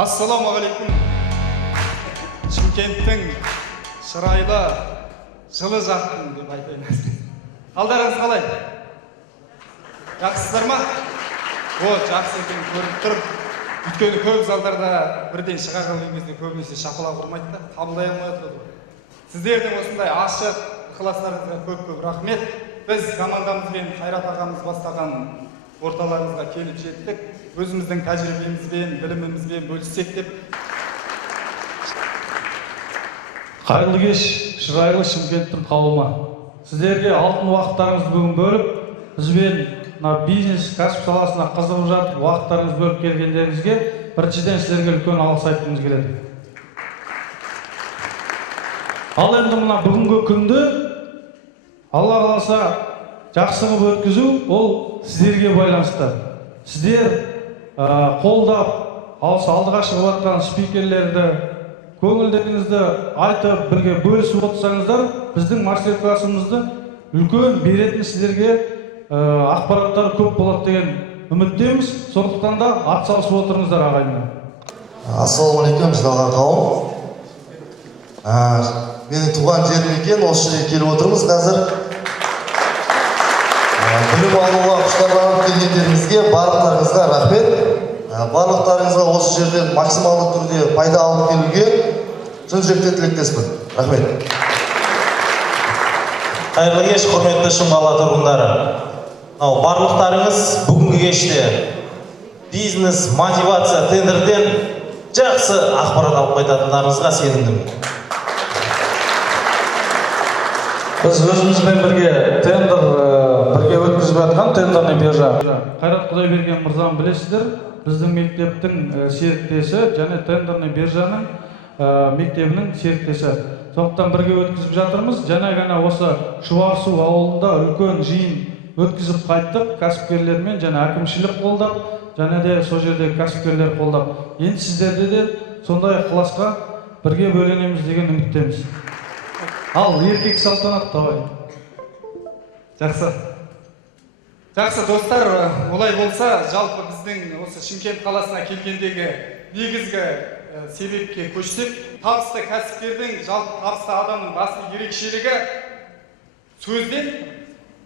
Ассаламағалейкум. Шымкенттің шырайлы, жылы жақтың деп айтайын. Қалдарыңыз қалай? Жақсыздар ма? Жақсы екен, көріп тұр. Өйткені көп залдарда бірден шыға қалған кезде көбінесе шапалақ ұрмайды да, қабылдай алмай отырады. Сіздердің осындай ашық ықыластарыңызға көп рахмет. Біз командамызбен Қайрат ағамыз бастаған орталарыңызға келіп жеттік. Өзіміздің тәжірибемізбен, білімімізбен бөліссек деп. Қайырлы кеш, шырайлы Шымкенттің қауымы. Сіздерге алтын уақыттарыңызды бүгін бөліп, бізбен бизнес, кәсіп саласына қызығып жатып, уақыттарыңыз бөліп келгендеріңізге біріншіден сіздерге үлкен алғыс айтқымыз келеді. Ал енді мына бүгінгі күнді Алла қаласа жақсы қылып өткізу, ол сіздерге байланысты. Сіздер қолдап, алдыға шығып жатқан спикерлерді, көңілдеріңізді айтып, бірге бөлісіп отырсаңыздар, біздің мастер-классымызды үлкен беретін сіздерге ақпараттар көп болады деген үміттеміз. Сондықтан да атсалысып отырыңыздар ағайындар. Ассалаумағалейкум, жиналған қауым. Менің туған жерім екен, осы жерге келіп отырмыз қазір. Білім алуға құштарланып келгендеріңізге барлықтарыңызға рахмет. Барлықтарыңызға осы жерден максималды түрде пайда алып келуге шын жүректен тілектеспін. Рахмет. Қайырлы кеш, құрметті Шым қала тұрғындары. Барлықтарыңыз бүгінгі кеште бизнес, мотивация тендерден жақсы ақпарат алып қайтатындарыңызға сенімдім. Біз өзімізбен бірге бірге өткізіп жатқан тендерный биржа. Қайрат Құдайберген мырзаны білесіздер, біздің мектептің серіктесі және тендерный биржаның мектебінің серіктесі. Сондықтан бірге өткізіп жатырмыз. Жаңа ғана осы Шұбарсу ауылында үлкен жиын өткізіп қайттық, кәсіпкерлермен және әкімшілік қолдап, және де сол жердегі кәсіпкерлер қолдап. Енді сіздерде де сондай ықыласқа бірге бөленеміз деген үміттеміз. Ал еркек салтанат давай. Жақсы. Жақсы достар, олай болса, жалпы біздің осы Шымкент қаласына келгендегі негізгі себепке көшсек, табысты кәсіпкердің, жалпы табысты адамның басты ерекшелігі сөзден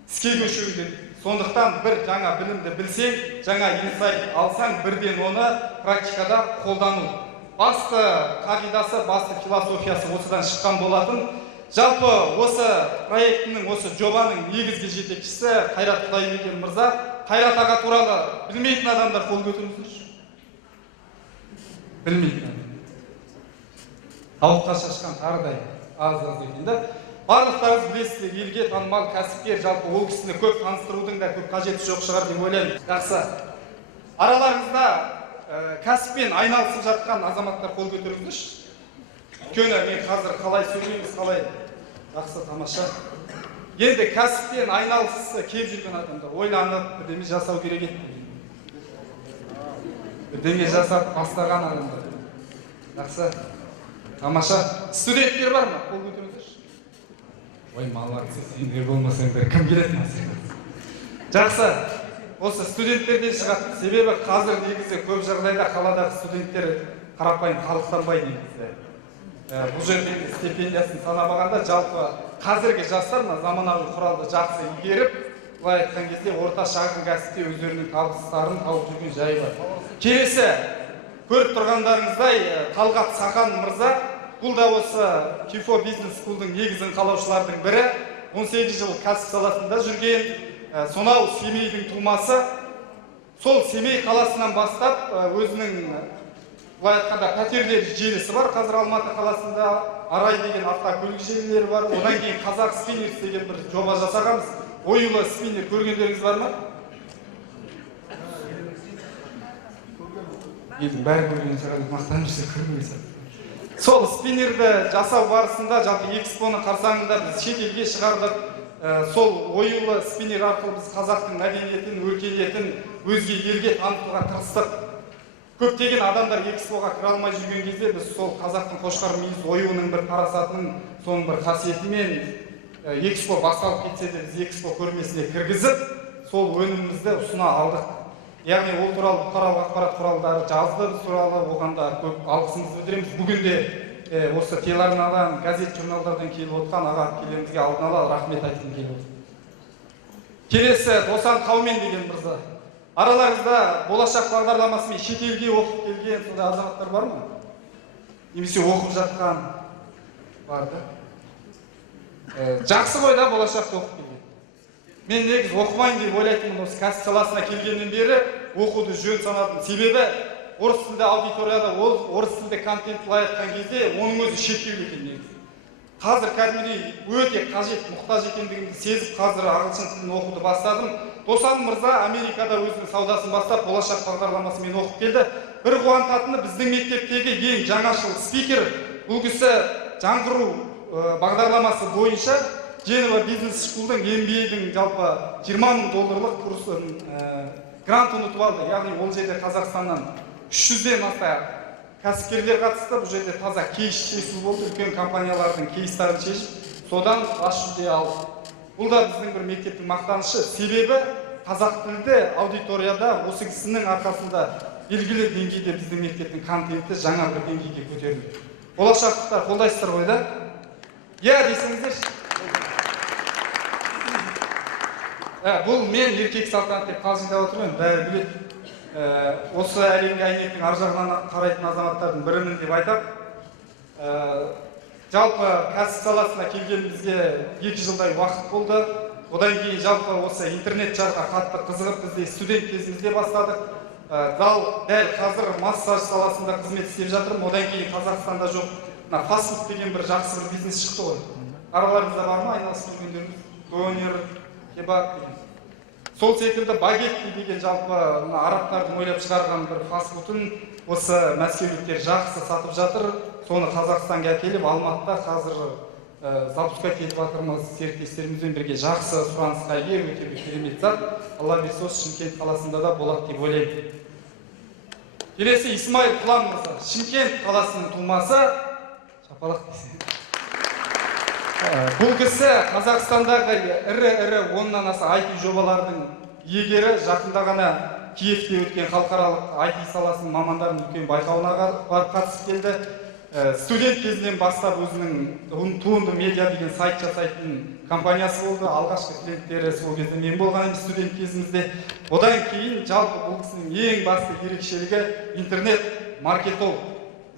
іске көшуде. Сондықтан бір жаңа білімді білсең, жаңа инсайт алсаң, бірден оны практикада қолдану. Басты қағидасы, басты философиясы осыдан шыққан болатын. Жалпы осы проектінің, осы жобаның негізгі жетекшісі Қайрат Құдайберген мырза. Қайрат аға туралы білмейтін адамдар қол көтеріңіздерші. Білмейтін. Тауыққа шашқан қардай аз екенді. Барлықтарыңыз білесіздер, елге танымал кәсіпкер, жалпы ол кісіні көп таныстырудың да көп қажеті жоқ шығар деп ойлаймын. Жақсы. Араларыңызда кәсіппен айналысып жатқан азаматтар қол көтеріңіздерші. Өйткені мен қазір қалай сөйлейміз, қалай жақсы, тамаша. Енді кәсіппен айналысысы келіп жүрген адамдар ойланып, бірдеме жасау керек еді. Бірдеме жасап бастаған адамдар. Жақсы, тамаша. Студенттер бар ма? Қол көтеріңіздерші. Ой, молодцы, сендер болмасаңдар кім келеді? Жақсы. Осы студенттерден шығады. Себебі қазір негізі көп жағдайда қаладағы студенттер қарапайым халықтанбай негізі. Бұл жерден стипендиясын санамағанда жалпы қазіргі жастар заманауи құралды жақсы игеріп, былай айтқан кезде орта шағын кәсіпте өздерінің табыстарын тауып жүрген жайы бар. Келесі көріп тұрғандарыңыздай Талғат Сақан мырза, бұл да осы Кифо бизнес скулдың негізін қалаушылардың бірі, 18 жыл кәсіп саласында жүрген, сонау Семейдің тумасы. Сол Семей қаласынан бастап өзінің былай айтқанда пәтерлер желісі бар. Қазір Алматы қаласында Арай деген автокөлік желілері бар. Одан кейін Қазақ спиннерс деген бір жоба жасағанбыз. Оюлы спиннер көргендеріңіз бар ма? Елдің бәрі көрген шығар, мақтан жүрсе көрмейсіз. Сол спиннерді жасау барысында жалпы экспоның қарсаңында біз шетелге шығардық. Сол оюлы спиннер арқылы біз қазақтың мәдениетін, өркениетін өзге елге танытуға тырыстық. Көптеген адамдар экспоға кіре алмай жүрген кезде біз сол қазақтың қошқар мүйіз оюының бір парасатының соның бір қасиетімен экспо басталып кетсе де біз экспо көрмесіне кіргізіп, сол өнімімізді ұсына алдық. яғни ол туралы бұқаралық ақпарат құралдары жазды біз туралы, оған да көп алғысымызды білдіреміз. Бүгін де осы телеарнадан, газет журналдардан келіп отқан аға әпкелерімізге алдын ала рахмет айтқым келіп отыр. Келесі Досан Қаумен деген мырза. Араларыңызда болашақ бағдарламасымен шетелге оқып келген сондай азаматтар бар ма? Немесе оқып жатқан бар да? Жақсы ғой да болашақта оқып келген. Мен негіз оқымайын деп ойлайтынмын, осы кәсіп саласына келгеннен бері оқуды жөн санадым. Себебі орыс тілді аудиторияда орыс тілді контент айтқан кезде оның өзі шектеулі екен негізі. Қазір кәдімгідей өте қажет, мұқтаж екендігімді сезіп, қазір ағылшын тілін оқуды бастадым. Досан мырза Америкада өзінің саудасын бастап, болашақ бағдарламасымен оқып келді. Бір қуантатыны біздің мектептегі ең жаңашыл спикер, бұл кісі жаңғыру бағдарламасы бойынша Женева бизнес школдың MBA-дің жалпы $20,000 курсын грант ұтып алды. Яғни ол жерде Қазақстаннан 300-ден аса кәсіпкерлер қатысты. Бұл жерде таза кейс шешу болды, үлкен компаниялардың кейстарын шешіп, содан бас жүлде алды. Бұл да біздің бір мектептің мақтанышы. Себебі қазақ тілді аудиторияда осы кісінің арқасында белгілі деңгейде біздің мектептің контенті жаңа бір деңгейге көтерілді. Болашақтықтар қолдайсыздар ғой да? Иә десеңіздерші. Бұл мен еркек салтанат деп қалжыңдап отырмын, бәрі біледі. Осы әлемге әйнектің ар жағынан қарайтын азаматтардың бірімін деп айтам. Жалпы кәсіп саласына келгенімізге 2 жылдай уақыт болды. Одан кейін жалпы осы интернет жағына қатты қызығып, бізде студент кезімізде бастадық. Дәл қазір массаж саласында қызмет істеп жатырмын. Одан кейін Қазақстанда жоқ, фастфуд деген бір жақсы бір бизнес шықты ғой. Араларыңызда бар ма айналысып жүргендеріңіз? Донер, кебаб деген. Сол секілді багетти деген жалпы арабтардың ойлап шығарған бір фастфудын осы мәскеуліктер жақсы сатып жатыр. Соны Қазақстанға әкеліп, Алматыда қазір запускать етіп жатырмыз. Серіктестерімізбен бірге жақсы сұранысқа ие, өте бір керемет зат. Алла берсе осы Шымкент қаласында да болады деп ойлаймын. Келесі Исмаил Құлан мырза, Шымкент қаласының тумасы, шапалақ десе. Бұл кісі Қазақстандағы ірі 10-нан аса IT жобалардың егері. Жақында ғана Киевте өткен халықаралық IT саласының мамандарын үлкен байқауына барып қатысып келді. Студент кезінен бастап өзінің туынды медиа деген сайт жасайтын компаниясы болды. Алғашқы клиенттері сол кезде мен болған студент кезімізде. Одан кейін жалпы бұл кісінің ең басты ерекшелігі интернет маркетолог.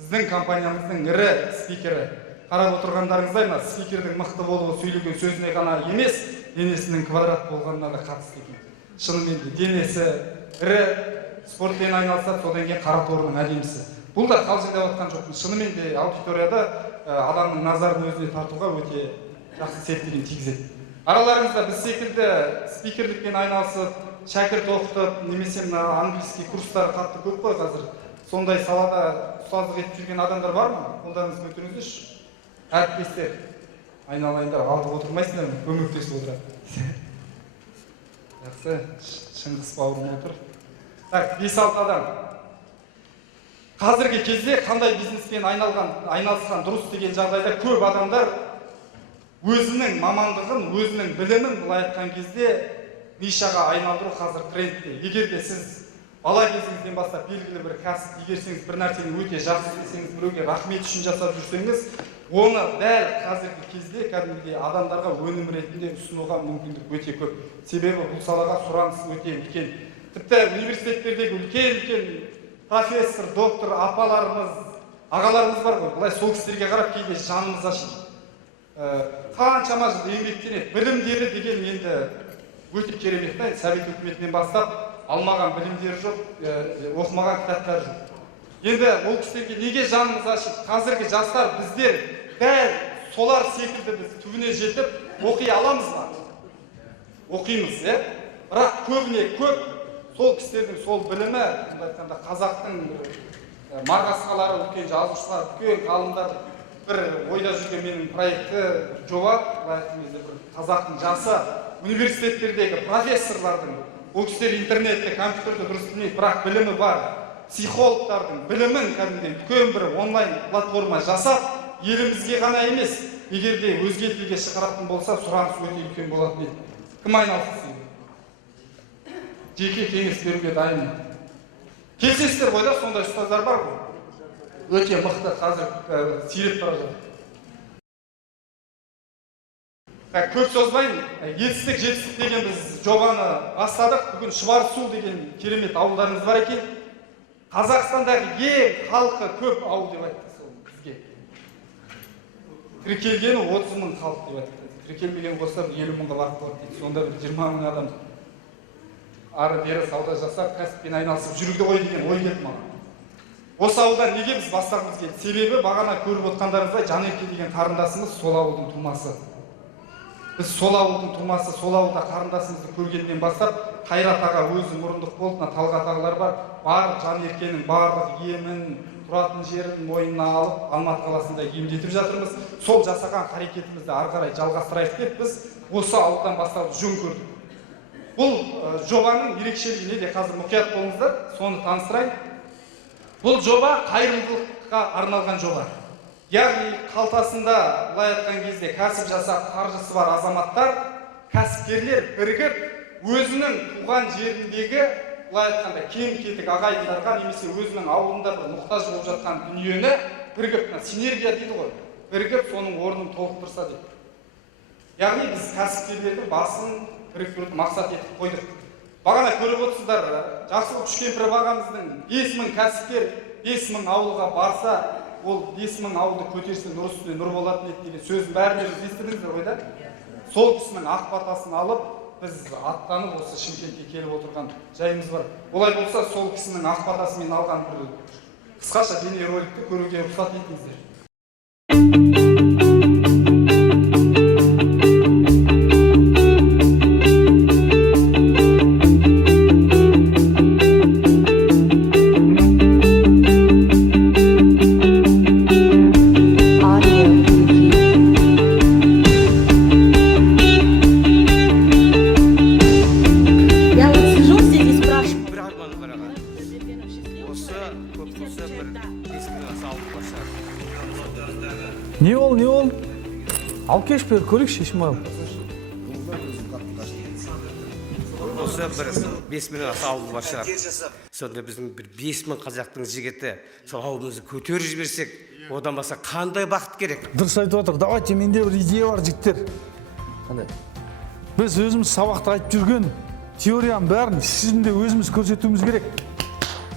Біздің компаниямыздың ірі спикері. Қарап отырғандарыңыздай, спикердің мықты болуы сөйлеген сөзіне ғана емес, денесінің квадрат болғанына да қатысты екен. Шынымен де денесі ірі, спортпен айналысады, содан кейін қараторының әдемісі. Бұл да қалжыңдап отқан жоқпын. Шынымен де аудиторияда адамның назарын өзіне тартуға өте жақсы септігін тигізеді. Араларыңызда біз секілді спикерлікпен айналысып, шәкірт оқытып, немесе английский курстар қатты көп қой қазір. Сондай салада ұстаздық етіп жүрген адамдар бар ма? Қолдарыңызды көтеріңіздерші. Әріптестер, айналайындар, алдық отырмайсыңдар ма? Көмектесіп отырады. Жақсы, Шыңғыс бауырым отыр. 5-6 адам. Қазіргі кезде қандай бизнеспен айналысқан дұрыс деген жағдайда көп адамдар өзінің мамандығын, өзінің білімін былай айтқан кезде нишаға айналдыру қазір трендте. Егер де сіз бала кезіңізден бастап белгілі бір кәсіп игерсеңіз, бір нәрсені өте жақсы істесеңіз, біреуге рахмет үшін жасап жүрсеңіз, оны дәл қазіргі кезде кәдімгідей адамдарға өнім ретінде ұсынуға мүмкіндік өте көп. Себебі бұл салаға сұраныс өте үлкен. Тіпті университеттердегі үлкен профессор, доктор, апаларымыз, ағаларымыз бар ғой. Бұлай сол кісілерге қарап кейде жанымыз ашиды. Қаншама жыл еңбектенеді. Білімдері деген енді өте керемет. Совет үкіметінен бастап алмаған білімдері жоқ, оқымаған кітаптары жоқ. Енді ол кісілерге неге жанымыз ашиды? Қазіргі жастар біздер дәл солар секілді біз түбіне жетіп оқи аламыз ба? Оқимыз, бірақ көбіне көп сол кісілердің сол білімі, айтқанда қазақтың марғасқалары, үлкен жазушылар, үлкен ғалымдар бір ойда жүрген менің проекті жоба, қазақтың жасы университеттердегі профессорлардың, ол кісілер интернетте, компьютерді дұрыс білмейді, бірақ білімі бар. Психологтардың білімін кәдімгідей үлкен бір онлайн платформа жасап, елімізге ғана емес, егер де өзге тілге шығаратын болса, сұраныс өте үлкен болатын еді. Кім айналыссын? жеке кеңес беруге дайын. Келсеңіздер ғой да, сондай ұстаздар бар ғой. Өте мықты, қазір сиреп бара жатыр. Көп сөзбайын, жетістік деген біз жобаны бастадық. Бүгін Шұбарсу деген керемет ауылдарымыз бар екен. Қазақстандағы ең халқы көп ауыл деп айтты сол бізге. Тіркелгені 30 мың халық деп айтты. Тіркелмеген қоса 50 мыңға барып болады дейді. Сонда бір 20 мың адам ары бері сауда жасап, кәсіппен айналысып жүруді ғой деген ой келді маған. Осы ауылдан неге біз бастағымыз келді? Себебі бағана көріп отқандарыңыздай Жанерке деген қарындасымыз сол ауылдың тумасы. Біз сол ауылдың тумасы, сол ауылда қарындасымызды көргеннен бастап, Қайрат аға өзі мұрындық болды, Талғат ағалар бар Жанеркенің барлық емін, тұратын жерін мойнына алып, Алматы қаласында емдетіп жатырмыз. Сол жасаған қарекетімізді ары қарай жалғастырайық деп біз осы ауылдан бастауды жөн көрдік. Бұл жобаның ерекшелігі неде? Қазір мұқият болыңыздар, соны таныстырайын. Бұл жоба қайырымдылыққа арналған жоба. Яғни қалтасында былай айтқан кезде кәсіп жасап қаржысы бар азаматтар, кәсіпкерлер бірігіп, өзінің туған жеріндегі былай айтқанда кем-кетік ағайындарға немесе өзінің ауылында бір мұқтаж болып жатқан дүниені бірігіп, синергия дейді ғой, бірігіп соның орнын толықтырса дейді. Яғни біз кәсіпкерлердің басын біріктіруді мақсат етіп қойдық. Бағана көріп отырсыздар, Жақсылық Үшкемпіров ағамыздың 5000 кәсіпкер 5000 ауылға барса, ол 5000 ауылды көтерсе нұр үстіне нұр болатын еді деген сөздің бәрін естідіңіздер ғой да? Сол кісінің ақ батасын алып, біз аттанып осы Шымкентке келіп отырған жайымыз бар. Олай болса, сол кісінің ақ батасымен алған бір қысқаша бейнероликті көруге рұқсат етіңіздер. Не ол? Ал кеш бер, көрейік шешім ал. Осы бір 5000 аса ауыл бар шығар. Сонда біздің бір 5000 қазақтың жігіті сол ауылымызды көтеріп жіберсек, одан басқа қандай бақыт керек? Дұрыс айтып отыр. Давайте, менде бір идея бар, жігіттер. Біз өзіміз сабақта айтып жүрген теорияның бәрін сізінде өзіміз көрсетуіміз керек.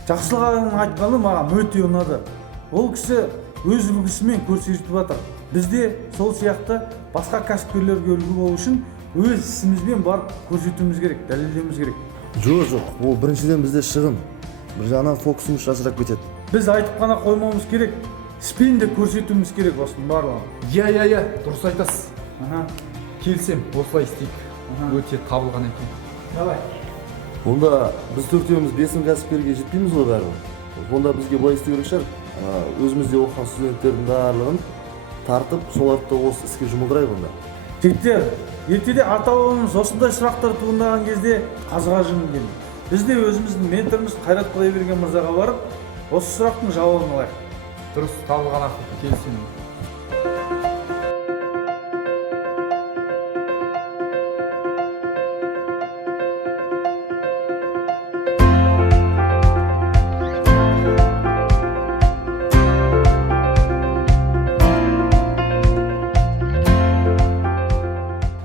Жақсылық ағаның айтқаны маған өте ұнады. Ол кісі өз үлгісімен көрсетіп жатыр. Бізде сол сияқты басқа кәсіпкерлерге үлгі болу үшін өз ісімізбен барып көрсетуіміз керек, дәлелдеуіміз керек. Жоқ, ол біріншіден бізде шығын. Бір жағынан фокусымыз шашырап кетеді. Біз айтып қана қоймауымыз керек, іспен де көрсетуіміз керек осының барлығын. Иә, дұрыс айтасыз. Келсем, осылай істейік. Өте табылған екен. Давай. Онда біз төртеуміз 5000 кәсіпкерге жетпейміз ғой бәрі. Онда бізге былай істеу керек шығар. Өзімізде оқыған студенттердің барлығын тартып, соларды осы іске жұмылдырайық онда. Жігіттер, ертеде ата-бабамыз осындай сұрақтар туындаған кезде қазға жүгінген. Біз де өзіміздің менторымыз Қайрат Құдайберген мырзаға барып, осы сұрақтың жауабын алайық. Дұрыс, табылған ақыл, келісемін.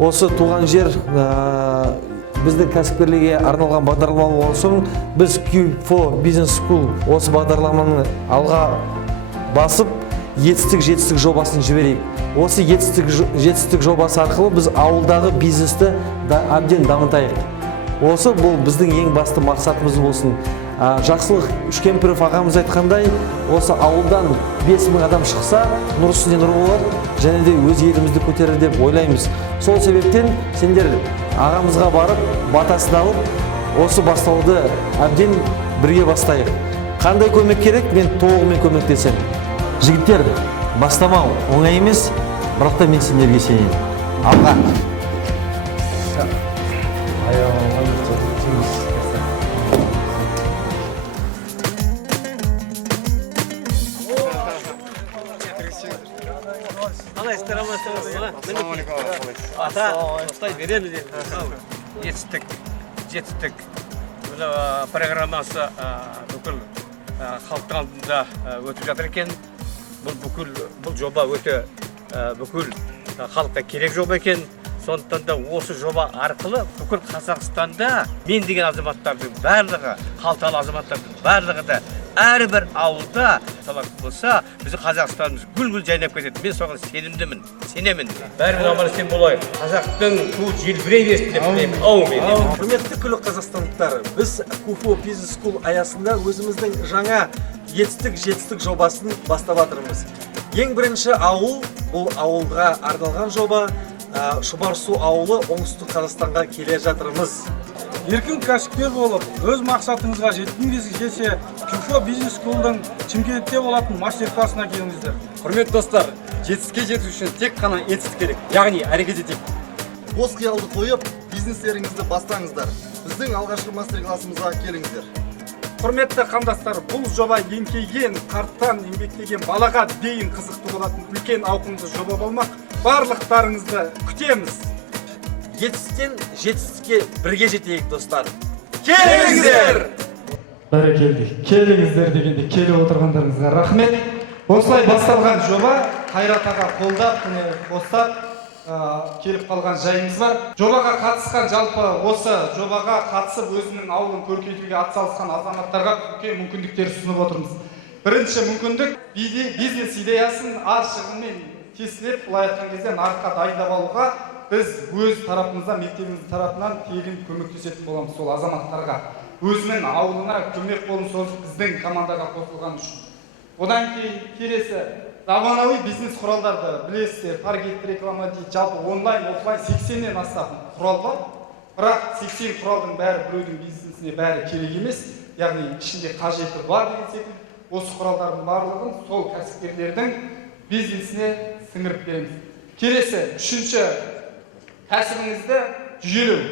Осы туған жер біздің кәсіпкерлерге арналған бағдарлама болған соң біз Q4 Business School осы бағдарламаны алға басып жетістік жобасын жіберейік. Осы жетістік жобасы арқылы біз ауылдағы бизнесті әбден дамытайық. Осы бұл біздің ең басты мақсатымыз болсын. Жақсылық Үшкемпіров ағамыз айтқандай, осы ауылдан 5000 адам шықса, нұр үстіне нұр болады, және де өз елімізді көтерер деп ойлаймыз. Сол себептен сендер ағамызға барып, батасын алып, осы бастауды әбден бірге бастайық. Қандай көмек керек, мен толығымен көмектесем. Жігіттер, бастамау оңай емес, бірақ та мен сендерге сенемін. Алға. Ата, ұстай береді де. Жетістік. мына программасы бүкіл халықтың алдында өтіп жатыр екен. Бұл жоба өте бүкіл халыққа керек жоба екен. Сондықтан да осы жоба арқылы бүкіл Қазақстанда мен деген азаматтардың барлығы, қалталы азаматтардың барлығы да әрбір ауылда салатын болса, біздің Қазақстанымыз гүл-гүл жайнап кетеді. Мен соған сенімдімін, сенемін. Бәріміз аман-есен болайық. Қазақтың туы желбірей берсін деп тілеймін. Аумин. Құрметті күллі қазақстандықтар, біз КУФО Бизнес Скул аясында өзіміздің жаңа жетістік жобасын бастап жатырмыз. Ең бірінші ауыл, бұл ауылға арналған жоба. Шұбарсу ауылы оңтүстік Қазақстанға келе жатырмыз. Еркін кәсіпкер болып, өз мақсатыңызға жеткіңіз келсе, КУФО Бизнес Скулдың Шымкентте болатын мастер-классына келіңіздер. Құрметті достар, жетістікке жету үшін тек қана етістік керек, яғни әрекет етейік. Бос қиялды қойып, бизнестеріңізді бастаңыздар. Біздің алғашқы мастер-классымызға келіңіздер. Құрметті қандастар, бұл жоба еңкейген, қарттан еңбектеген балаға дейін қызықты болатын үлкен ауқымды жоба болмақ. Барлықтарыңызды күтеміз. Жетістіктен жетістікке бірге жетейік, достар. Келіңіздер! Бәрекелді, келіңіздер дегенде келіп отырғандарыңызға рахмет. Осылай басталған жоба Қайрат аға қолдап, қостап келіп қалған жайымыз бар. Жобаға қатысқан, жалпы осы жобаға қатысып өзінің ауылын көркейтуге атсалысқан азаматтарға үлкен мүмкіндіктер ұсынып отырмыз. Бірінші мүмкіндік бизнес идеясын аз шығынмен тестілеп, былай айтқан кезде нарыққа дайындап алуға біз өз тарапымыздан, мектебіміз тарапынан тегін көмектесетін боламыз сол азаматтарға. Өзінің ауылына көмек қолын созып біздің командаға қосылған үшін. Одан кейін келесі заманауи бизнес құралдарды білесіздер, таргет реклама дейді, жалпы онлайн, офлайн 80-нен астам құрал бар. Бірақ 80 құралдың бәрі біреудің бизнесіне бәрі керек емес, яғни ішінде қажеті бар деген секілді. Осы құралдардың барлығын сол кәсіпкерлердің бизнесіне сіңіріп береміз. Келесі, үшінші кәсібіңізді жүйелеу.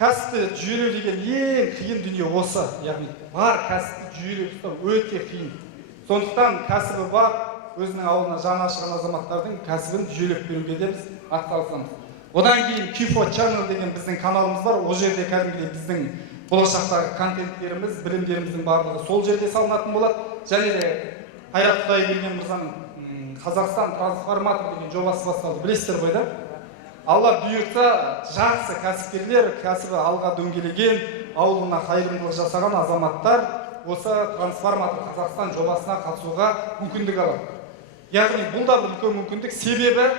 Кәсіпті жүйелеу деген ең қиын дүние осы, яғни бар кәсіпті жүйелеу ұстау өте қиын. Сондықтан кәсібі бар, өзінің ауылына жаңа ашқан азаматтардың кәсібін жүйелеп беруге де біз атсалысамыз. Одан кейін КУФО Channel деген біздің каналымыз бар. Ол жерде кәдімгідей біздің болашақтағы контенттеріміз, білімдеріміздің барлығы сол жерде салынатын болады. Және де Қайрат Құдайберген мырзаның Қазақстан трансформатор деген жобасы басталды. Білесіздер ғой да? Алла бұйыртса, жақсы кәсіпкерлер, кәсібі алға дөңгелеген, ауылына қайырымдылық жасаған азаматтар осы трансформатор Қазақстан жобасына қатысуға мүмкіндік алады. Яғни бұл да бір үлкен мүмкіндік, себебі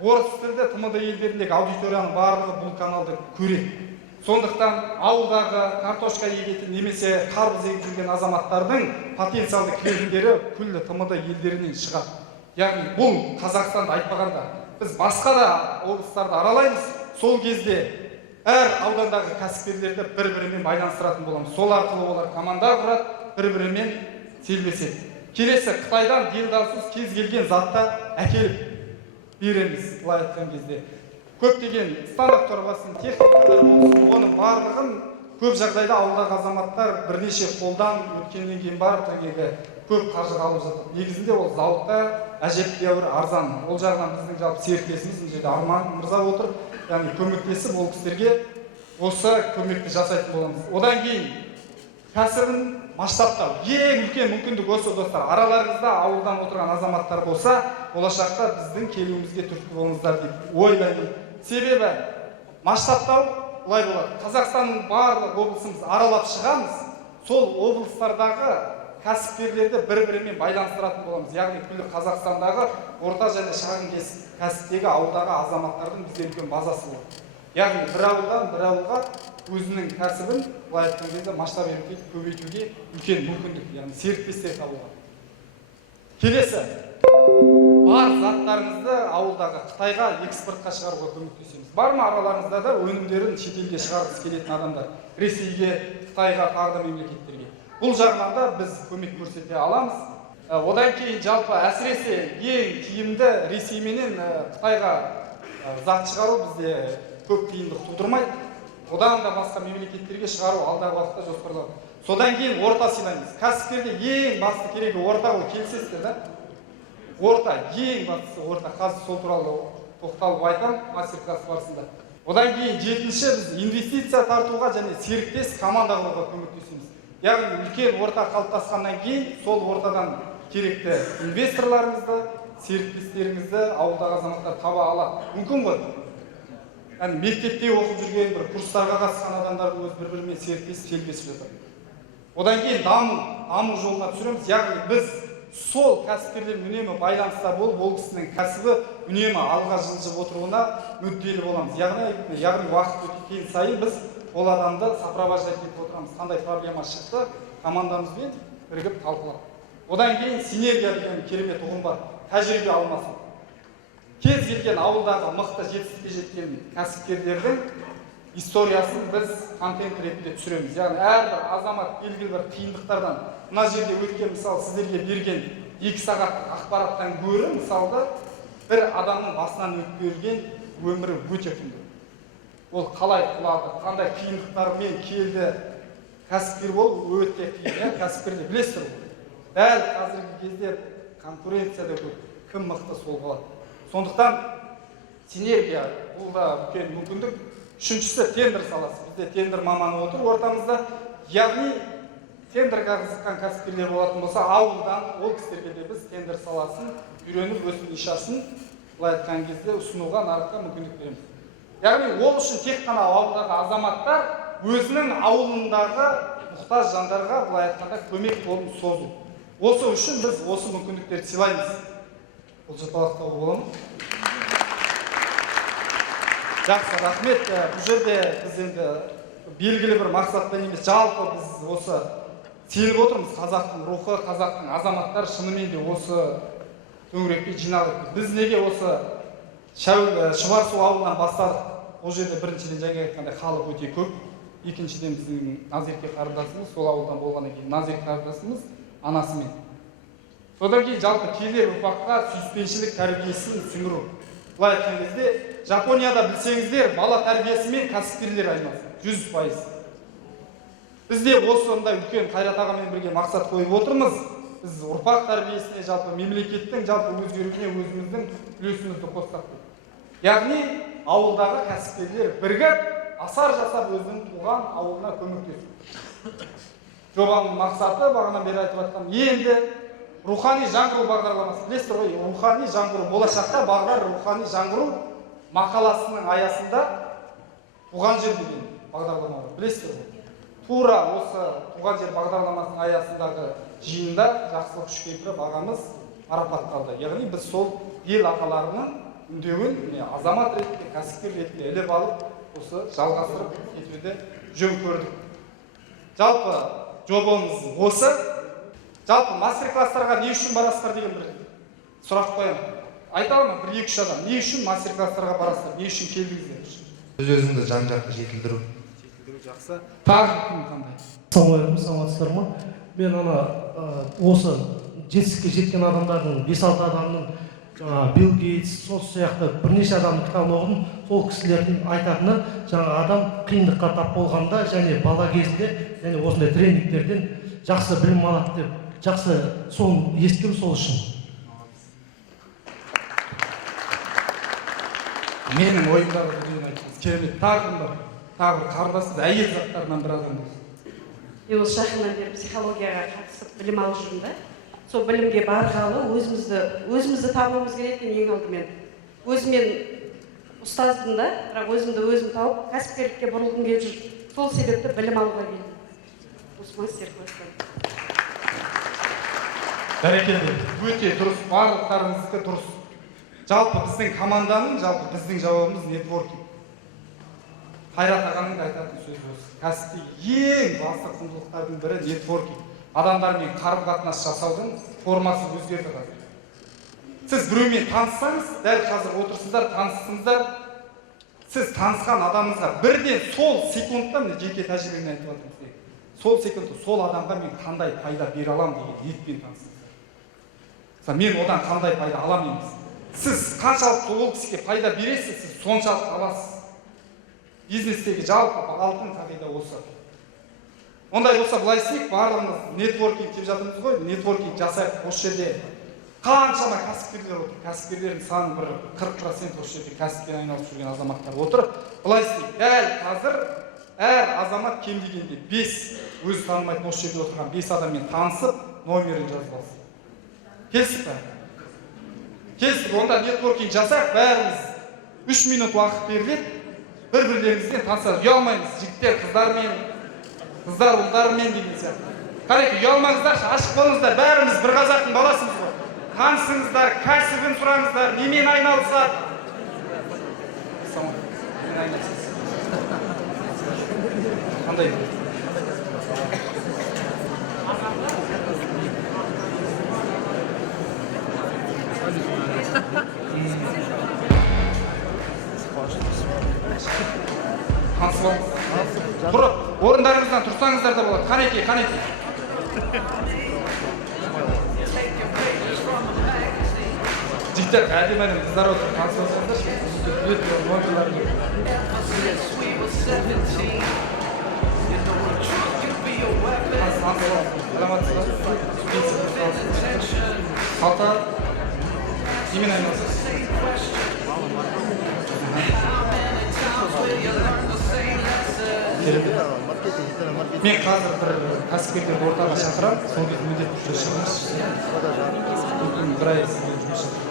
орыс тілді ТМД елдеріндегі аудиторияның барлығы бұл каналды көреді. Сондықтан ауылдағы картошка егетін немесе қарбыз егіп жүрген азаматтардың потенциалды клиенттері күллі ТМД елдерінен шығады. Яғни бұл Қазақстанды айтпағанда біз басқа да облыстарды аралаймыз, сол кезде әр аудандағы кәсіпкерлерді бір-бірімен байланыстыратын боламыз. Сол арқылы олар команда құрады, бір-бірімен селбеседі. Келесі Қытайдан делдалсыз кез келген затта әкеліп береміз, былай айтқан кезде. Көптеген стандарттар болсын, техникалар болсын, оның барлығын көп жағдайда ауылдағы азаматтар бірнеше қолдан өткеннен кейін барып, көп қаржы алып жатыр. Негізінде ол зауытта әжептәуір арзан. Ол жағынан біздің жалпы серіктесіміз мына жерде Арман мырза отыр, яғни көмектесіп ол кісілерге осы көмекті жасайтын боламыз. Одан кейін кәсібін масштабтау. Ең үлкен мүмкіндік осы, достар. Араларыңызда ауылдан отырған азаматтар болса, болашақта біздің келуімізге түрткі болыңыздар деп ойлаймын. Себебі масштабтау былай болады. Қазақстанның барлық облысымыз аралап шығамыз, сол облыстардағы кәсіпкерлерді бір-бірімен байланыстыратын боламыз. Яғни күллі Қазақстандағы орта және шағын кәсіптегі ауылдағы азаматтардың бізде үлкен базасы болады. Яғни бір ауылдан бір ауылға өзінің кәсібін былай айтқан кезде масштаб етіп көбейтуге үлкен мүмкіндік, яғни серіктестер табуға. Келесі, бар заттарыңызды ауылдағы Қытайға экспортқа шығаруға көмектесеміз. Бар ма араларыңызда да өнімдерін шетелге шығарғысы келетін адамдар? Ресейге, Қытайға, тағы да мемлекеттерге. Бұл жағынан да біз көмек көрсете аламыз. Одан кейін жалпы әсіресе ең тиімді Ресейменен Қытайға зат шығару бізде көп қиындық тудырмайды. Одан да басқа мемлекеттерге шығару алдағы уақытта жоспарланып. Содан кейін орта сыйлаймыз. Кәсіпкерде ең басты керегі орта, ол келісесіздер да? Орта, ең бастысы орта. Қазір сол туралы тоқталып айтамын мастер-класс барысында. Одан кейін жетінші, біз инвестиция тартуға және серіктес команда құруға көмектесеміз. Яғни үлкен орта қалыптасқаннан кейін сол ортадан керекті инвесторларыңызды, серіктестеріңізді ауылдағы азаматтар таба алады. Мүмкін ғой. Яғни мектепте оқып жүрген бір курстарға қатысқан адамдардың өз бір-бірімен серіктесіп желбесіп жатыр. Одан кейін даму жолына түсіреміз. Яғни біз сол кәсіпкерлер үнемі байланыста болып, ол кісінің кәсібі үнемі алға жылжып отыруына мүдделі боламыз. Яғни уақыт өткен сайын біз ол адамды сопровождать етіп отырамыз. Қандай проблема шықты, командамызбен бірігіп талқылап. Одан кейін синергия деген керемет ұғым бар. Тәжірибе алмасу. Кез келген ауылдағы мықты жетістікке жеткен кәсіпкерлердің историясын біз контент ретінде түсіреміз. Яғни әрбір азамат белгілі бір қиындықтардан, мына жерде өткен, мысалы, сіздерге берген 2 сағаттық ақпараттан гөрі, мысалда, бір адамның басынан өтіп берген өмірі өте құнды. Ол қалай құлады, қандай қиындықтармен келді, кәсіпкер бол өте қиын, кәсіпкерде білесіздер ғой. Дәл қазіргі кезде конкуренцияда көп, кім мықты сол болады. Сондықтан синергия бұл да үлкен мүмкіндік. Үшіншісі тендер саласы. Бізде тендер маманы отыр ортамызда. Яғни тендерге қызыққан кәсіпкерлер болатын болса, ауылдан ол кісілерге де біз тендер саласын үйреніп, өз нишасын былай айтқан кезде ұсынуға, нарыққа мүмкіндік береміз. Яғни ол үшін тек қана ауылдағы азаматтар өзінің ауылындағы мұқтаж жандарға былай айтқанда көмек қолын созу. Осы үшін біз осы мүмкіндіктерді сыйлаймыз. Бұл жапалақтауы бола ма? Жақсы, рахмет. Бұл жерде біз енді белгілі бір мақсатпен емес, жалпы біз осы сеніп отырмыз. Қазақтың рухы, қазақтың азаматтар шынымен де осы төңірекке жиналып. Біз неге осы Шұбарсу ауылынан бастадық? Ол жерде біріншіден жаңа айтқандай халық өте көп. Екіншіден біздің Назерке қарындасымыз, сол ауылдан болғаннан кейін Назерке қарындасымыз анасымен. Содан кейін жалпы келер ұрпаққа сүйіспеншілік тәрбиесін сіңіру. Былай айтқан кезде, Жапонияда білсеңіздер, бала тәрбиесімен кәсіпкерлер айналысады, 100%. Бізде осындай үлкен Қайрат ағамен бірге мақсат қойып отырмыз. Біз ұрпақ тәрбиесіне, жалпы мемлекеттің жалпы өзгеруіне өзіміздің үлесімізді қоссақ. Яғни ауылдағы кәсіпкерлер бірігіп, асар жасап өзінің туған ауылына көмектесу. Жобаның мақсаты бағанан бері айтып жатқан, енді рухани жаңғыру бағдарламасы. Білесіздер ғой, рухани жаңғыру, болашақта бағдар рухани жаңғыру мақаласының аясында туған жер деген бағдарлама бар. Білесіздер ғой. Тура осы туған жер бағдарламасының аясындағы жиында Жақсылық Үшкемпіров ағамыз марапатталды. Яғни біз сол ел ағаларының үндеуін азамат ретінде, кәсіпкер ретінде іліп алып, осы жалғастырып кетуді жөн көрдік. Жалпы жобамыз осы. Жалпы мастер-класстарға не үшін барасыздар деген бір сұрақ қоямын. Айта аламын, 1-2 адам, не үшін мастер-класстарға барасыздар, не үшін келдіңіздер? Өз-өзіңді жан-жақты жетілдіру. Жақсы. Тағы кім қандай? Саламатсыздар ма? Мен осы жетістікке жеткен адамдардың 5-6 адамның Билл Гейтс, сол сияқты бірнеше адамның кітабын оқыдым. Сол кісілердің айтатыны, жаңа адам қиындыққа тап болғанда және бала кезінде, және осындай тренингтерден жақсы білім алады деп, жақсы соны естідім, сол үшін. Менің ойымдағы дүниені айтыңыз. Керемет. Тағы бар. Тағы бір қарындасыз, әйел заттарынан бір адам болсын. Мен осы жақыннан бері психологияға қатысып білім алып жүрмін да. Сол білімге барғалы өзімізді табуымыз керек екен ең алдымен. Өзімен ұстаздым да, бірақ өзімді өзім тауып, кәсіпкерлікке бұрылғым келіп жүр. Сол себепті білім алуға келдім. Осы мастер-класстан. Бәрекелді. Өте дұрыс, барлықтарыңыздікі дұрыс. Жалпы біздің команданың, жалпы біздің жауабымыз нетворкинг. Қайрат ағаның да айтатын сөзі осы. Кәсіпте ең басты құндылықтардың бірі нетворкинг. Адамдармен қарым-қатынас жасаудың формасы өзгерді қазір. Сіз біреумен таныссаңыз, дәл қазір отырсыздар, танысыңыздар, сіз танысқан адамыңызға бірден сол секундта, міне жеке тәжірибемнен айтып отырмын. Сол секундта сол адамға мен қандай пайда бере алам деген ниетпен танысыңыз. Мен одан қандай пайда алам емес. Сіз қаншалықты ол кісіге пайда бересіз, сіз соншалықты аласыз. Бизнестегі жалпы алтын қағида осы. Ондай болса былай істейік, барлығымыз нетворкинг деп жатырмыз ғой, нетворкинг жасайық осы жерде. қаншама кәсіпкерлер отыр. Кәсіпкерлердің саны бір 40% осы жерде кәсіппен айналысып жүрген азаматтар отыр. Былай істейік, дәл қазір әр азамат кем дегенде 5 өзі танымайтын осы жерде отырған 5 адаммен танысып, номерін жазып алсын. Келістік пе? Келістік, онда нетворкинг жасақ, бәріміз 3 минут уақыт беріледі. Бір-бірлеріңізбен танысады. Ұялмаймыз, жігіттер, қыздармен, қыздар ұлдармен деген сияқты. Қарайық, ұялмаңыздар, ашық болыңыздар, бәріміз бір қазақтың баласымыз ғой. Танысыңыздар, кәсібін сұраңыздар, немен айналысады? Немен айналысасыз? Қандай? Танысып алыңыз. Тұрып, орындарыңыздан тұрсаңыздар да болады. Қанеке, қанеке. Жігіттер, әдемі қыздар отыр, танысып алсаңыздар. Салта, немен айналысасыз? Мен қазір бір кәсіпкерлерді ортаға шақырамын, сол кезде міндетті түрде шығыңыз. Бір ай сізбен жұмыс жасаймын.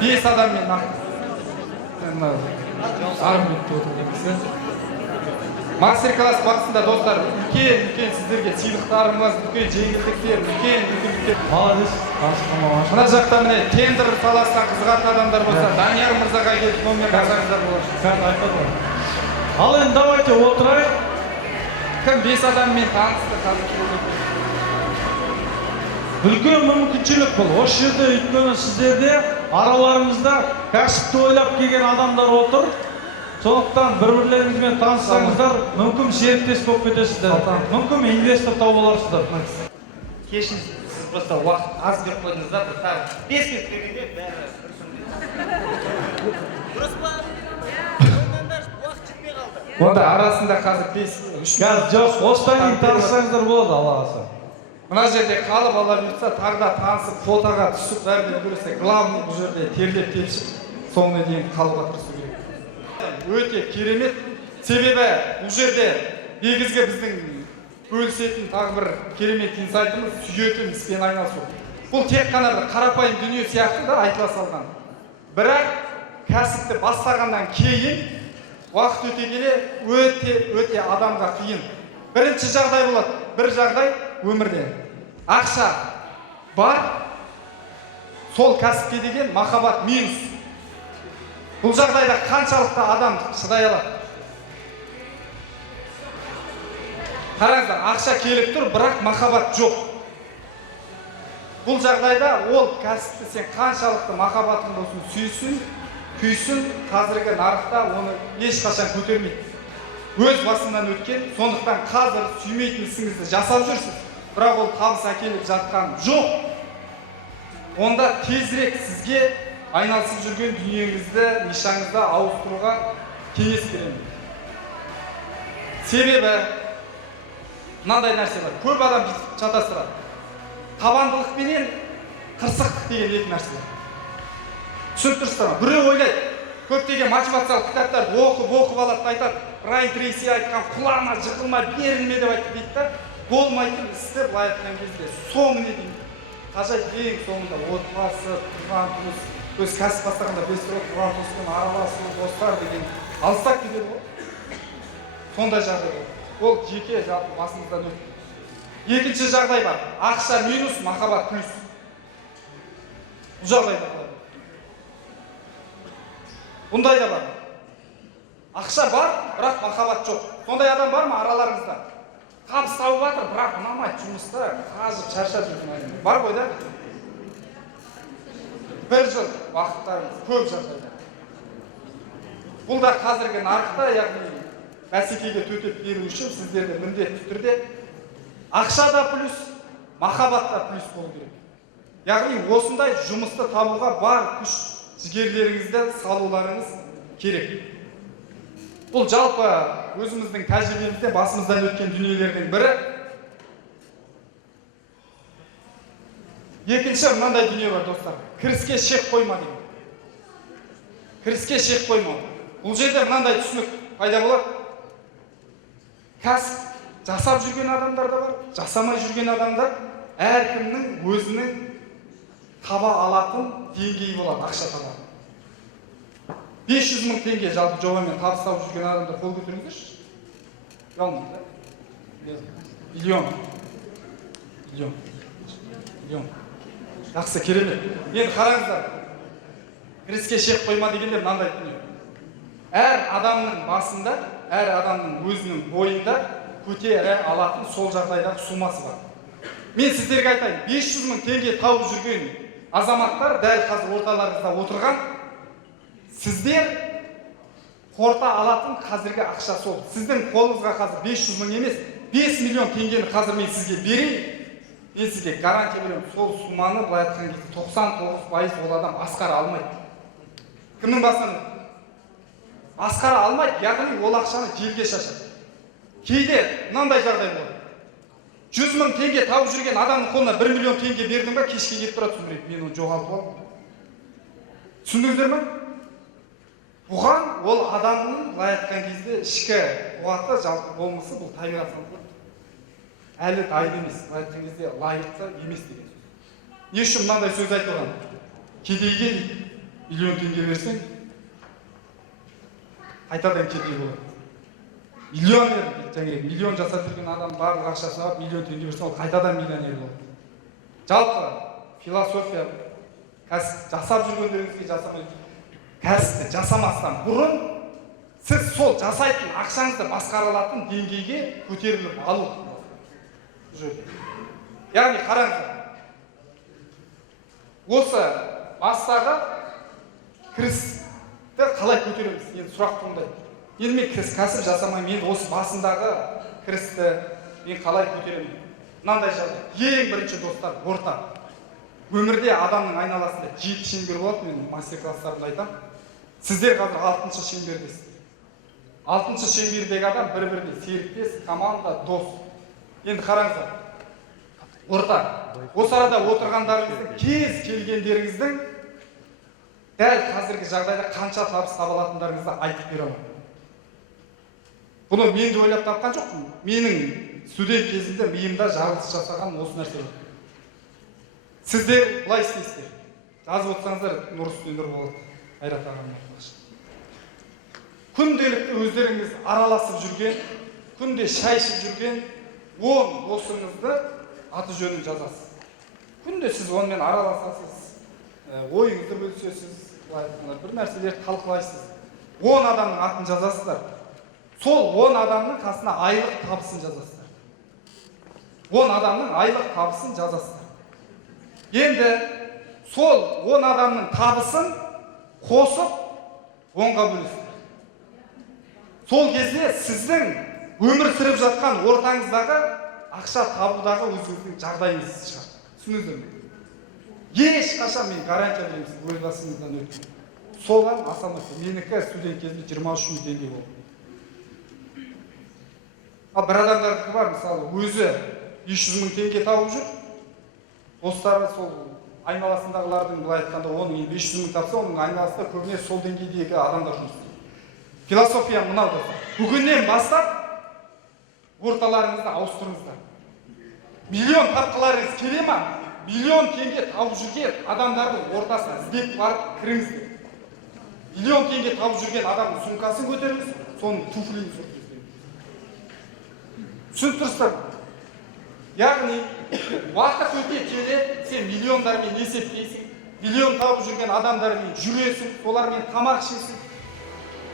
Бес адаммен жарым минутта отырдыңыз. Мастер-класс барысында достар, үлкен сіздерге сыйлықтарымыз, үлкен жеңілдіктер, үлкен Молодец, танысқанға. мына жақта міне тендер саласына қызығатын адамдар болса, Данияр мырзаға келіп номер жазсаңыздар болады. Ал енді давайте отырайық. Кім 5 адаммен танысты қазір? Үлкен мүмкіншілік бұл. Осы жерде өйткені сіздерде араларыңызда кәсіпті ойлап келген адамдар отыр. Сондықтан бір-бірлеріңізбен таныссаңыздар, мүмкін серіктес болып кетесіздер. Мүмкін инвестор тауып аларсыздар. Кешіңіз, сіз просто уақыт аз беріп қойдыңыздар, тағы 5 минут бергенде бәрі бір сөндіреді. Дұрыс па? Уақыт жетпей қалды. Онда арасында қазір 5-3 Жоқ, осыдан кейін таныссаңыздар болады, Алла қаласа. Мына жерде қалып ала бұйыртса, тағы да танысып, фотоға түсіп, бәріне көрсе, главный бұл жерде терлеп-тепшіп, соңына дейін қалуға тырысу керек. Өте керемет. Себебі бұл жерде негізгі біздің бөлісетін тағы бір керемет инсайтымыз сүйетін іспен айналысу. Бұл тек қана бір қарапайым дүние сияқты да айтыла салған. Бірақ кәсіпті бастағаннан кейін уақыт өте келе өте адамға қиын. Бірінші жағдай болады. Бір жағдай өмірде ақша бар, сол кәсіпке деген махаббат минус. Бұл жағдайда қаншалықты адам шыдай алады? Қараңыздар, ақша келіп тұр, бірақ махаббат жоқ. Бұл жағдайда ол кәсіпті сен қаншалықты махаббатың болсын сүйсін, күйсін, қазіргі нарықта оны ешқашан көтермейді. Өз басынан өткен, сондықтан қазір сүймейтін ісіңізді жасап жүрсіз, бірақ ол табыс әкеліп жатқан жоқ. Онда тезірек сізге айналысып жүрген дүниеңізді, нишаңызды ауыстыруға кеңес беремін. Себебі мынандай нәрсе бар. Көп адам шатастырады. Табандылық пенен қырсықтық деген екі нәрсе бар. Түсініп тұрсыздар ма? Біреу ойлайды, көптеген мотивациялық кітаптарды оқып алады, айтады, Брайан Трейси айтқан құлама, жығылма, берілме деп айтты дейді да, болмайтын істі былай айтқан кезде соңына дейін қажайып ең соңында отбасы, туған туыс, өз кәсіп бастағанда бестіріп туған туыспен араласу, достар деген алыстап кетеді ғой. Сондай жағдай болды. Ол жеке жалпы басымыздан өтті. Екінші жағдай бар. Ақша минус, махаббат плюс. Бұл жағдай да бар. Бұндай да бар. Ақша бар, бірақ махаббат жоқ. Сондай адам бар ма араларыңызда? Табыс тауып жатыр, бірақ ұнамайды жұмыста, қажып, шаршап жүрген адам. Бар ғой да? Бір жыл уақыттарыңыз көп жағдайда. Бұл да қазіргі нарықта, яғни бәсекеге төтеп беру үшін сіздерде міндетті түрде ақша да плюс, махаббат та плюс болу керек. Яғни осындай жұмысты табуға бар күш жігерлеріңізді салуларыңыз керек. Бұл жалпы өзіміздің тәжірибемізде басымыздан өткен дүниелердің бірі. Екінші мынандай дүние бар, достар. Кіріске шек қойма деген. Кіріске шек қойма. Бұл жерде мынандай түсінік пайда болады. Кәсіп жасап жүрген адамдар да бар, жасамай жүрген адамдар, әркімнің өзінің таба алатын деңгейі болады, ақша табады. 500 мың теңге жалпы жобамен табыс тауып жүрген адамдар қол көтеріңіздерші. Миллион. Жақсы, керемет. Енді қараңыздар. Кіріске шек қойма дегенде мынандай дүние. Әр адамның басында, әр адамның өзінің бойында көтере алатын сол жағдайдағы сумасы бар. Мен сіздерге айтайын, 500 мың теңге тауып жүрген азаматтар дәл қазір орталарыңызда отырған. Сіздер қорта алатын қазіргі ақша сол. Сіздің қолыңызға қазір 500 мың емес, 5 миллион теңгені қазір мен сізге берейін. Мен сізге гарантия беремін, сол суманы былай айтқан кезде 99% ол адам басқара алмайды. Кімнің басынан? Басқара алмайды, яғни ол ақшаны желге шашады. Кейде мынандай жағдай болады. 100 мың теңге тауып жүрген адамның қолына 1 миллион теңге бердің ба, кешке кетіп тұрады түсіндірейік, мен оны жоғалтып алдым. Түсіндіңіздер ме? Бұған ол адамның былай айтқан кезде ішкі қуаты, жалпы болмысы, бұл табиғат заңдылығы. Әлі дайын емес, былай айтқан кезде лайықты емес деген сөз. Не үшін мынандай сөз айтылған? Кедейге миллион теңге берсең, қайтадан кедей болады. Миллион жасап жүрген адам барлық ақшасын алып, миллион теңге берсең, ол қайтадан миллионер болады. Жалпы философия, кәсіп жасап жүргендеріңізге жасамай, кәсіпті жасамастан бұрын сіз сол жасайтын ақшаңызды басқара алатын деңгейге көтеріліп алу. Яғни қараңыздар. Осы бастағы кірісті қалай көтереміз? Енді сұрақ туындайды. Енді мен кәсіп жасамай, мен осы басындағы кірісті мен қалай көтеремін? Мынандай жағдай. Ең бірінші достар, орта. Өмірде адамның айналасында 7 шеңбер болады, мен мастер-класстарымда айтамын. Сіздер қазір 6-шы шеңбердесіз. 6-шы шеңбердегі адам бір-біріне серіктес, команда, дос. Енді қараңыздар. Орта. Осы арада отырғандарыңыздың кез келгендеріңіздің дәл қазіргі жағдайда қанша табыс таба алатындарыңызды айтып бере аламын. Бұны мен де ойлап тапқан жоқпын. Менің студент кезімде миымда жарылыс жасаған осы нәрсе бар. Сіздер былай істейсіздер. Жазып отырсаңыздар нұр үстіне нұр болады. Қайрат ағам айтпақшы. Күнделікті өздеріңіз араласып жүрген, күнде шай ішіп жүрген 10 досыңызды аты жөнін жазасыз. Күнде сіз онымен араласасыз, ойыңызды бөлісесіз, бір нәрселерді талқылайсыз. 10 адамның атын жазасыздар. Сол 10 адамның қасына айлық табысын жазасыздар. 10 адамның айлық табысын жазасыздар. Енді сол 10 адамның табысын қосып 10-ға бөлесіздер. Сол кезде сіздің өмір сүріп жатқан ортаңыздағы ақша табудағы өзіңіздің жағдайыңыз шығар. Түсініңіздер ме? Ешқашан мен гарантия беремін сіз өз басыңыздан өткен. Соған аса маңызды. Менікі студент кезінде 23 мың теңге болды. Бір адамдардікі бар, мысалы, өзі 500 мың теңге тауып жүр. Достары сол айналасындағылардың былай айтқанда оның 500 мың тапса, оның айналасында көбіне сол деңгейдегі адамдар жұмыс істейді. Философия мынау да. Бүгіннен бастап орталарыңызды ауыстырыңыздар. Миллион тапқыларыңыз келе ма? Миллион теңге тауып жүрген адамдардың ортасына іздеп барып кіріңіздер. Миллион теңге тауып жүрген адамның сумкасын көтеріңіз, соның туфлиін сүртіңіздер. Түсініп тұрсыздар. Яғни уақыт өте келе сен миллиондармен есептейсің, миллион тауып жүрген адамдармен жүресің, солармен тамақ ішесің.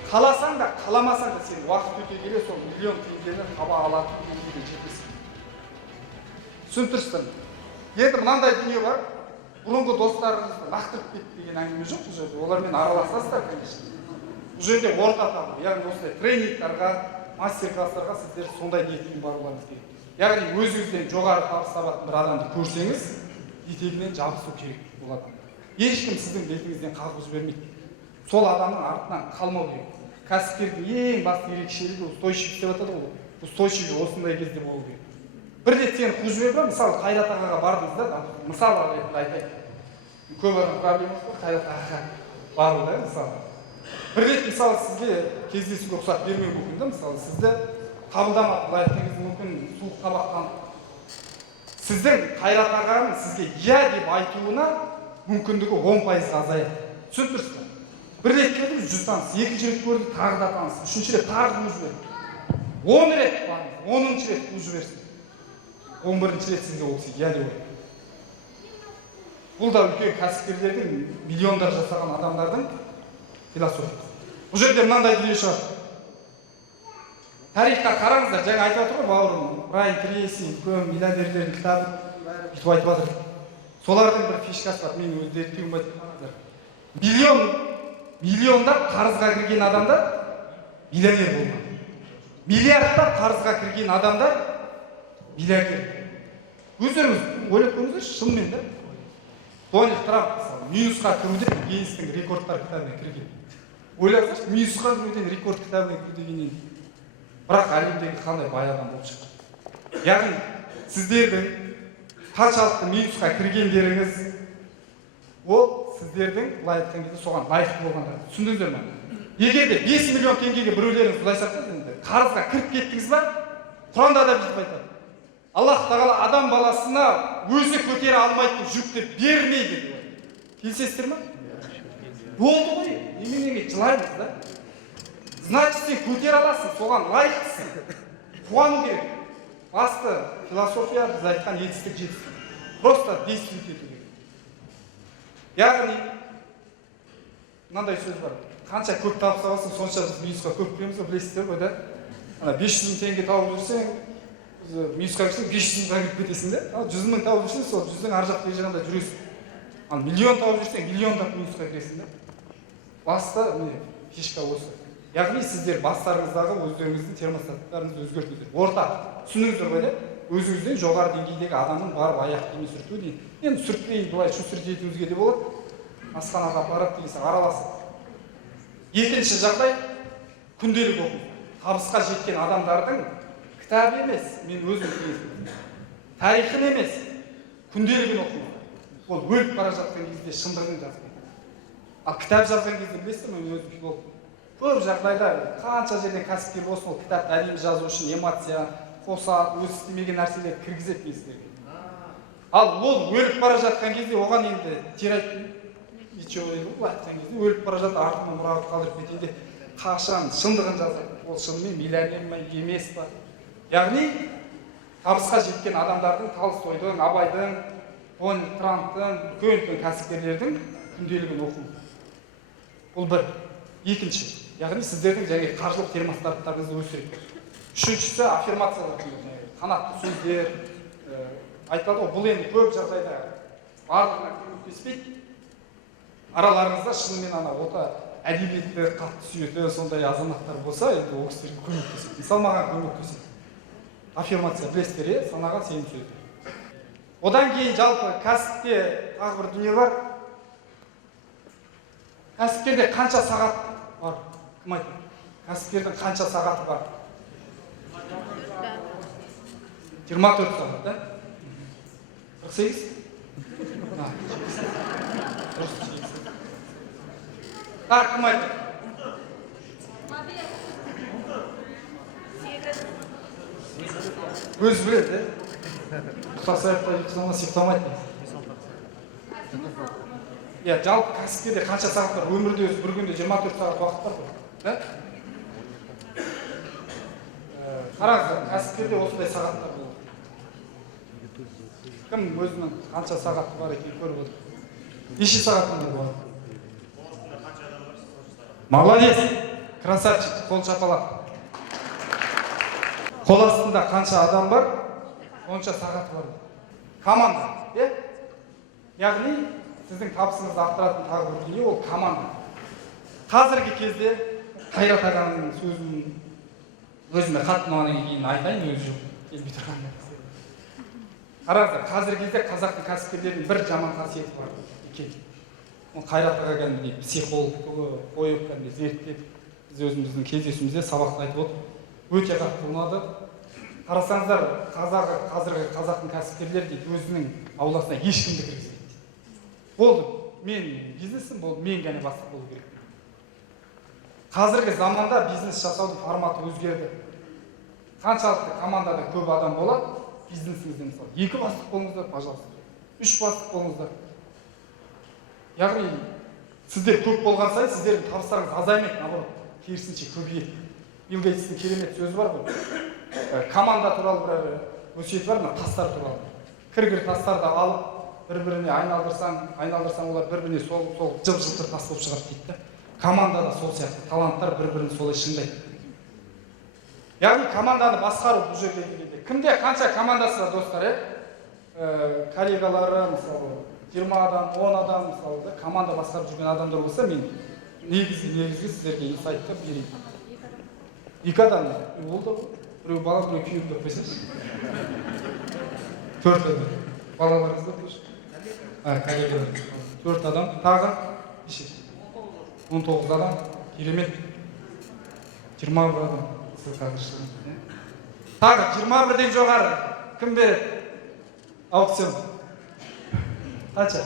Қаласаң да, қаламасаң да сен уақыт өте келе сол миллион теңгені таба алатын деңгейге жетесің. Түсініп тұрсыздар. Енді мынандай дүние бар. Бұрынғы достарыңызды лақтырып кетті деген әңгіме жоқ бұл жерде. Олармен араласасыздар, конечно. Бұл жерде орта табу, яғни осындай тренингтарға, мастер класстарға сіздер сондай ниетпен баруларыңыз керек. Яғни өзіңізден жоғары табыс табатын бір адамды көрсеңіз, етегінен жабысу керек бұл адам. Ешкім сіздің бетіңізден қағып жібермейді. Сол адамның артынан қалмау керек. Кәсіпкердің ең басты ерекшелігі устойчивость деп атады ғой. Устойчивость осындай кезде болу керек. Бір рет сені қуып жіберді, мысалы Қайрат ағаға бардыңыз да, мысалы ретінде айтайын. Көп адам проблемасы бар Қайрат ағаға баруда, мысалы. Бір рет мысалы сізге кездесуге рұқсат бермеуі мүмкін да, мысалы сізді қабылдамады, былай айтқаныңыз мүмкін суық қабақтан. Сіздің Қайрат ағаның сізге иә деп айтуына мүмкіндігі 10% азаяды. Түсініп тұрсыз ба? Bir rет келдіңіз 100 таныс, екінші рет көрдіңіз тағы да таныс, үшінші рет тағы қуып жіберді. 10 рет барыңыз, 10-шы рет қуып жіберсін. 11-ші рет сізге ол кісі иә деп айтады. Бұл да үлкен кәсіпкерлердің миллиондар жасаған адамдардың философиясы. Бұл жерде мынандай дүние шығар. Тарихқа қараңыздар, жаңа айтып отыр ғой бауырым, Брайан Трейси, үлкен миллиардерлердің кітабы бүйтіп айтып отыр. Солардың бір фишкасы бар, мен өз зерттеуім айтып қараңыздар. Миллиондап қарызға кірген адамдар миллионер болмады. Миллиардтап қарызға кірген адамдар миллиардер. Өздеріңіз ойлап көріңіздерші, шынымен да. Дональд Трамп мысалы минусқа кіруден Гиннестің рекордтар кітабына кірген. Ойлаңыздаршы, минусқа кіруден рекорд кітабына кіргеннен бірақ әлемдегі қандай бай адам болып шықты. Яғни сіздердің қаншалықты минусқа кіргендеріңіз ол сіздердің былай айтқан кезде соған лайықты болғандар. Түсіндіңіздер ме? Егер де 5 миллион теңгеге біреулеріңіз былай айтсаңыз енді қарызға кіріп кеттіңіз ба? Құранда да бүйтіп айтады. Аллах тағала адам баласына өзі көтере алмайтын жүкті бермейді деп айтады. Келісесіздер ме? Болды ғой. Неменеге жылаймыз да? Значит, сен көтере аласың, соған лайықтысың. Қуану керек. Басты философия біз айтқан етістік жетістік. Просто действовать ету керек. Яғни, мынандай сөз бар. Қанша көп табыс аласың, сонша біз минусқа көп кіреміз, білесіздер ғой да? 500 мың теңге тауып жүрсең, минусқа кірсең 500 мыңға кіріп кетесің да? 100 мың тауып жүрсең, сол 100-дің ар жақ бер жағында жүресің. Ал миллион тауып жүрсең, миллиондап минусқа кіресің да? Басты фишка осы. Яғни сіздер бастарыңыздағы өздеріңіздің термостаттарыңызды өзгертіңіздер. Орта, түсініңіздер ғой да? Өзіңізден жоғары деңгейдегі адамның барып аяқ киімін сүрту дейін. Енді сүртпейін, былай шүсірт етуіңізге де болады. Асханаға барып деген сияқты араласып. Екінші жағдай күнделік оқу. Табысқа жеткен адамдардың кітабы емес, мен өзім білесім. Тарихын емес, күнделігін оқу. Ол өліп бара жатқан кезде шындығын жазбайды. Ал кітап жазған кезде білесіздер ме, мен өзім филолог. Көп жағдайда қанша жерден кәсіпкер болсын, ол кітапты әдемі жазу үшін эмоция қосады, өз істемеген нәрселер кіргізеді сіздерге. Ал ол өліп бара жатқан кезде оған енді терапия ничего дейді ғой, айтқан кезде өліп бара жатыр, артынан мұра қалдырып кетеді. Қашан шындығын жазады. Ол шынымен миллионер ме емес па? Яғни табысқа жеткен адамдардың, Толстойдың, Абайдың, Дональд Трамптың, үлкен кәсіпкерлердің күнделігін оқу. Бұл бір. Екінші, яғни сіздердің және қаржылық термостаттарыңызды өсіреді. Үшіншісі аффирмациялар, қанатты сөздер айтады ғой, бұл енді көп жағдайда барлығына көмектеспейді. Араларыңызда шынымен ана ота әдебиетті қатты сүйетін сондай азаматтар болса, енді ол кісілерге көмектеседі. Мысалы маған көмектеседі. Аффирмация білесіздер, санаға сенім сөздер. Одан кейін жалпы кәсіпте тағы бір дүние бар. Кәсіпкерде қанша сағат бар? Кім айтады? Кәсіпкердің қанша сағаты бар? 24 сағат, да? 48? Так, кім айтады? Өз біледі, да? Ұстасайықта ұйқысына септамайды. Жалпы кәсіпкерде қанша сағат бар? Өмірде өзі бір күнде 24 сағат уақыт бар ғой, да? Қараңыз, кәсіпкерде осындай сағаттар болады. Кім өзінің қанша сағаты бар екен көріп отыр? Неше сағатында болады? Молодец! Красавчик, қол шапалақ. Қол астында қанша адам бар, онша сағаты бар. Команда, е? Яғни сіздің табысыңызды арттыратын тағы бір дүние ол команда. Қазіргі кезде Қайрат ағаның сөзін өзіме қатты ұнағаннан кейін айтайын, өзі жоқ келмей тұрғанда. Қараңыздар, қазіргі кезде қазақтың кәсіпкерлерінің бір жаман қасиеті бар екен. Қайрат аға кәдімгідей психолог қойып, кәдімгідей зерттеп, біз өзіміздің кездесуімізде сабақты айтып отыр. Өте қатты ұнады. Қарасаңыздар, қазіргі қазақтың кәсіпкерлері дейді, өзінің ауласына ешкімді кіргізбейді. Болды, мен бизнесім, болды, мен ғана бастық болу керек. Қазіргі заманда бизнес жасаудың форматы өзгерді. Қаншалықты командада көп адам болады, бизнесіңізде мысалы 2 бастық болыңыздар, пожалуйста, 3 бастық болыңыздар. Яғни сіздер көп болған сайын сіздердің табыстарыңыз азаймайды, наоборот, керісінше көбейеді. Билл Гейтстің керемет сөзі бар ғой. Команда туралы бір өсиеті бар, тастар туралы. Кір тастарды алып, бір-біріне айналдырсаң, олар бір-біріне сол жып-жылтыр тас болып шығады дейді. Командада сол сияқты, таланттар бір-бірін солай шыңдайды. Яғни команданы басқару бұл жерде келеді. Кімде қанша командасы бар достар, коллегалары, мысалы, 20 адам, 10 адам, мысалы, команда басқарып жүрген адамдар болса, мен негізгі сіздерге инсайтты берейін. 2 адам, ол да біреу бала, біреу күйеу деп қойсаңыз. 4 адам. Балаларыңыз да қойшы. Коллегалар. 4 адам, тағы 19 адам, керемет. 21 адам. Тағы 21-ден жоғары кім береді? Аукцион. Қанша?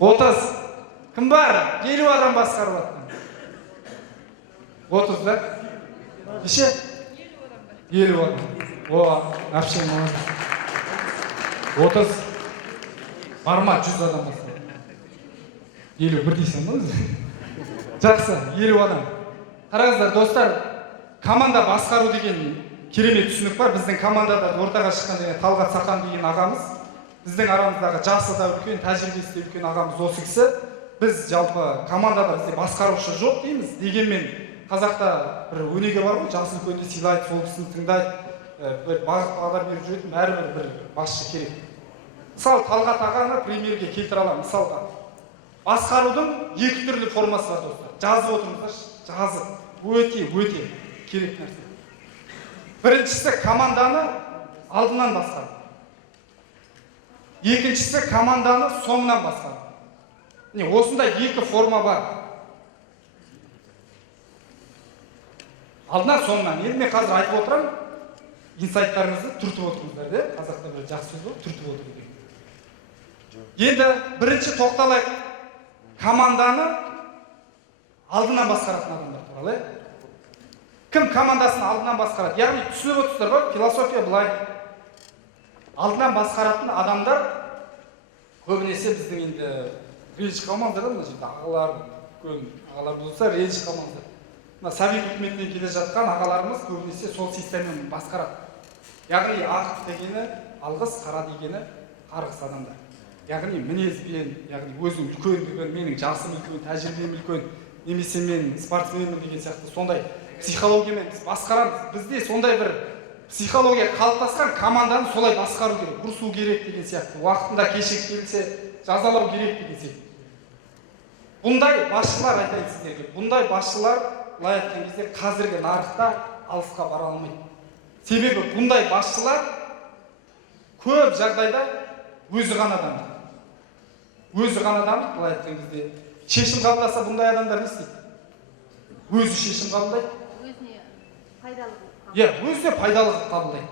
30. Кім бар? 50 адам басқарып жатқан. 30 да? Неше? 50 адам. О, вообще молодец. 30. Бар ма 100 адам басқарып? 50 бір дейсің ба өзі? Жақсы, 50 адам. Қараңыздар достар, команда басқару деген керемет түсінік бар. Біздің командада ортаға шыққан деген Талғат Сақан деген ағамыз, біздің арамыздағы жасы да үлкен, тәжірибесі де үлкен ағамыз осы кісі. Біз жалпы командада бізде басқарушы жоқ дейміз. Дегенмен қазақта бір өнеге бар ғой, жасы үлкенді сыйлайды, сол кісіні тыңдайды, бір бағыт-бағдар беріп жүретін бәрібір бір басшы керек. Мысалы, Талғат ағаны примерге келтіре аламын. Мысалға, басқарудың 2 түрлі формасы бар достар. Жазып отырыңыздаршы, жазып. Өте керек нәрсе. Біріншісі команданы алдынан басқару. Екіншісі команданы соңынан басқару. Осында 2 форма бар. Алдынан соңынан. Енді мен қазір айтып отырам, инсайттарыңызды түртіп отырыңыздар, де? Қазақта бір жақсы сөз бар, түртіп отыру деген. Енді бірінші тоқталайық. Команданы алдынан басқаратын адамдар туралы. Кім командасын алдынан басқарады? Яғни түсініп отырсыздар ғой, философия былай. Алдынан басқаратын адамдар көбінесе біздің енді ренжіп қалмаңыздар, мына жерде ағалар болса ренжіп қалмаңыздар. Мына совет үкіметінен келе жатқан ағаларымыз көбінесе сол системамен басқарады. Яғни ақ дегені алғыс, қара дегені қарғыс адамдар. Яғни мінезбен, яғни өзінің үлкендігін, менің жасым үлкен, тәжірибем үлкен, немесе мен спортсменмін деген сияқты сондай психологиямен біз басқарамыз. Бізде сондай бір психология қалыптасқан, команданы солай басқару керек, ұрысу керек деген сияқты, уақытында кешігіп келсе жазалау керек деген сияқты. Бұндай басшылар, айтайын сіздерге, бұндай басшылар былай айтқан кезде қазіргі нарықта алысқа бара алмайды. Себебі бұндай басшылар көп жағдайда өзі ғана адам. Былай айтқан кезде шешім қабылдаса бұндай адамдар не істейді? Өзі шешім қабылдайды. Өзіне пайдалы қабылдайды.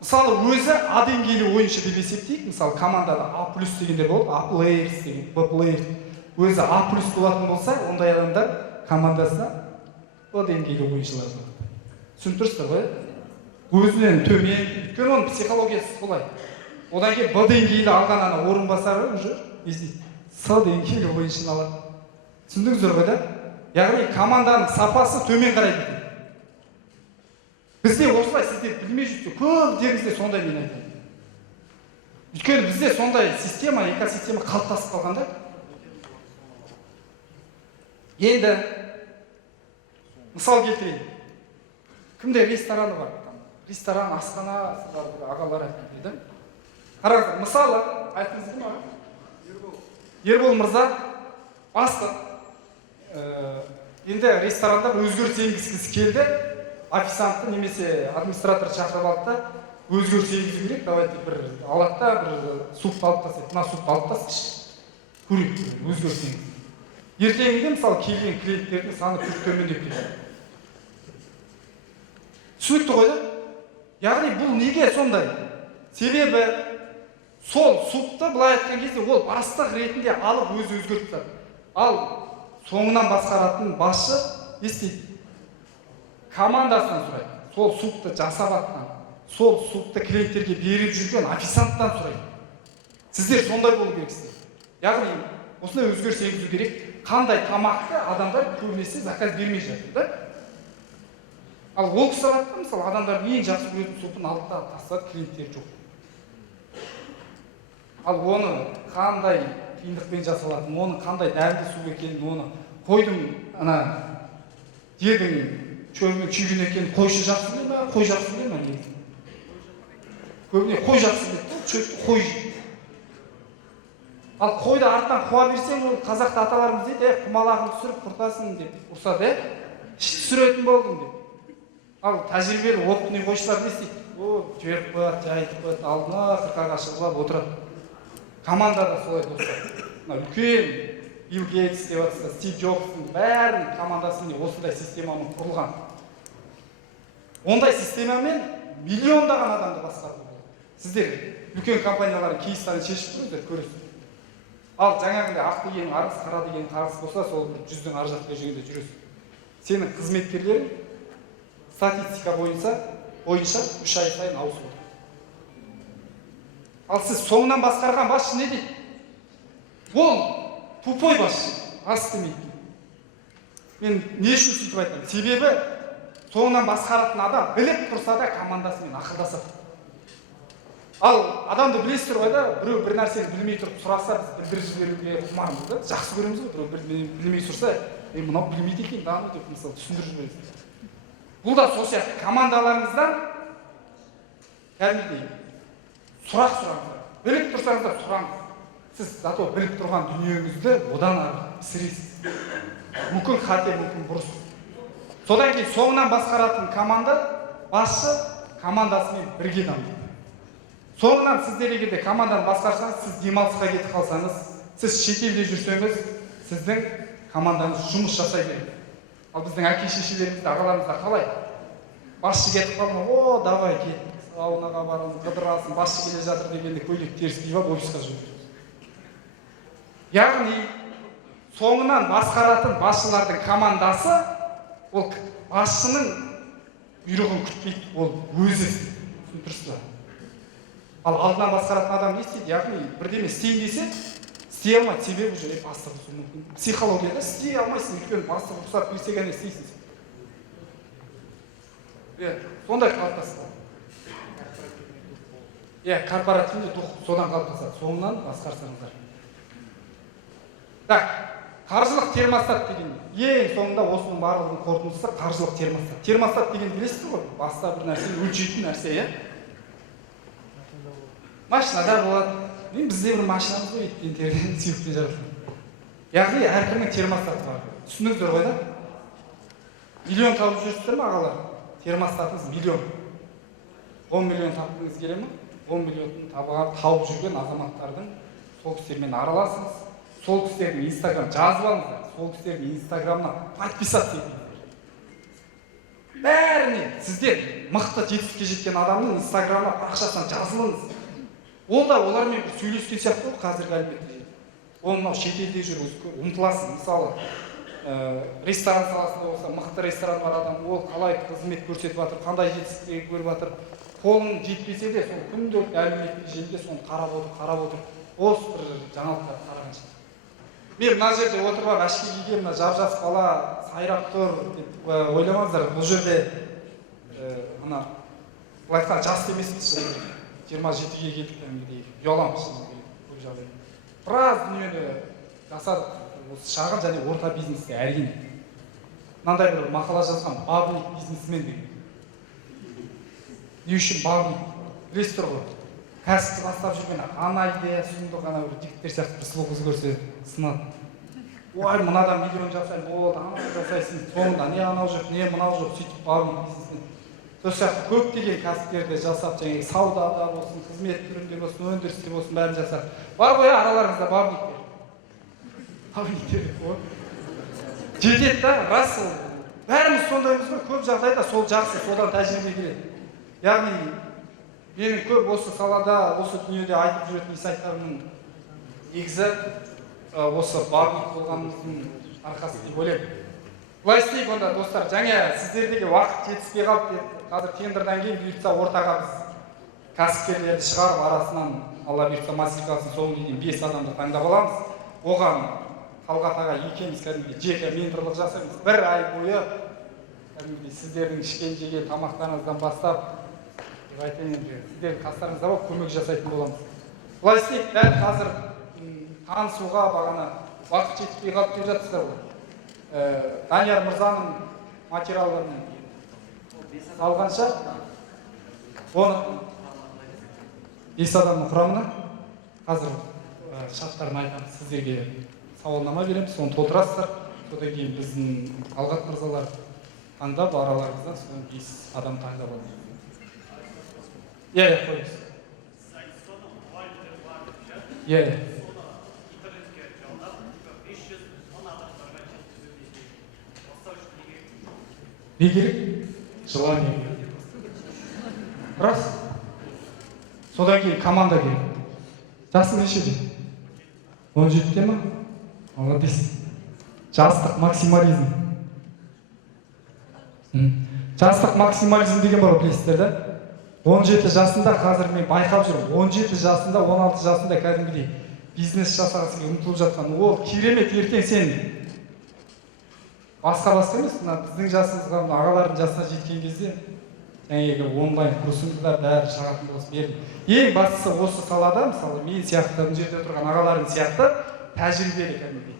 Мысалы, өзі А деңгейлі ойыншы деп есептейік. Мысалы, командада А+ дегендер болады, А+ деген, Б+. Өзі А+ болатын болса, ондай адамдар командасына Б деңгейлі ойыншылар болады. Түсініп тұрсыздар ғой? Өзінен төмен, өйткені оның психологиясы солай. Одан кейін Б деңгейлі алған ана орынбасары уже не істейді? С деңгейлі ойыншыны алады. Түсіндіңіздер ғой да? Яғни команданың сапасы төмен қарайды. Бізде осылай сіздер білмей жүрсе, көптеріңізде сондай мен айтайын. Өйткені бізде сондай система, экосистема қалыптасып қалғанда. Енді мысал келтірейін. Кімде рестораны бар? Ресторан, асхана, ағалар айтты. Қараңыздар, мысалы, айтыңыз кім аға? Ербол мырза бастық. Енді ресторандар өзгеріс енгізгісі келді. официантты немесе администратор шақырып алды да өзгеріс енгізу керек, давайте бір алады да бір супты алып тастайды, мына супты алып тастайшы көрейік өзгеріс енгізу. Ертеңінде мысалы келген клиенттердің саны күрт төмендеп кетеді. Түсінікті ғой да? Яғни бұл неге сондай? Себебі сол супты былай айтқан кезде ол бастық ретінде алып өзі өзгертіп тастады. Ал соңынан басқаратын басшы не істейді? Командасынан сұрайды. Сол супты жасап атқан, сол супты клиенттерге беріп жүрген официанттан сұрайды. Сіздер сондай болу керексіздер. Яғни осындай өзгеріс енгізу керек. Қандай тамақты адамдар көбінесе заказ бермей жатыр да? Ал ол кісі алады, мысалы, адамдар ең жақсы көретін супын алды да тастады, клиенттері жоқ. Ал оны қандай қиындықпен жасалатын, оны қандай дәмді су екенін, оны қойдың ана жердің шөлмен күйген екенін қойшы жақсы біле ма, қой жақсы біле ма негізі? Көбіне қой жақсы біледі, шөпті қой. Ал қойды арттан қуа берсең, ол қазақта аталарымыз дейді, құмалағын түсіріп құртасын деп ұрсады, ішті түсіретін болдым деп. Ал тәжірибелі опытный қойшылар не істейді? Жіберіп қояды, жайып қояды, алдына қырқаға шығып отырады. Команда да солай достар. Үлкен Билл Гейтс деп жатса, Стив Джобстың бәрінің командасымен осындай системаның құрылған. Ондай системамен миллиондаған адамды басқару болады. Сіздер үлкен компаниялардың кейстарын шешіп тұрыңыздар, көресіздер. Ал жаңағындай ақ деген арыз, қара деген қарыз болса, сол 100-дің ар жақ дәрежеңде жүресің. Сенің қызметкерлерің статистика бойынша 3 ай сайын ауысып отыр. Ал сіз соңынан басқарған басшы не дейді? Ол тупой басшы, аз істемейді. Мен не үшін сөйтіп айтамын? Себебі соңынан басқаратын адам біліп тұрса да командасымен ақылдасады. Ал адамды білесіздер ғой да, біреу бір нәрсені білмей тұрып сұраса, біз білдіріп жіберуге құмармыз да, жақсы көреміз ғой, біреу білмей сұрса, мынау білмейді екен, даны деп мысалы түсіндіріп жібересіз. Бұл да сол сияқты командаларыңыздан кәдімгідей сұрақ сұраңыздар. Біліп тұрсаңыздар сұраңыз. Сіз зато біліп тұрған дүниеңізді одан ары пісіресіз. Мүмкін қате, мүмкін бұрыс. Содан кейін соңынан басқаратын команда, басшы командасымен бірге дамиды. Соңынан сіздер егер де команданы басқарсаңыз, сіз демалысқа кетіп қалсаңыз, сіз шетелде жүрсеңіз, сіздің командаңыз жұмыс жасай береді. Ал біздің әке-шешелерімізді, ағаларымызда қалай? Басшы кетіп қалма, давай кет, саунаға барамыз, қыдырасың, басшы келе жатыр дегенде көйлек теріс киіп алып офисқа жүреді. Яғни соңынан басқаратын басшылардың командасы ол басшының бұйрығын күтпейді, ол өзі тұрсыз ба? Ал алдынан басқаратын адам не істейді? Яғни бірдеме істейін десе, істей алмайды, себебі уже бастық ұрсуы мүмкін. Психологияда істей алмайсың, өйткені бастық ұрсап берсе ғана істейсің. Сондай қалыптасады. Корпоративный дух содан қалыптасады, соңынан басқарсаңыздар. Так, қаржылық термостат деген, ең соңында осының барлығының қорытындысы қаржылық термостат. Термостат деген білесіз ғой, баста бір нәрсені өлшейтін нәрсе, машинада болады. Бізде бір машинамыз ғой, еттен терден сүйектен жаратылған. Яғни әркімнің термостаты бар. Түсіндіңіздер ғой да? Миллион тауып жүрсіздер ме ағалар? Термостатыңыз миллион. 10 миллион тапқыңыз келе ме? 10 миллионын тауып жүрген азаматтардың сол кісілермен араласыңыз. Сол кісілердің Инстаграм жазып алыңыздар. Сол кісілердің Инстаграмына подписаться етіңіздер. Бәріне сіздер мықты жетістікке жеткен адамның Инстаграмына парақшасынан жазылыңыз. Ол да олармен бір сөйлескен сияқты ғой қазіргі әлеуметтік. Ол мынау шетелде жүр, ұмтыласың. Мысалы, ресторан саласында болса, мықты ресторан бар адам, ол қалай қызмет көрсетіп жатыр, қандай жетістікке көріп жатыр. Қолың жетпесе де, сол күнделікті әлеуметтік желіде соны қарап отыр. Осы бір жаңалықтар қарағанша. Мен мына жерде отырып алып, әшке киген мына жап-жас бала сайрап тұр деп ойламаңыздар. Бұл жерде мына былай айтқан жас емеспіз. 27-ге келдік кәдімгідей ұяламыз көп жағдай. Біраз дүниені жасадық. Осы шағын және орта бизнесте әрине. Мынандай бір мақала жазған бабник бизнесмен деген. Не үшін бабник? Білесіздер ғой. Кәсіпті бастап жүрген ана идея сұмдық, ана бір жігіттер сияқты бір сұлу қыз көрсе сынады. ой мынадан миллион жасаймын болды анау жасайсың соңында не анау жоқ не мынау жоқ сөйтіп бабник бизнесмен сол сияқты көптеген кәсіпкерді жасап жаңағы саудада болсын қызмет түрінде болсын өндірісте болсын бәрін жасап бар ғой араларыңызда бабниктер жетеді да рас ол бәріміз сондаймыз ғой көп жағдайда сол жақсы содан тәжірибе келеді яғни менің көп осы салада осы дүниеде айтып жүретін инсайттарымның негізі осы бабник болғанымыздың арқасы деп ойлаймын былай істейік онда достар жаңа сіздердегі уақыт жетіспей қалды деді қазір тендердан кейін бұйыртса ортаға біз кәсіпкерлерді шығарып арасынан алла бұйыртса массивасын соңына дейін 5 адамды таңдап аламыз оған Талғат аға екеуміз кәдімгідей жеке менторлық жасаймыз 1 ай бойы кәдімгідей сіздердің ішкен жеген тамақтарыңыздан бастап деп айтайын сіздердің қастарыңызда болып көмек жасайтын боламыз былай істейік дәл қазір танысуға бағана уақыт жетіспей қалып деп жатсыздар ғой Данияр мырзаның материалдарын алғанша оны 5 адамның құрамына қазір шарттарын айтамыз сіздерге сауалнама береміз соны толтырасыздар содан кейін біздің Талғат мырзалар таңдап араларыңыздан соны 5 адам таңдап аламыз иә қойыңыз иә не керек? Желание керек. Рас. Содан кейін команда керек. Жасың нешеде? 17-те ма? Молодец. Жастық максимализм. Жастық максимализм деген бар білесіздер да? 17 жасында қазір мен байқап жүрмін. 17 жасында, 16 жасында кәдімгідей бизнес жасағысы ұмтылып жатқан. Ол керемет ертең сен басқа емес, біздің жасымызға ағалардың жасына жеткен кезде жаңағы онлайн курсымызда бәрі шығатын болсын берді. Ең бастысы осы салада, мысалы мен сияқты мына жерде тұрған ағаларым сияқты тәжірибелі кәдімгідей.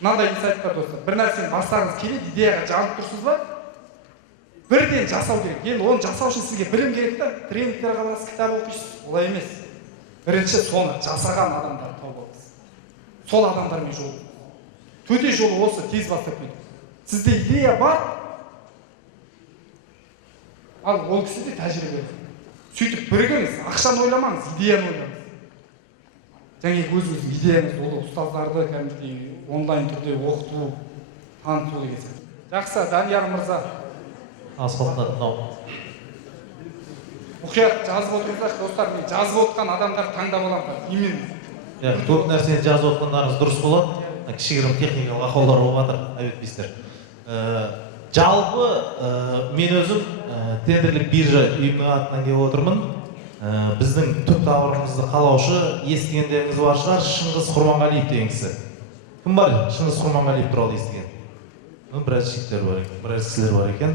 Мынандай инсайт бар достар, бір нәрсені бастағыңыз келеді, идеяға жанып тұрсыз ба? Бірден жасау керек. Енді оны жасау үшін сізге білім керек та, тренингтерге барасыз, кітап оқисыз, олай емес. Бірінші соны жасаған адамдарды тауып алыңыз. Сол адамдармен жолығыңыз. Төте жолы осы тез бастап кетеді. Сізде идея бар, ал ол кісіде тәжірибе. Сөйтіп бірігіңіз, ақшаны ойламаңыз, идеяны ойлаңыз. Және өзіңіздің идеяңыз ол ұстаздарды кәдімгідей онлайн түрде оқыту, таныту деген сияқты. Жақсы, Данияр мырза. Асфальтта мынау. Мұқият жазып отырыңыздар, достар, мен жазып отқан адамдарды таңдап аламын. Именно. Көп нәрсені жазып отқандарыңыз дұрыс болады. Кішігірім техникалық ақаулар болып жатыр, әуетпейсіздер. Жалпы мен өзім тендерлік биржа ұйымының атынан келіп отырмын. Біздің түп тамырымызды қалаушы естігендеріңіз бар шығар, Шыңғыс Құрманғалиев деген кісі. Кім бар? Шыңғыс Құрманғалиев туралы естіген. Біраз жігіттер бар екен, біраз кісілер бар екен.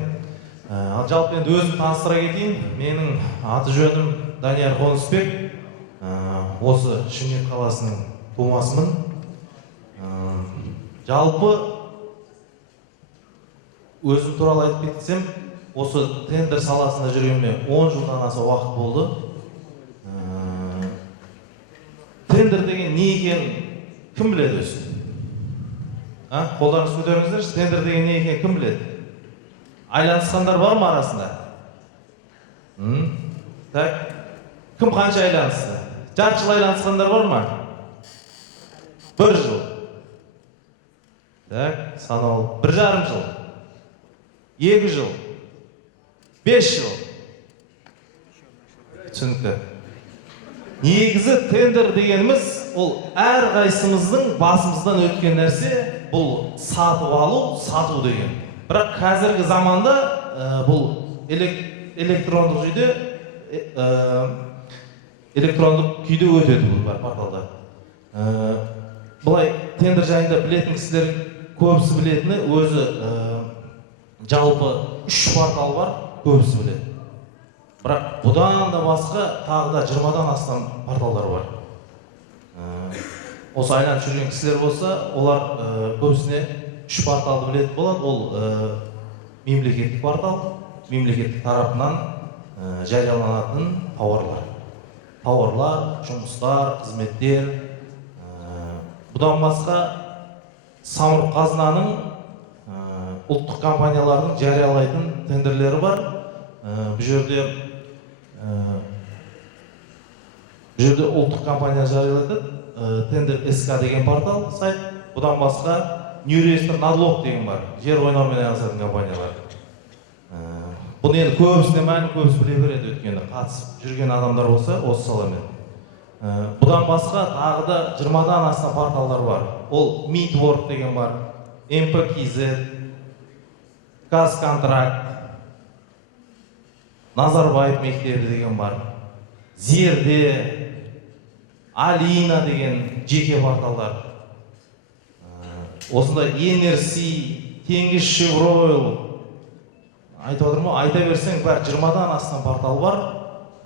Жалпы енді өзім таныстыра кетейін. Менің аты жөнім Данияр Қонысбек. Осы Шымкент қаласының тумасымын. Жалпы өзім туралы айтып кетсем, осы тендер саласында жүргеніме 10 жылдан аса уақыт болды. Тендер деген не екенін кім біледі өзі? Қолдарыңыз көтеріңіздерші, тендер деген не екенін кім біледі? Айланысқандар бар ма арасында? Так, кім қанша айланысты? Жарты жыл айланысқандар бар ма? 1 жыл. Так, санаулы. 1,5 жыл. 2 жыл. 5 жыл. Түсінікті. Негізі тендер дегеніміз, ол әр қайсымыздың басымыздан өткен нәрсе, бұл сатып алу, сату деген. Бірақ қазіргі заманда бұл электрондық күйде өтеді бұл порталда. Бұлай тендер жайында білетін кісілер көбісі білетіні өзі жалпы 3 портал бар, көбісі біледі. Бірақ бұдан да басқа тағы да 20-дан астам порталдар бар. Осы айланып жүрген кісілер болса, олар көбісіне 3 порталды білетін болады. Ол мемлекеттік портал, мемлекеттік тарапынан жарияланатын тауарлар. Тауарлар, жұмыстар, қызметтер. Бұдан басқа самұрық қазынаның ұлттық компаниялардың жариялайтын тендерлері бар. Бұл жерде ұлттық компания жариялайды. Тендер СК деген портал, сайт. Бұдан басқа Нью-Реестр Надлог деген бар. Жер қойнаумен айналысатын компаниялар. Бұны енді көбісіне мәлім, көбісі біле береді, өйткені қатысып жүрген адамдар болса осы саламен. Бұдан басқа тағы да 20-дан астам порталдар бар. Ол Meetwork деген бар, MPKZ, Казконтракт, Назарбаев мектебі деген бар, Зерде, Алина деген жеке порталдар. Осындай NRC, Теңіз Шевройл, айтып отырмын, айта берсең, бәрі 20-дан астам портал бар.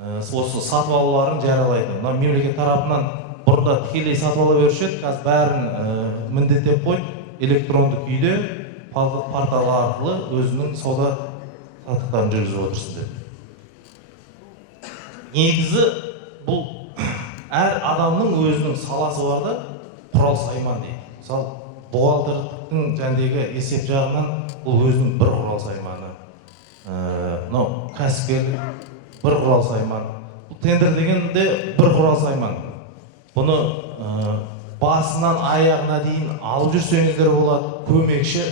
Осы сатып алуларын жариялайды. Мемлекет тарапынан бұрында тікелей сатып ала беруші еді, қазір бәрін міндеттеп қойып, электронды күйде портал арқылы өзінің сауда саттықтарын жүргізіп отырсын деп. Негізі бұл әр адамның өзінің саласы бар да, құрал сайман дейді. Мысалы, бухгалтердіктің жәндегі есеп жағынан бұл өзінің бір құрал сайманы. Кәсіпкерлік бір құрал сайман. Тендер дегенде бір құрал сайман. Бұны басынан аяғына дейін алып жүрсеңіздер болады. Көмекші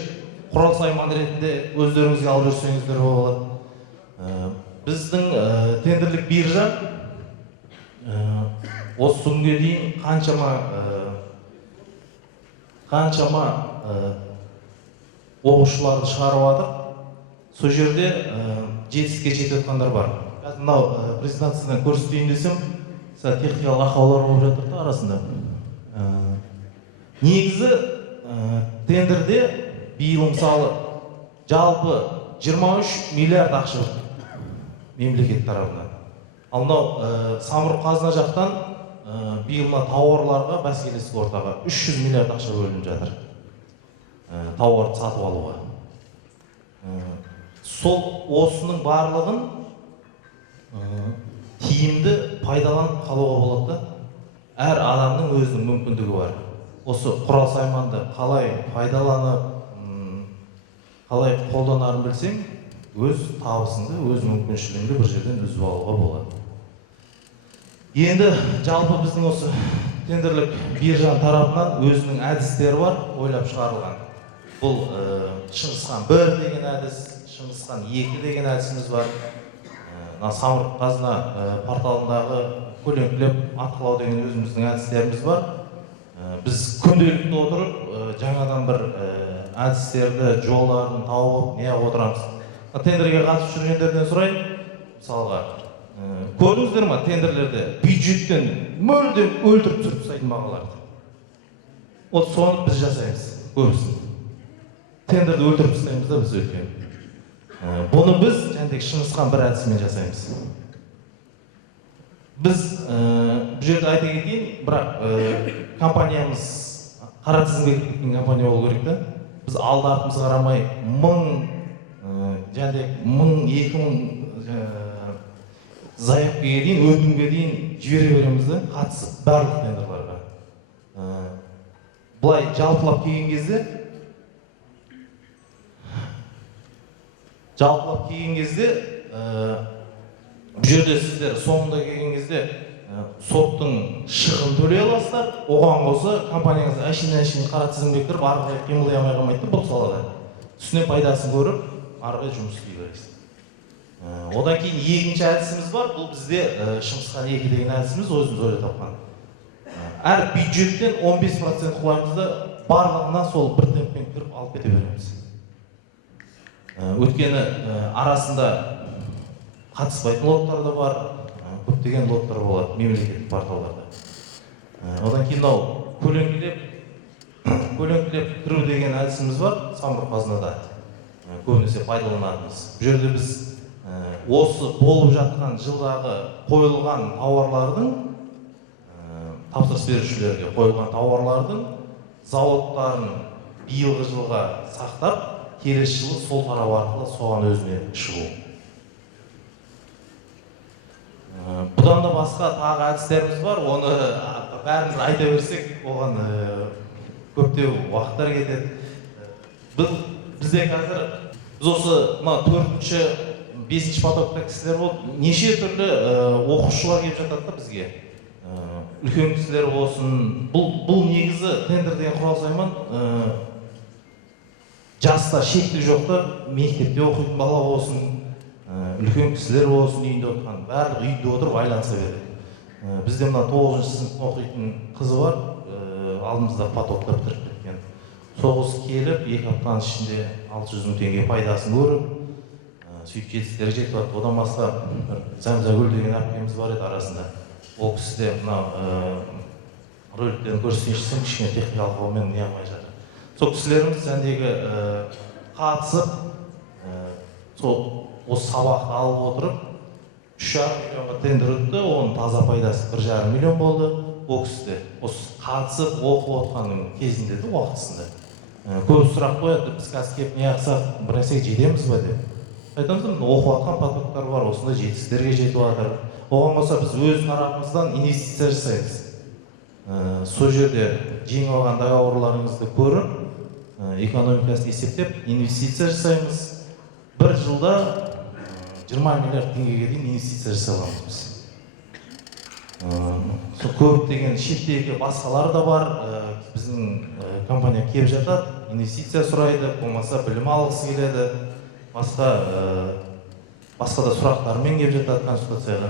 құрал сайман ретінде өздеріңізге алып жүрсеңіздер болады. Біздің тендерлік биржа осы күнге дейін қаншама оқушыларды шығарып жатыр. Сол жерде жетістікке жетіп жатқандар бар. Мынау презентациядан көрсетейін десем, техникалық ақаулар болып жатыр да арасында. Негізі тендерде биыл мысалы жалпы 23 миллиард ақша мемлекет тарапынан. Ал мынау самұрық қазына жақтан биыл тауарларға, бәсекелестік ортаға 300 миллиард ақша бөлініп жатыр. Тауарды сатып алуға. Сол осының барлығын тиімді пайдаланып қалуға болады да. Әр адамның өзінің мүмкіндігі бар. Осы құрал сайманды қалай пайдаланып, қалай қолданарын білсең, өз табысыңды, өз мүмкіншілігіңді бір жерден үзіп алуға болады. Енді жалпы біздің осы тендерлік биржаның тарапынан өзінің әдістері бар, ойлап шығарылған. Бұл Шыңғысхан 1 деген әдіс, Шыңғысхан 2 деген әдісіміз бар. Самұрық қазына порталындағы көлеңкелеп атқылау деген өзіміздің әдістеріміз бар. Біз күнделікті отырып, жаңадан бір әдістерді, жолдарын тауып, неғып отырамыз. Тендерге қатысып жүргендерден сұрайын, мысалға, көрдіңіздер ма тендерлерде бюджеттен мүлдем өлтіріп түсіріп тастайтын бағаларды? От соны біз жасаймыз, көбісін. Тендерді өлтіріп тастаймыз да біз өткен. Бұны біз жәндегі Шыңғысхан 1 әдісімен жасаймыз. Біз бұл жерде айта кетейін, бірақ компаниямыз қара тізімге кірген компания болу керек та. Біз алды артымызға қарамай 1000-2000 заявкаға дейін, өтінімге дейін жібере береміз да, қатысып барлық тендерларға. Бұлай жалпылап келген кезде бұл жерде сіздер соңында келген кезде соттың шығын төлей аласыздар, оған қоса компанияңыз әшейін қара тізімге кіріп, арғы қимылдай алмай қалмайды бұл салада. Үстіне пайдасын көріп, арғы жұмыс істей бересіз. Одан кейін екінші әдісіміз бар, бұл бізде Шыңғысхан 2 деген әдісіміз өзіміз ойлап тапқан. Әр бюджеттен 15% құлаймызды барлығынан сол бір темппен кіріп алып кете береміз. Өткені арасында қатыспайтын лоттар да бар, көптеген лоттар болады мемлекеттік порталдарда. Одан кейін көлеңкелеп кіру деген әдісіміз бар самұрық қазынада. Көбінесе пайдаланатынымыз. Бұл жерде біз осы болып жатқан жылдағы қойылған тауарлардың, тапсырыс берушілерге қойылған тауарлардың зауыттарын биылғы жылға сақтап, келесі жылы сол тарау арқылы соған өзіне шығу. Бұдан да басқа тағы әдістеріміз бар, оны бәріміз айта берсек, оған көптеу уақыттар кетеді. Бізде қазір біз осы мына 4-ші 5-ші потокта кісілер болып неше түрлі оқушылар келіп жатады да бізге. Үлкен кісілер болсын. Бұл негізі тендер деген құрал сайман жаста шектік жоқ та, мектепте оқитын бала болсын, үлкен кісілер болсын, үйінде отырған, барлық үйде отырып айланса береді. Бізде мына 9-шы сынып оқитын қызы бар, алдымызда потокта бітіріп кеткен. Соғыс келіп, 2 аптаның ішінде 600 мың теңге пайдасын көріп, сөйтіп жетістіктерге жетіп жатты. Одан басқа Зәмзагүл деген әпкеміз бар еді арасында. Ол кісі де мына роликтерін көрсетейінші, кішкене техникалық жолмен не алмай жатыр. Сол кісілеріміз әндегі қатысып, осы сабақты алып отырып, 3,5 миллионға тендер өтті, оның таза пайдасы 1,5 миллион болды. Ол кісі де осы қатысып, оқып отқанның кезінде де уақытысында. Көп сұрақ қояды, біз қазір кеп не ақсақ, бір нәрсеге жетеміз ба деп. Айтамыз, оқып отқан потоктар бар, осында жетістіктерге жетіп жатыр. Оған қоса біз өз тарапымыздан инвестиция жасаймыз. Сол жерде жеңіп алған договорларыңызды көріп, экономикасын есептеп, инвестиция жасаймыз. Бір жылда 20 миллиард теңгеге дейін инвестиция жасаламыз біз. Көп деген шеттегі басқалар да бар. Біздің компания келіп жатады, инвестиция сұрайды, болмаса білім алғысы келеді. Басқа да сұрақтармен келіп жатады консультацияға.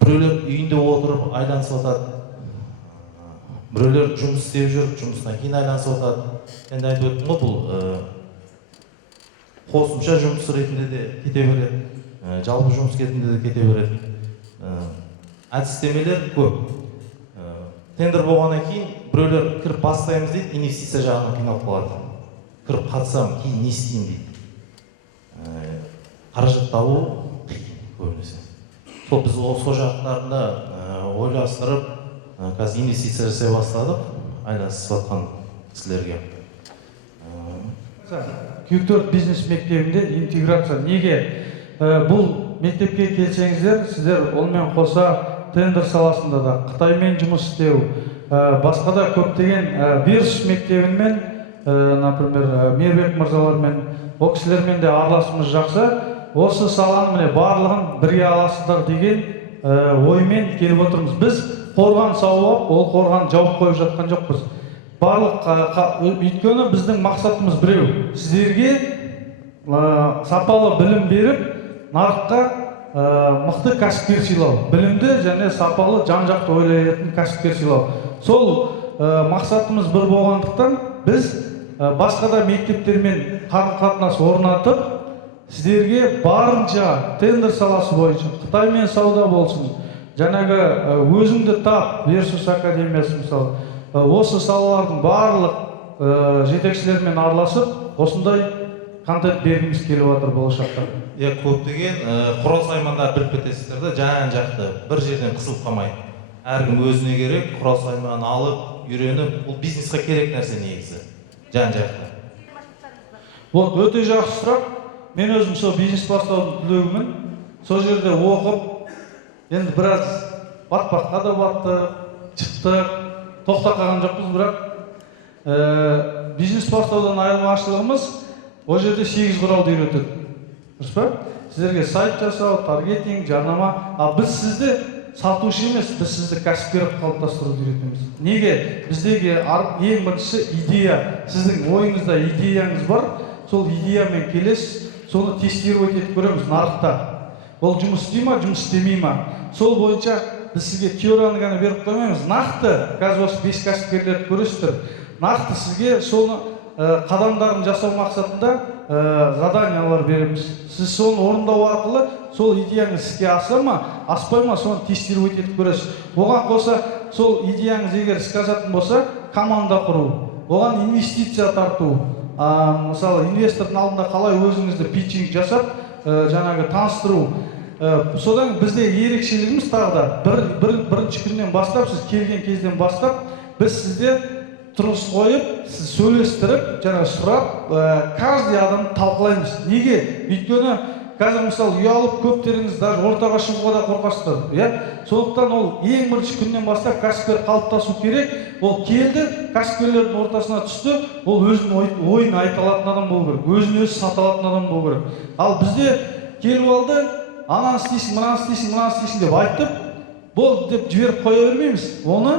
Біреулер үйінде отырып айланысып жатады. Біреулер жұмыс істеп жүр, жұмыстан кейін айланысып жатады. Енді айтып өттім ғой, бұл қосымша жұмыс ретінде де кете береді, жалпы жұмыс ретінде де кете береді. Әдістемелер көп. Тендер болғаннан кейін біреулер кіріп бастаймыз дейді, инвестиция жағынан қиналып қалады. Кіріп қатысам, кейін не істеймін дейді. Қаражат табу қиын көбінесе. Сол біз осы жақтарында ойластырып, қазір инвестиция жасай бастадық, айланысып жатқан кісілерге. Q4 бизнес мектебінде интеграция. Неге? Бұл мектепке келсеңіздер, сіздер онымен қоса тендер саласында да Қытаймен жұмыс істеу, басқа да көптеген Бирж мектебімен, например, Мейірбек мырзалармен, ол кісілермен де араласымыз жақсы. Осы саланы міне барлығын бірге аласыздар деген оймен келіп отырмыз. Біз қорған сауап, ол қорған жауып қойып жатқан жоқпыз. Барлық өйткені біздің мақсатымыз біреу. Сіздерге сапалы білім беріп, нарыққа мықты кәсіпкер сыйлау, білімді және сапалы жан-жақты ойлайтын кәсіпкер сыйлау. Сол мақсатымыз бір болғандықтан біз басқа да мектептермен қарым-қатынас орнатып, сіздерге барынша тендер саласы бойынша Қытаймен сауда болсын, жаңағы өзіңді тап, Versus академиясы мысалы, осы салалардың барлық жетекшілермен араласып, осындай контент бергіміз келіп жатыр болашақта. Көптеген құрал саймандар біліп кетесіздер де, жан-жақты бір жерден қысылып қалмай. Әркім өзіне керек, құрал сайман алып, үйреніп, бұл бизнесқа керек нәрсе негізі. Жан-жақты. Өте жақсы сұрақ. Мен өзім сол бизнес бастаудың түлегімін. Сол жерде оқып, енді біраз батпаққа да батты, шықтық, тоқтап қалған жоқпыз, бірақ бизнес бастаудан айырмашылығымыз ол жерде 8 құралды үйретеді. Дұрыс па? Сіздерге сайт жасау, таргетинг, жарнама. Біз сізді сатушы емес, біз сізді кәсіпкер қалыптастыруды үйретеміз. Неге? Біздегі ең бірінші идея, сіздің ойыңызда идеяңыз бар, сол идеямен келесіз, соны тестировать етіп көреміз нарықта. Ол жұмыс істей ма, жұмыс істемей ма? Сол бойынша біз сізге теорияны ғана беріп қоймаймыз. Нақты, қазір осы 5 кәсіпкерлерді көресіздер. Нақты сізге соны қадамдарын жасау мақсатында заданиялар береміз. Сіз соны орындау арқылы сол идеяңыз іске аса ма, аспай ма, соны тестировать етіп көресіз. Оған қоса сол идеяңыз егер іске асатын болса, команда құру, оған инвестиция тарту. Мысалы, инвестордың алдында қалай өзіңізді питчинг жасап, жаңағы таныстыру. Содан бізде ерекшелігіміз тағы да бірінші күннен бастап, сіз келген кезден бастап, біз сізде тұрыс қойып, сіз сөйлестіріп, жаңағы сұрап, каждый адамды талқылаймыз. Неге? Өйткені қазір мысалы ұялып көптеріңіз даже ортаға шығуға да қорқасыздар, иә? Сондықтан ол ең бірінші күннен бастап кәсіпкер қалыптасу керек. Ол келді, кәсіпкерлердің ортасына түсті, ол өзінің ойын айта алатын адам болу керек, өзін өзі сата алатын адам болу керек. Ал бізде келіп алды, ананы істейсің, мынаны істейсің, мынаны істейсің деп айтып, болды деп жіберіп қоя бермейміз. Оны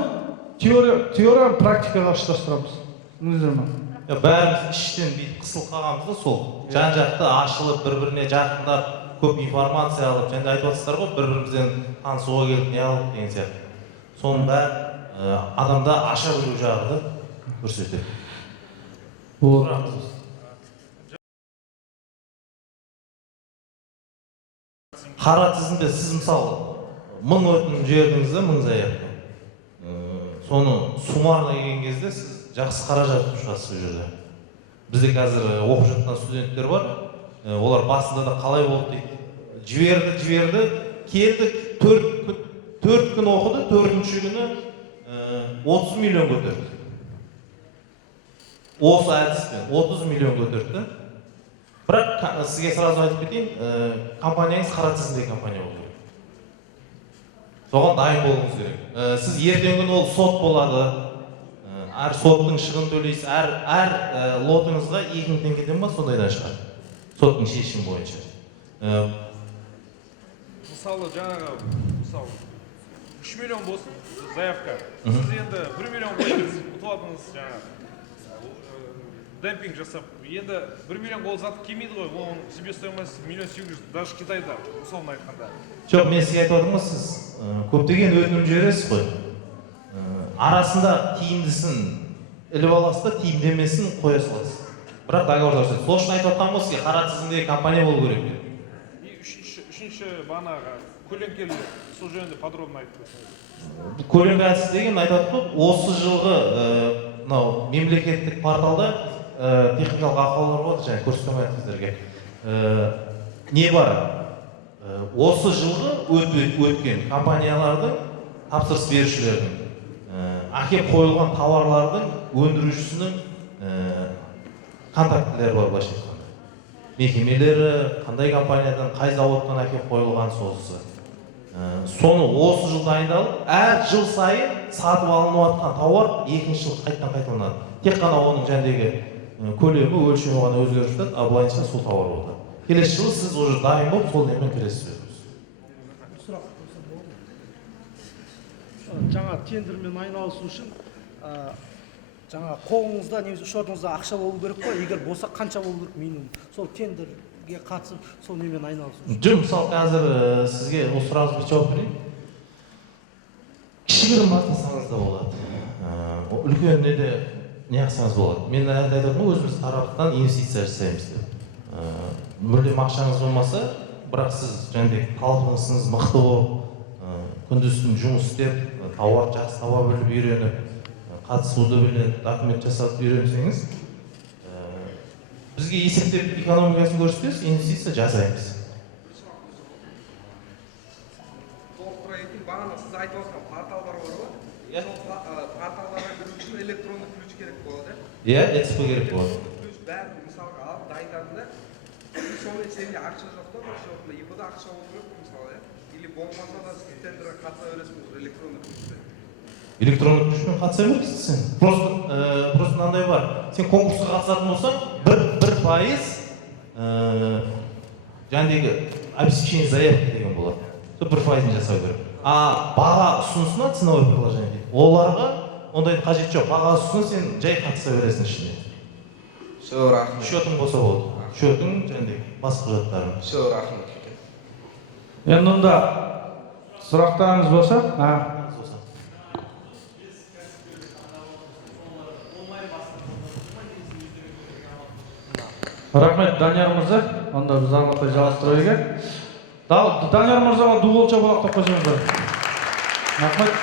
теория практикаға ұштастырамыз. Түсіндіңіздер ме? Бәріміз іштен бүйтіп қысылып қалғанбыз да, сол жан-жақты ашылып, бір-біріне жақындап, көп информация алып, және айтып жатсыздар ғой, бір-бірімізден танысуға келіп не алып деген сияқты. Соның бәрі адамда аша білу жағы да көрсетеді. Қара тізімде сіз мысалы 1000 өтінім жібердіңіз да, 1000 заявка. Соны суммарно келген кезде сіз жақсы қаражат шығасыз бұл жерде. Бізде қазір оқып жатқан студенттер бар, олар басында да қалай болды дейді. Жіберді, келді, 4 күн оқыды, 4-ші күні 30 миллион көтерді. Осы әдіспен 30 миллион көтерді. Бірақ сізге сразу айтып кетейін, компанияңыз қара тізімдегі компания болу керек. Соған дайын болуыңыз керек. Сіз ертеңгі күні ол сот болады. Әр соттың шығын төлейсіз, әр лотыңызға 2000 теңгеден ба сондайдан шығар. Соттың шешімі бойынша. Мысалы, жаңағы, 3 миллион болсын заявка. Сіз енді 1 миллион қойдыңыз, ұтылатыңыз жаңағы демпинг жасап. Енді 1 миллион ол заты келмейді ғой, оның себестоимость 1 700 000, даже Қытайда, условно айтқанда. Жоқ, мен сізге айтып отырмын, сіз көптеген өтінім жібересіз ғой. Арасында тиімдісін іліп аласыз да, тиімдемесін қоя саласыз. Бірақ договорда жүрсіз. Сол үшін айтып отқан болса, қара тізімдегі компания болу керек деді. Үшінші бағанағы көлеңкелі сол жөнінде подробно айтып берсеңіз. Көлеңке әдісі деген айтып отыр, осы жылғы мемлекеттік порталда техникалық ақаулар болады, және көрсетемін сіздерге. Не бар? Осы жылғы өткен компаниялардың, тапсырыс берушілердің, әкеп қойылған тауарлардың өндірушісінің контактілері бар, былайша айтқанда. Мекемелері, қандай компаниядан, қай заводтан әкеп қойылған сосы. Соны осы жыл дайындалып, әр жыл сайын сатып алынып жатқан тауар екінші жыл қайталанады. Тек қана оның жәндегі көлемі, өлшемі ғана өзгеріп жатады, а былайша сол тауар болады. Келесі жылы сіз уже дайын болып, сол немен кіресіз. Жаңа тендермен айналысу үшін жаңа қолыңызда немесе шотыңызда ақша болу керек қой, егер болса қанша болу керек минимум. Сол тендерге қатысып, сол немен айналысу үшін. Жоқ, мысалы қазір сізге осы сұрағыңызға бір жауап берейін. Кішігірім бастасаңыз да болады. Үлкен неде не қылсаңыз болады. Мен айтатыным өзіміз тараптан инвестиция жасаймыз деп. Мүлдем ақшаңыз болмаса, бірақ сіз жаңағыдай талпынысыңыз мықты болып, күндіз-түн жұмыс істеп, тауар жақсы таба біліп үйреніп, қатысуды біліп, документ жасап үйренсеңіз, бізге есептеп экономикасын көрсетесіз, инвестиция жасаймыз. Толықтыра кетейін, бағана сіз айтып отқан порталдар бар ғой? Сол порталдарға кіру үшін электронды ключ керек болады. Иә, ЭЦП керек болады. Ключ бәрін мысалға алып дайындадың да, соны сенде ақша жоқ та, жоқ, ИП-да ақша болу керек мысалы, или болмаса да сіз тендерге қатыса бересіз электронды ключте. Электронды ключпен қатыса бересіз сен. Просто мынандай бар. Сен конкурсқа қатысатын болсаң, 1% жаңағыдегі обеспечение заявки деген болады. Сол 1% жасау керек. А баға ұсынысына ценовое предложение дейді. Оларға ондай қажет жоқ. Баға ұсынысына сен жай қатыса бересің ішіне. Все, рахмет. Счетың болса болды. Счетың жаңағыдай басқа құжаттарың. Все, рахмет. Енді онда сұрақтарыңыз болса, рахмет Данияр мырза, онда біз ағылықтай жалғастыра берейік. Данияр мырзаға ду қол шапалақтап қойсаңыздар. Рахмет.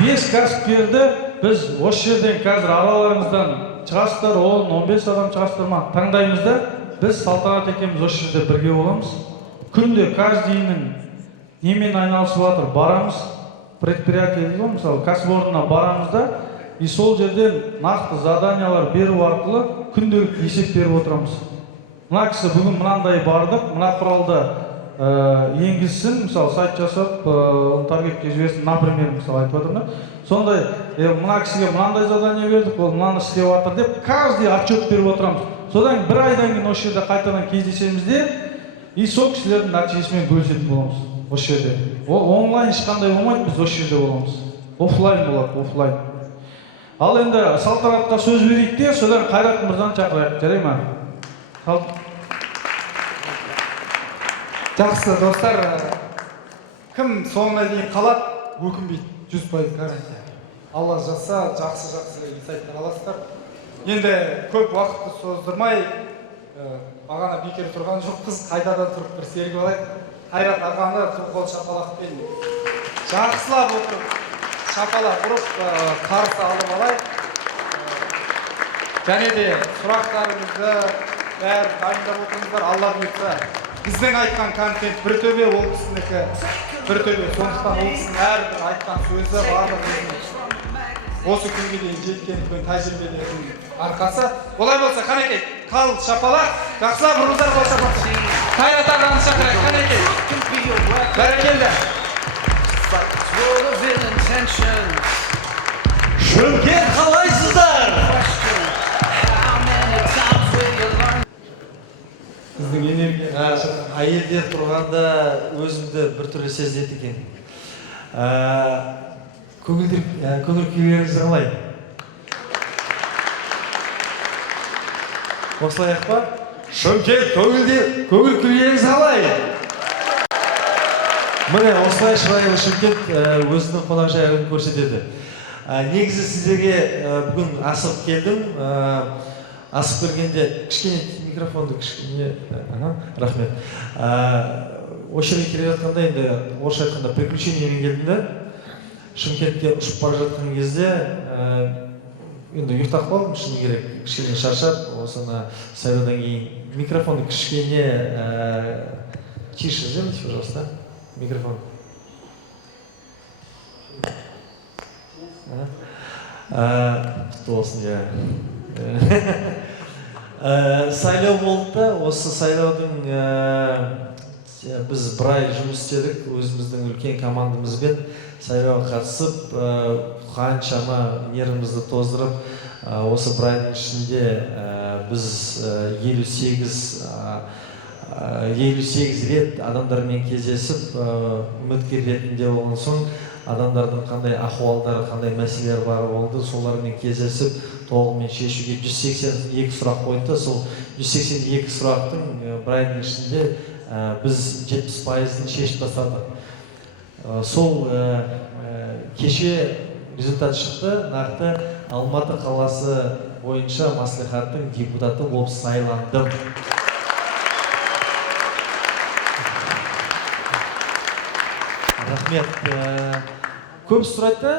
5 кәсіпкерді біз осы жерден қазір араларыңыздан шығасыздар, 10-15 адам шығасыздар ма? Таңдаймыз да, біз Салтанат екеуміз осы жерде бірге боламыз. Күнде каждыйының немен айналысып жатыр, барамыз, предприятие дейді ғой, мысалы кәсіпорнына барамыз да, и сол жерден нақты заданиялар беру арқылы күнделікті есеп беріп отырамыз. мына кісі бүгін мынандай бардық, мына құралды енгізсін, мысалы сайт жасап, таргетке жіберсін, например, мысалы айтып отырмын. Сондай, мына кісіге мынандай задание бердік, ол мынаны істеп жатыр деп, каждый отчет беріп отырамыз. Содан бір айдан кейін осы жерде қайтадан кездесеміз де, и сол кісілердің нәтижесімен бөлісетін боламыз осы жерде. Онлайн ешқандай болмайды, біз осы жерде боламыз. Офлайн болады, офлайн. Ал енді салтанатқа сөз берейік те, содан Қайрат мырзаны шақырайық, жарай ма? Жақсы достар, кім соңына дейін қалады, өкінбейді, 100% гарантия. Алла жазса, жақсы инсайттар аласыздар. Енді көп уақытты создырмай, бағана бекер тұрған жоқпыз, қайдадан тұрып бір сергі алайық. Қайрат ағаны қол шапалақпен жақсылап отырып, шапалақ ұрып, қарсы алып алайық. Және де сұрақтарыңызды бәрі дайындап отырыңыздар, Алла бұйыртса. Біздің айтқан контент бір төбе, ол кісінікі бір төбе. Сондықтан ол кісінің әрбір айтқан сөзі барлық осы күнге дейін жеткен тәжірибелердің арқасы. Олай болса, Қанекей, қал шапалақ, жақсылап ұрыңыздар қол шапалақ. Қайрат ағаны шақырайық, Қанекей. Бәрекелді. Шымкент қалайсыздар? Біздің энергия. Әйелдер тұрғанда өзімді бір түрлі сезінеді екен. Көңіл күйлеріңіз қалай? Осылай па? Шымкент көңіл күйлеріңіз қалай? Міне осылай шырайлы Шымкент өзінің қонақжайлығын көрсетеді. Негізі сіздерге бүгін асығып келдім. Асып келгенде кішкене микрофонды кішкене, рахмет. Осы жерге келе жатқанда енді орысша айтқанда приключениемен келдім да. Шымкентке ұшып бара жатқан кезде енді ұйықтап қалдым, шыны керек, кішкене шаршап, осыны сайлаудан кейін микрофонды кішкене тише сделайте, пожалуйста, микрофон. Құтты болсын, ja. Сайлау болды да, осы сайлаудың біз бір ай жұмыс істедік, өзіміздің үлкен командамызбен сайлауға қатысып, қаншама нервімізді тоздырып, осы бір айдың ішінде біз 58 рет адамдармен кездесіп, үміткер ретінде болған соң, адамдардың қандай ахуалдары, қандай мәселелер бар болды, солармен кездесіп, толығымен шешуге 182 сұрақ қойды. Сол 182 сұрақтың бір айдың ішінде біз 70%-ын шешіп тастадық. Сол кеше результат шықты, нақты Алматы қаласы бойынша мәслихаттың депутаты болып сайландым. Рахмет. Көп сұрайды,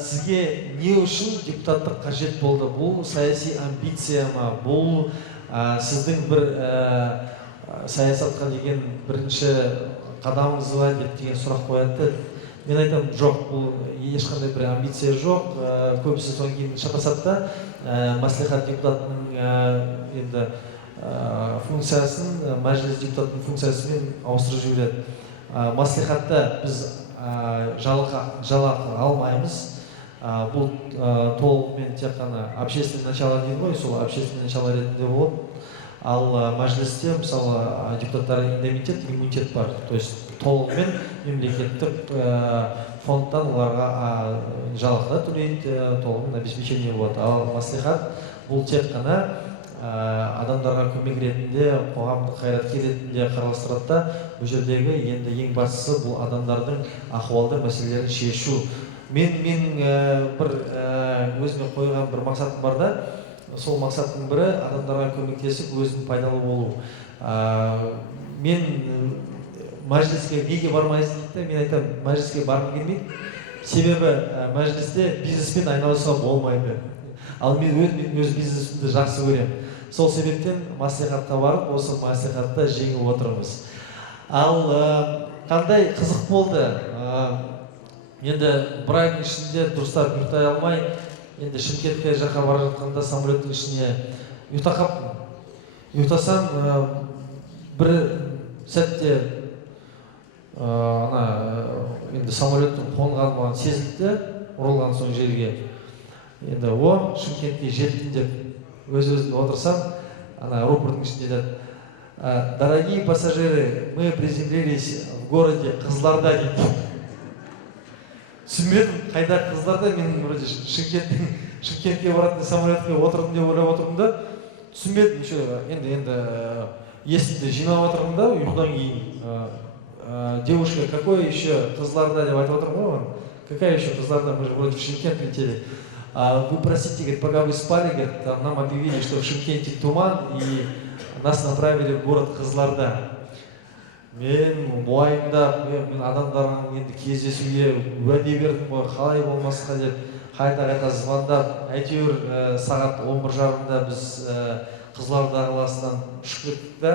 сізге не үшін депутаттық қажет болды? Бұл саяси амбиция ма? Бұл сіздің бір саясатқа деген бірінші қадамыңыз ба деген сұрақ қояды. Мен айтамын, жоқ, бұл ешқандай бір амбиция жоқ. Көбісі соң кейін шатасады да, мәслихат депутатының енді функциясын, мәжіліс депутатының функциясымен ауыстырып жібереді. Мәслихатта біз жалақы алмаймыз. Бұл толығымен тек қана общественное начало дейді ғой, сол общественное начало ретінде болады. Ал мәжілісте, мысалы, депутаттар индемнитет, иммунитет бар. То есть толығымен мемлекеттік фондтан оларға жалақы төлейді, толығымен обеспечение болады. Ал мәслихат бұл тек қана адамдарға көмек ретінде, қоғамдық қайраткер ретінде қарастырады да, бұл жердегі енді ең бастысы бұл адамдардың ахуалды мәселелерін шешу. Мен бір өзіме қойған бір мақсатым бар да, сол мақсаттың бірі адамдарға көмектесіп өзінің пайдалы болу. Мен мәжіліске неге бармайсың дейді, мен айтамын, мәжіліске барғым келмейді. Себебі мәжілісте бизнеспен айналысуға болмайды. Ал мен өз бизнесімді жақсы көремін. Сол себептен мәслихатқа барып, осы мәслихатта жеңіп отырмыз. Ал қандай қызық болды? Енді бір айдың ішінде дұрыстап ұйықтай алмай, енді Шымкентке жаққа бара жатқанда самолеттің ішіне ұйықтап қалыппын. ұйықтасам бір сәтте енді самолеттің қонғаны маған сезілді, оралған соң жерге. Енді Шымкентке жеттім деп өз-өзіне отырсам, аэропорттың ішінде айтады: дорогие пассажиры, мы приземлились в городе Қызылорда дейді. Түсінбедім, қайда Қызылорда, мен вроде Шымкентке баратын самолетке отырдым деп ойлап отырдым да, түсінбедім. Енді есімді жинап отырмын да, ұйқыдан кейін девушка, какой еще Қызылорда деп айтып отырмын ғой, какая еще Қызылорда, мы же вроде в Шымкент летели. Вы простите, говорит, пока вы спали, говорит, нам объявили, что в Шымкенте туман, и нас направили в город Қызылорда. Мен уайымдап, мен адамдармен енді кездесуге уәде бердім ғой, қалай болмасқа деп, қайта звондап, әйтеуір сағат 11:30-да біз Қызылорда қаласынан ұшып кеттік та,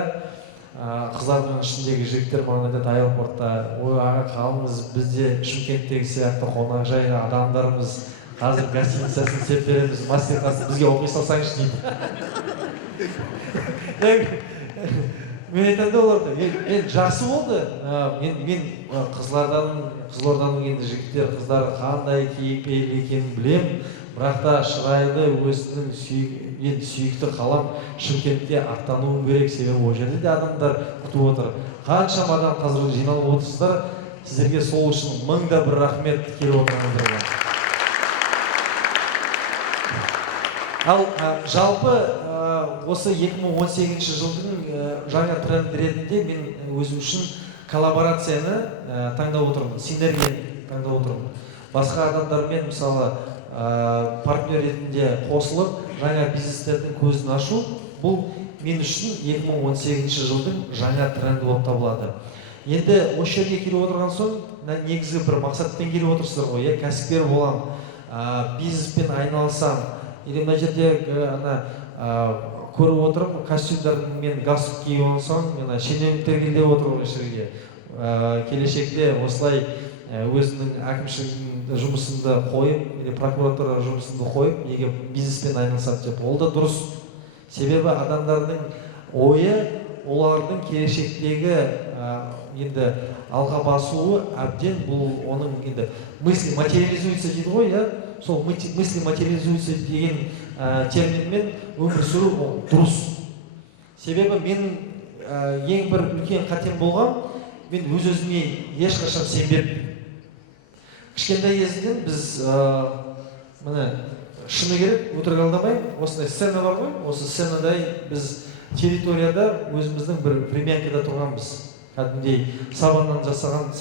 Қызылорданың ішіндегі жігіттер маған айтады аэропортта: ой аға, қалыңыз, бізде Шымкенттегі сияқты қонақжай адамдарымыз, қазір гостиницасын істеп береміз, мастер-класс бізге оқи салсаңызшы дейді. Мен айтамын оларға, мен жақсы болды. Мен Қызылорданың енді жігіттер, қыздары қандай кейіпкер екенін білемін, бірақ та шырайлы, өзінің сүйікті қалам Шымкентте аттануым керек, себебі ол жерде де адамдар күтіп отыр. Қаншама адам қазір жиналып отырсыздар, сіздерге сол үшін мыңда бір рахмет келіп отырғандарыңызға. Ал жалпы осы 2018 жылдың жаңа тренд ретінде мен өзім үшін коллаборацияны таңдап отырмын, синергияны таңдап отырмын. Басқа адамдармен мысалы партнер ретінде қосылып, жаңа бизнестердің көзін ашу, бұл мен үшін 2018 жылдың жаңа тренді болып табылады. Енді осы жерге келіп отырған соң, негізгі бір мақсатпен келіп отырсыздар ғой, кәсіпкер болам, бизнеспен айналысам, или мына жерде көріп отырмын, костюмдардың мен галстук киіп алсам, шенеуніктер келіп отыр осы жерге. Келешекте осылай өзінің әкімшілік жұмысында қойып, или прокуратура жұмысында қойып, неге бизнеспен айналысады деп. Ол да дұрыс. Себебі адамдардың ойы, олардың келешектегі енді алға басуы әбден, бұл оның енді мысли материализуется дейді ғой, сол мысли материализуется деген терминмен өмір сүру ол дұрыс. Себебі мен ең бір үлкен қатем болған, мен өз-өзіме ешқашан сенбеппін. Кішкентай кезден біз шыны керек, өтірік алдамай, осындай сцена бар ғой, осы сценадай біз территорияда өзіміздің бір времянкада тұрғанбыз. Кәдімгідей сабаннан жасаған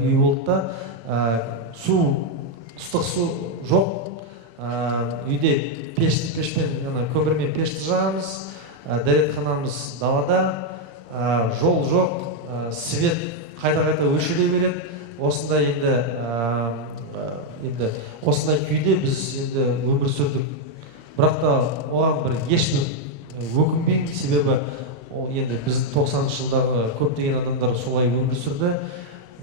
үй болды да, ыстық су жоқ, үйде пешпен, көмірмен пешті жағамыз, дәретханамыз далада, жол жоқ, свет қайта-қайта өшіре береді. Осындай енді осындай күйде біз енді өмір сүрдік. Бірақ та оған бір ешбір өкінбеймін, себебі енді біз 90-шы жылдағы көптеген адамдар солай өмір сүрді.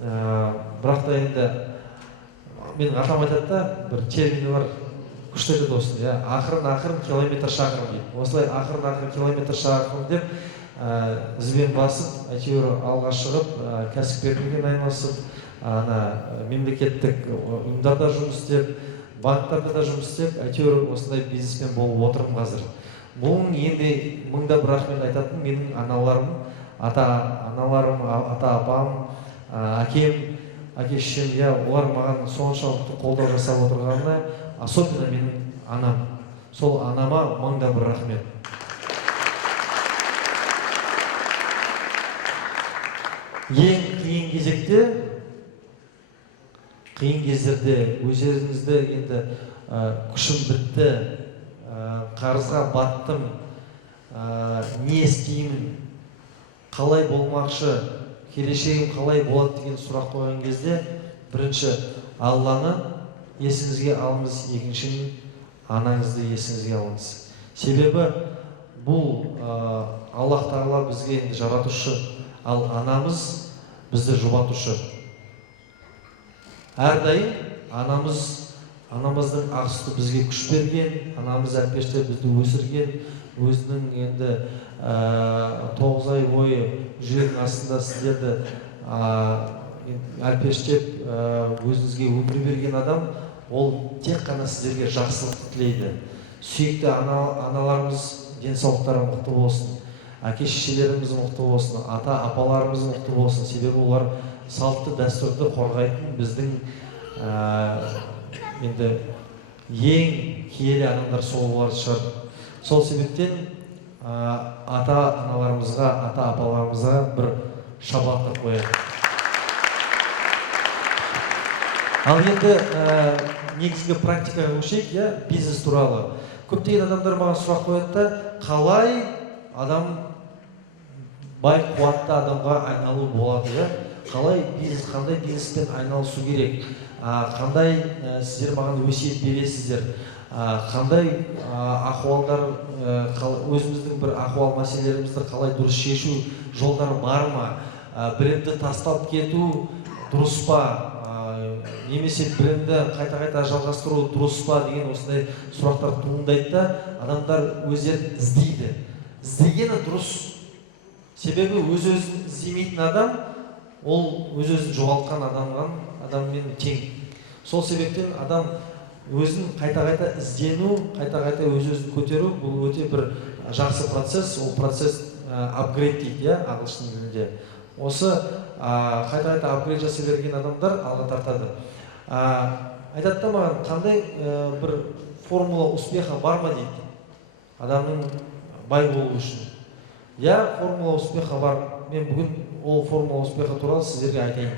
Бірақ та енді менің атам айтады да, бір термині бар, күшті айтады осыны, ақырын километр шақырым дейді. Осылай ақырын километр шақырым деп ізбен басып, әйтеуір алға шығып, кәсіпкерлікпен айналысып, мемлекеттік ұйымдарда жұмыс істеп, банктарда да жұмыс істеп, әйтеуір осындай бизнесмен болып отырмын қазір. Бұның енді мыңда бір рахмет айтатын менің аналарым, ата-аналарым, ата-апам, әкем, әке-шешем, олар маған соншалықты қолдау жасап отырғанына, особенно менің анам. Сол анама мыңда бір рахмет. Ең қиын кезекте, қиын кездерде өздеріңізді енді күшім бітті, қарызға баттым, не істеймін, қалай болмақшы, келешегім қалай болады деген сұрақ қойған кезде, бірінші Алланы есіңізге алыңыз, екіншіден анаңызды есіңізге алыңыз. Себебі бұл Аллах Тағала бізге енді жаратушы, ал анамыз бізді жұбатушы. Әрдайым анамыздың ақ сүті бізге күш берген, анамыз әпештер бізді өсірген, өзінің енді 9 ай бойы жүрегінің астында сіздерді әлпештеп өзіңізге өмір берген адам, ол тек қана сіздерге жақсылық тілейді. Сүйікті аналарымыз денсаулықтары мықты болсын, әке-шешелеріміз мықты болсын, ата-апаларымыз мықты болсын. Себебі олар салтты дәстүрді қорғайтын біздің енді ең киелі адамдар сол болар шығар. Сол себептен ата-аналарымызға, ата-апаларымызға бір шабақтық қояды. Ал енді негізгі практикаға көшейік, бизнес туралы. Көптеген адамдар маған сұрақ қояды да, қалай адам бай қуатты адамға айналу болады, қалай бизнес, қандай бизнеспен айналысу керек, қандай сіздер маған өсиет бересіздер, қандай ахуалдар, өзіміздің бір ахуал мәселелерімізді қалай дұрыс шешу жолдары бар ма, брендті тастап кету дұрыс па, немесе брендті қайта-қайта жалғастыру дұрыс па деген осындай сұрақтар туындайды да, адамдар өздерін іздейді. Іздегені дұрыс. Себебі өз-өзін іздемейтін адам, ол өз-өзін жоғалтқан адаммен тең. Сол себептен адам өзін қайта-қайта іздену, қайта-қайта өз-өзін көтеру, бұл өте бір жақсы процесс, ол процесс апгрейд дейді, ағылшын тілінде. Осы қайта-қайта апгрейд жасай берген адамдар алға тартады. Айтады да маған, қандай бір формула успеха бар ма дейді, адамның бай болу үшін. Формула успеха бар. Мен бүгін ол формула успеха туралы сіздерге айтайын.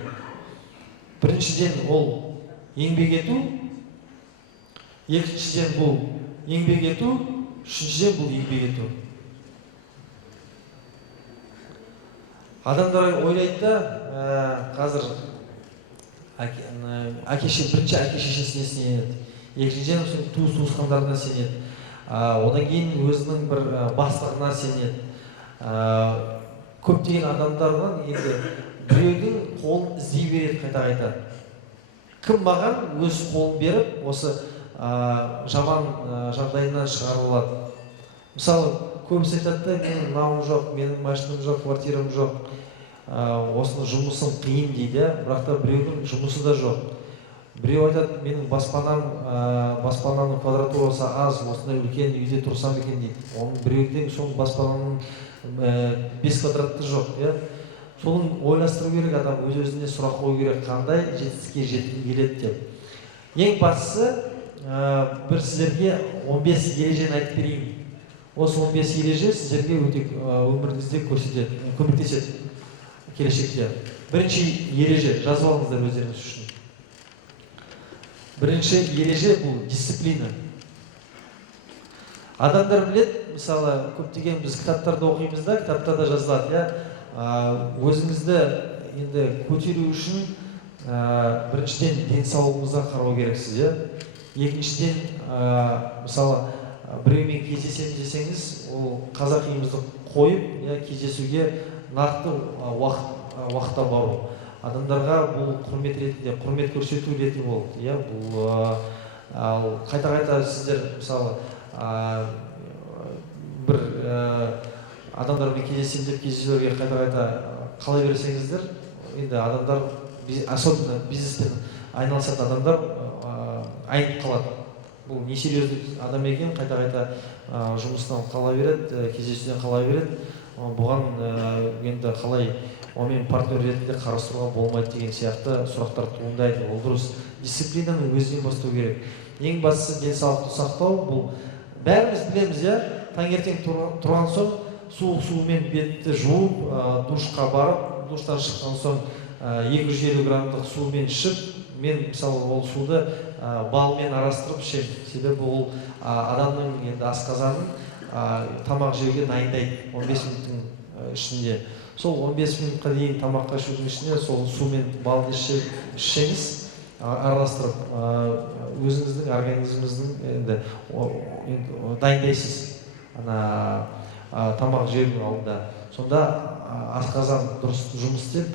Біріншіден ол еңбек ету, екіншіден бұл еңбек ету, үшіншіден бұл еңбек ету. Адамдар ойлайды да, қазір бірінші әке-шешесіне сенеді, екіншіден туыс-туысқандарына сенеді, одан кейін өзінің бір бастығына сенеді. Көптеген адамдардан енді біреудің қолын іздей береді қайта-қайта. Кім маған өз қолын беріп, осы жаман жағдайынан шығарып алады. Мысалы, көбісі айтады да, менің мынауым жоқ, менің машинам жоқ, квартирам жоқ, осының жұмысым қиын дейді, бірақ та біреудің жұмысы да жоқ. Біреу айтады, менің баспананың квадратурасы аз, осындай үлкен үйде тұрсам екен дейді. Оның біреудің сол баспананың 5 квадратты жоқ. Соның ойластыру керек, адам өз-өзіне сұрақ қою керек, қандай жетістікке жеткім келеді деп. Ең бастысы, бір сіздерге 15 ережені айтып берейін. Осы 15 ереже сіздерге өте өміріңізде көмектеседі келешекте. Бірінші ереже, жазып алыңыздар өздеріңіз үшін. Бірінші ереже бұл дисциплина. Адамдар біледі, мысалы, көптеген біз кітаптарды оқимыз да, кітаптарда жазылады, өзіңізді енді көтеру үшін біріншіден денсаулығыңызға қарау керексіз, екіншіден, мысалы, біреумен кездесемін десеңіз, ол қазақиымызды қойып, кездесуге нақты уақытта бару. Адамдарға бұл құрмет ретінде, құрмет көрсету ретінде болды. Бұл қайта-қайта сіздер, мысалы, бір адамдармен кездесемін деп кездесулерге қайта-қайта қалай берсеңіздер, енді адамдар, особенно бизнеспен айналысатын адамдар айнып қалады. Бұл не серьезный адам екен, қайта-қайта жұмыстан қала береді, кездесуден қала береді. Бұған енді қалай онымен партнер ретінде қарастыруға болмайды деген сияқты сұрақтар туындайды. Ол дұрыс. Дисциплинаны өзінен бастау керек. Ең бастысы денсаулықты сақтау. Бұл бәріміз білеміз, таңертең тұрған соң суық сумен бетті жуып, душқа барып, душтан шыққан соң 250 граммдық сумен ішіп, мен мысалы ол суды балмен арастырып ішемін. Себебі ол адамның енді асқазанын тамақ жеуге дайындайды 15 минуттың ішінде. Сол 15 минутқа дейін тамаққа ішудің ішінде сол сумен балды ішсеңіз, араластырып, өзіңіздің организміңіздің енді дайындайсыз тамақ жеудің алдында. Сонда асқазан дұрыс жұмыс істеп,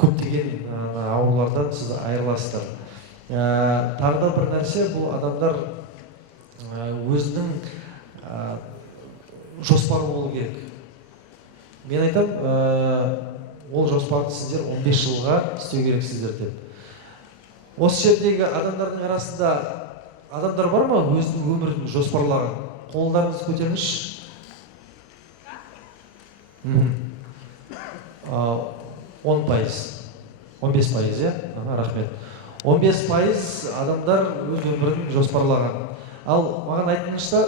көптеген аурулардан сіз айырыласыздар. Тағы да бір нәрсе, бұл адамдар өзінің жоспары болу керек. Мен айтам, ол жоспарды сіздер 15 жылға істеу керексіздер деп. Осы жердегі адамдардың арасында адамдар бар ма өзінің өмірін жоспарлаған? Қолдарыңызды көтеріңізші. 10%, 15%, иә? Рахмет. 15% адамдар өз өмірін жоспарлаған. Ал маған айтыңызшы,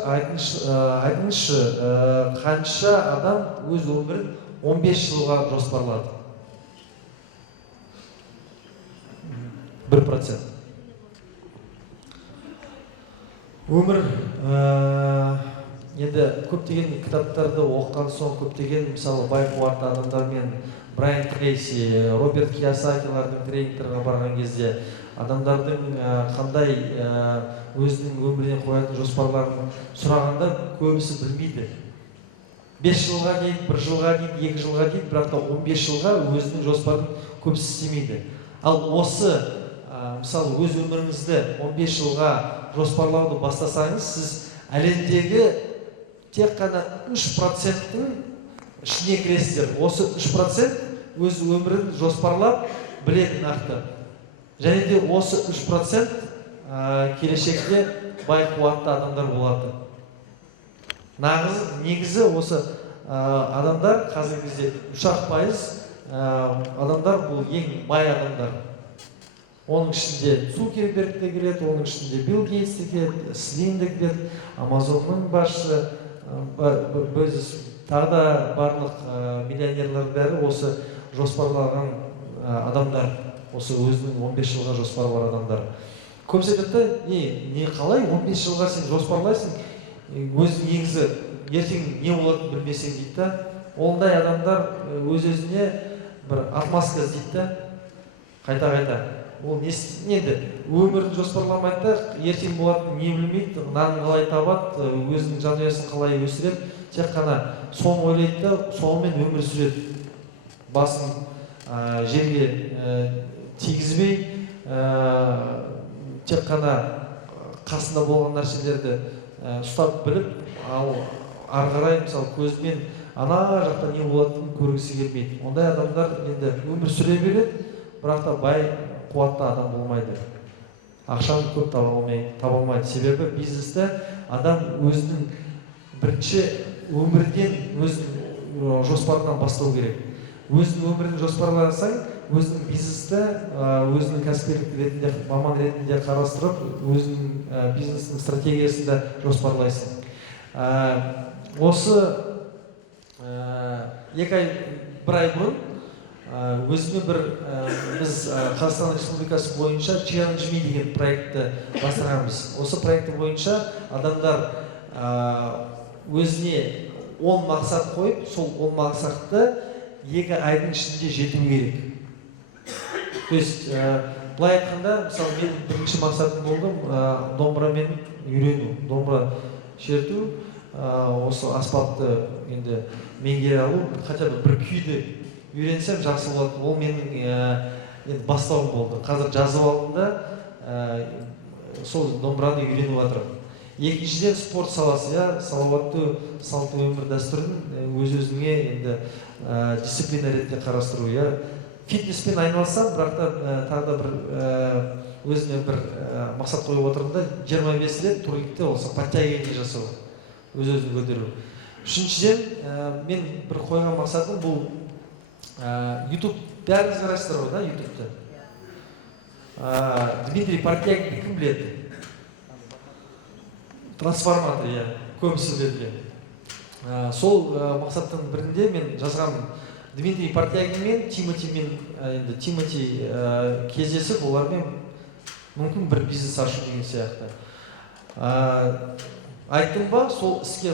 қанша адам өз өмірін 15 жылға жоспарлады? 1%. Өмір, енді көптеген кітаптарды оқыған соң, көптеген мысалы байқуатты адамдармен Брайан Трейси, Роберт Кийосакилардың тренингтерге барған кезде адамдардың қандай өзінің өміріне қоятын жоспарларын сұрағанда көбісі білмейді. 5 жылға дейін, 1 жылға дейін, 2 жылға дейін, бірақ та 15 жылға өзінің жоспарын көбісі істемейді. Ал осы мысалы өз өміріңізді 15 жылға жоспарлауды бастасаңыз, сіз әлемдегі тек қана 3%-тің ішіне кіресіздер. Осы 3% өз өмірін жоспарлап біледі нақты. Және де осы 3% келешекте бай қуатты адамдар болады. Негізі осы адамдар қазіргі кезде 3% адамдар бұл ең бай адамдар. Оның ішінде Цукерберг те келеді, оның ішінде Билл Гейтс те келеді, Слим де келеді, Амазонның басшысы, тағы да барлық миллионерлер бәрі осы жоспарлаған адамдар, осы өзінің 15 жылға жоспары бар адамдар. Көбісі айтады, не қалай 15 жылға сен жоспарлайсың, өзің негізі ертең не болатынын білмесең дейді. Ондай адамдар өз-өзіне бір отмазка іздейді, қайта-қайта. Ол не істейді? Өмірін жоспарламайды, ертең болатынын не білмейді, нанын қалай табады, өзінің жанұясын қалай өсіреді, тек қана соны ойлайды да, сонымен өмір сүреді. Басын жерге тигізбей, тек қана қасында болған нәрселерді ұстап біліп, ал ары қарай мысалы көзімен ана жақта не болатынын көргісі келмейді. Ондай адамдар енді өмір сүре береді, бірақ та бай қуатты адам болмайды. Ақшаны көп таба алмайды. Себебі бизнесте адам өзінің бірінші өмірден өзінің жоспарынан бастау керек. Өзінің өмірін жоспарласаң, өзінің бизнесті, өзінің кәсіпкерлік ретінде, маман ретінде қарастырып, өзінің бизнестің стратегиясын да жоспарлайсың. Осы 2 ай, 1 ай бұрын өзіме біз Қазақстан Республикасы бойынша Challenge Me деген проектті бастағанбыз. Осы проекті бойынша адамдар өзіне 10 мақсат қойып, сол 10 мақсатты 2 айдың ішінде жету керек. То есть, былай айтқанда, мысалы мен бірінші мақсатым болды домбырамен үйрену, домбыра шерту, осы аспапты енді меңгере алу, хотя бы бір күйді үйренсем жақсы болады. Ол менің бастауым болды. Қазір жазып алдым да, сол домбыраны үйреніп жатырмын. Екіншіден спорт саласы, салауатты салты өмір дәстүрін өз-өзіңе енді дисциплина ретінде қарастыру. Фитнеспен айналсам, бірақ та тағы да бір өзіне бір мақсат қойып отырмын да, 25 лет турликте осы подтягивание жасау, өз-өзін көтеру. Үшіншіден, мен бір қойған мақсатым бұл YouTube, бәріңіз қарайсыздар ғой, YouTube'ты. Дмитрий Портнягин кім біледі? Трансформатор, көбісі біледі. Сол мақсаттың бірінде мен жазған Дмитрий Портнягин мен Тимоти кездесіп, олармен мүмкін бір бизнес ашу деген сияқты. Айттым ба, сол іске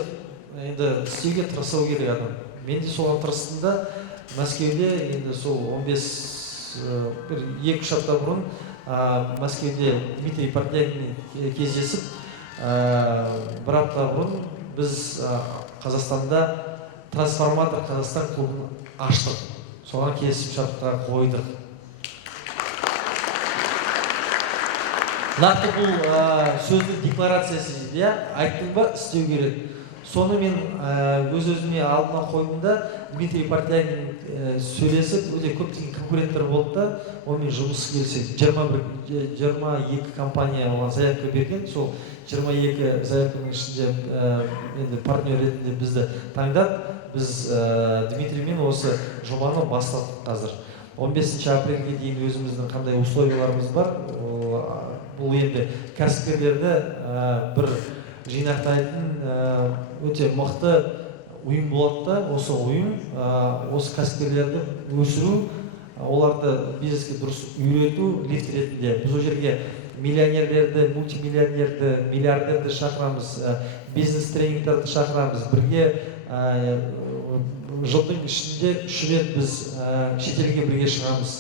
істеуге тырысу керек адам. Мен де соған тырыстым да, Мәскеуде енді сол 2-3 апта бұрын Мәскеуде Дмитрий Портнягин кездесіп, 1 апта бұрын біз Қазақстанда Трансформатор Қазақстан клубын аштық. Соған келісім шартқа қойдық. нақты бұл сөздің декларациясы дейді, иә, айттың ба, істеу керек. Соны мен өз-өзіме алдына қойдым да, Дмитрий Портнягин сөйлесіп, өте көптеген конкуренттер болды да, онымен жұмыс келсек. 22 компания оған заявка берген, сол 22 заявканың ішінде енді партнер ретінде бізді таңдап, біз Дмитриймен осы жобаны бастадық қазір. 15 апрельге дейін өзіміздің қандай условияларымыз бар, бұл енді кәсіпкерлерді бір жинақтайтын өте мықты ұйым болады да, осы ұйым, осы кәсіпкерлерді өсіру, оларды бизнеске дұрыс үйрету лифт ретінде. Біз ол жерге миллионерлерді, мультимиллионерлерді, миллиардерді шақырамыз, бизнес тренингтерді шақырамыз. Бірге жылдың ішінде 3 рет біз шетелге бірге шығамыз.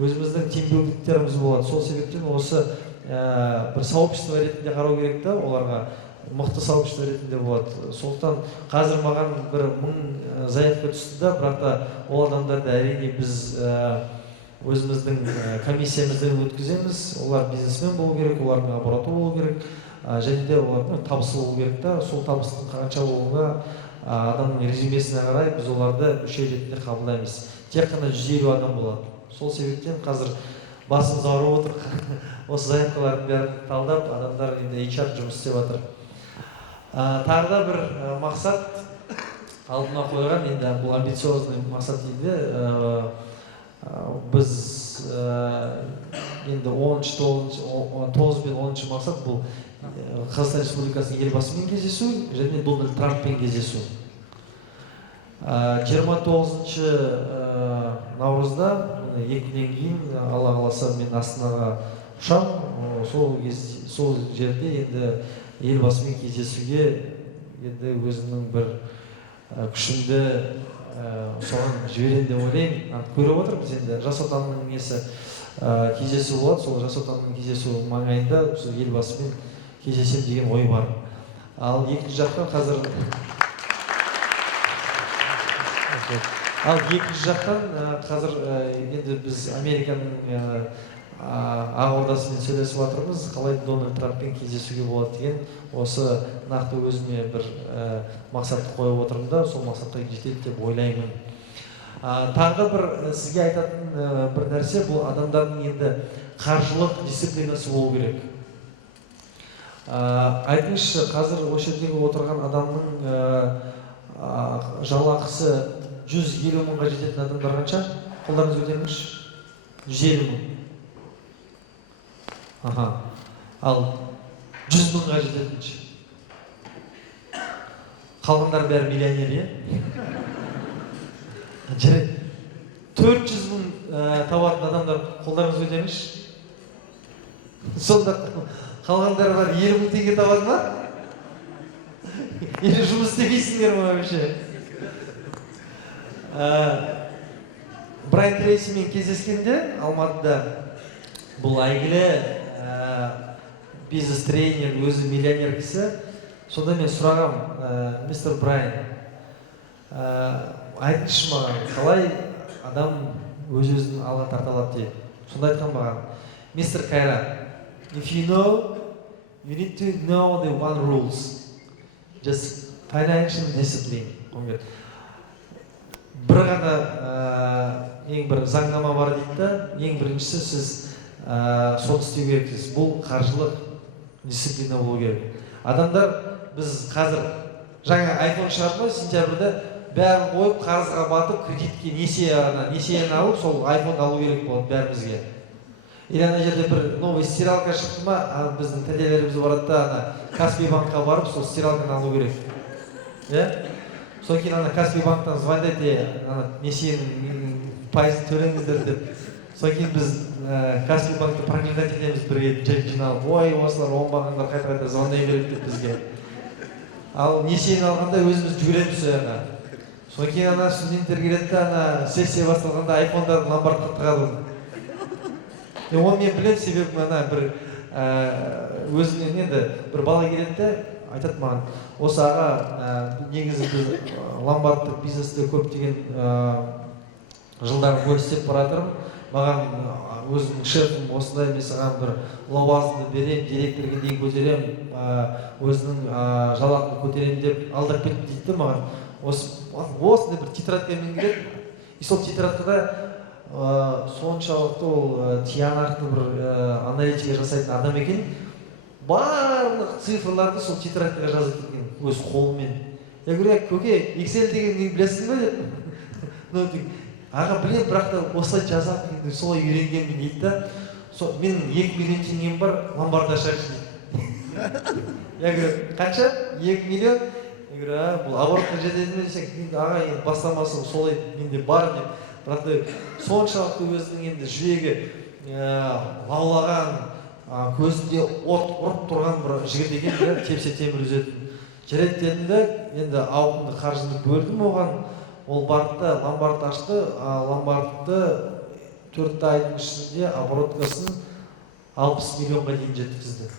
Өзіміздің тимбилдингтеріміз болады. Сол себептен осы бір сообщество ретінде қарау керек та, оларға мықты сообщество ретінде болады. Сондықтан қазір маған бір 1000 заявка түсті да, бірақ та ол адамдарды әрине біз өзіміздің комиссиямыздан өткіземіз. Олар бизнесмен болу керек, олардың обороты болу керек, және де олардың табысы болу керек та. Сол табыстың қанша болуға адамның резюмесіне қарай біз оларды мүше ретінде қабылдаймыз. Тек қана 150 адам болады. Сол себептен қазір басымыз ауырып отыр. Осы заявкалардың бәрін талдап, адамдар енді HR жұмыс істеп жатыр. Тағы да бір мақсат алдына қойған, енді бұл амбициозный мақсат енді біз енді 9 пен 10 мақсат бұл Қазақстан Республикасының елбасымен кездесу және Дональд Трамппен кездесу. 29 наурызда 2 күннен кейін Алла қаласа мен Астанаға ұшам. Сол жерде енді елбасымен кездесуге енді өзімнің бір күшімді соған жіберем деп ойлаймын. Көріп отырмыз енді жас отанның несі кездесу болады. Сол жас отанның кездесу маңайында елбасымен кездесем деген ой бар. Ал екінші жақтан қазір енді біз Американың ақ ордасымен сөйлесіп жатырмыз, қалай Дональд Трамппен кездесуге болады деген осы нақты өзіме бір мақсатты қойып отырмын да, сол мақсатқа жетеді деп ойлаймын. Тағы бір сізге айтатын бір нәрсе, бұл адамдардың енді қаржылық дисциплинасы болу керек. Айтыңызшы, қазір осы жердегі отырған адамның жалақысы 150 мыңға жететін адамдар қанша? Қолдарыңыз көтеріңізші. 150 мың. Ал 100 мыңға жететінші. Қалғандар бәрі миллионер, е? 400 мың табатын адамдар қолдарыңыз көтеріңізші. Сонда қалғандар бар 20 мың теңге табады ма? Или жұмыс істемейсіңдер ма вообще? Брайан Трейсимен кездескенде Алматыда бұл әйгілі бизнес-тренер, өзі миллионер кісі. Сонда мен сұрағам, мистер Брайан, айтыңызшы маған, қалай адам өз-өзін алға тарта алады дейді. Сонда айтқан маған, мистер Кайра, if you know, you need to know the one rules. Just financial discipline. Бір ғана ең бір заңнама бар дейді да, ең біріншісі сіз соны істеу керексіз. Бұл қаржылық дисциплина болу керек. Адамдар, біз қазір жаңа iPhone шығарды ма, сентябрьда бәрін қойып, қарызға батып, кредитке несиені алып, сол iPhone алу керек болады бәрімізге. Или ана жерде бір новый стиралка шықты ма, біздің тәделеріміз барады да, Каспий банкқа барып, сол стиралканы алу керек. Содан кейін ана Каспий банктан звондайды, несиенің пайызын төлеңіздер деп. Содан кейін біз Каспий банкты проклинать етеміз бірге жиналып, ой, осылар оңбағандар қайта-қайта звондай береді деп бізге. Ал несиені алғанда өзіміз жүгіреміз сояққа. Содан кейін ана студенттер келеді да, ана сессия басталғанда айфондарын ломбардқа тығады. Оны мен білем, себебі ана бір өзінен енді бір бала келеді де, айтады маған, осы аға негізі ломбардтық бизнесте көптеген жылдарын көрсетіп баратырмын. маған өзімнің шефім осындай мен саған бір лауазымды беремін, директорға дейін көтеремін, өзінің жалақын көтеремін деп алдап кетті дейді маған. Осындай бір тетрадкамен келеді. И сол тетрадкада соншалықты ол тиянақты бір аналитика жасайтын адам екен. Барлық цифрларды сол тетрадкаға жазып кеткен өз қолымен. Я говорю, көке, Excel дегенді білесің бе деп. Аға білем, бірақ та осылай жазатын солай үйренгенмін дейді да. Менің 2 миллион теңгем бар, ломбард ашайықшы дейді. Я говорю, қанша? 2 миллион? Я говорю, бұл оборотқа жетеді ме десең, аға енді бастамасы солай менде бар деп. Бірақ та соншалықты өзінің енді жүрегі лаулаған, көзінде от ұрып тұрған бір жігіт екен, тепсе темір үзетін. Жарайды дедім де, енді ауқымды қаржыны бөлдім оған. Ол барды да ломбард ашты, ломбардты 4 айдың ішінде обороткасын 60 миллионға дейін жеткізді.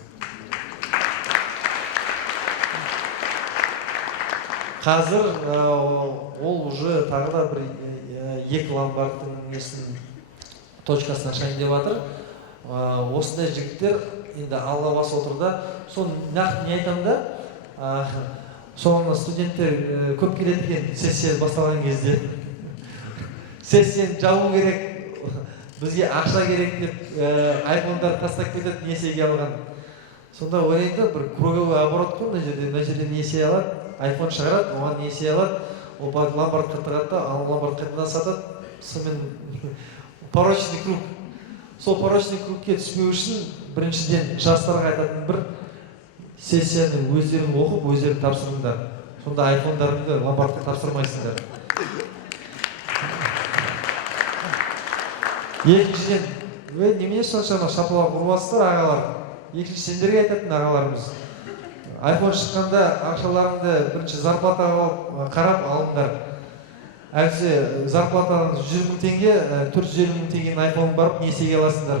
Қазір ол уже тағы да бір 2 ломбардтың несін точкасын ашайын деп жатыр. Осындай жігіттер енді алға басып отыр да, соны нақты не айтамын да, соны студенттер көп келеді екен сессия басталған кезде. Сессияны жабу керек, бізге ақша керек деп айфондар тастап кетеді несиеге алған. Сонда ойлаймын да, бір круговой оборот қой, мына жерде несие алады, айфон шығарады, оған несие алады, ол ломбардқа тығады да, ал ломбард қайтадан сатады, сонымен порочный круг. Сол порочный кругке түспеу үшін біріншіден жастарға айтатын бір сессияны өздерің оқып, өздерің тапсырыңдар. Сонда айфондарыңды ломбардқа тапсырмайсыңдар. Екіншіден, немене соншама шапалақ ұрвасыздар ағалар? Екінші сендерге айтатын ағаларымыз. Айфон шыққанда ақшаларыңды бірінші зарплатаға қарап алыңдар. Әлсе зарплатаның 100 мың теңге, 450 мың теңгенің айфонын барып несиеге аласыңдар.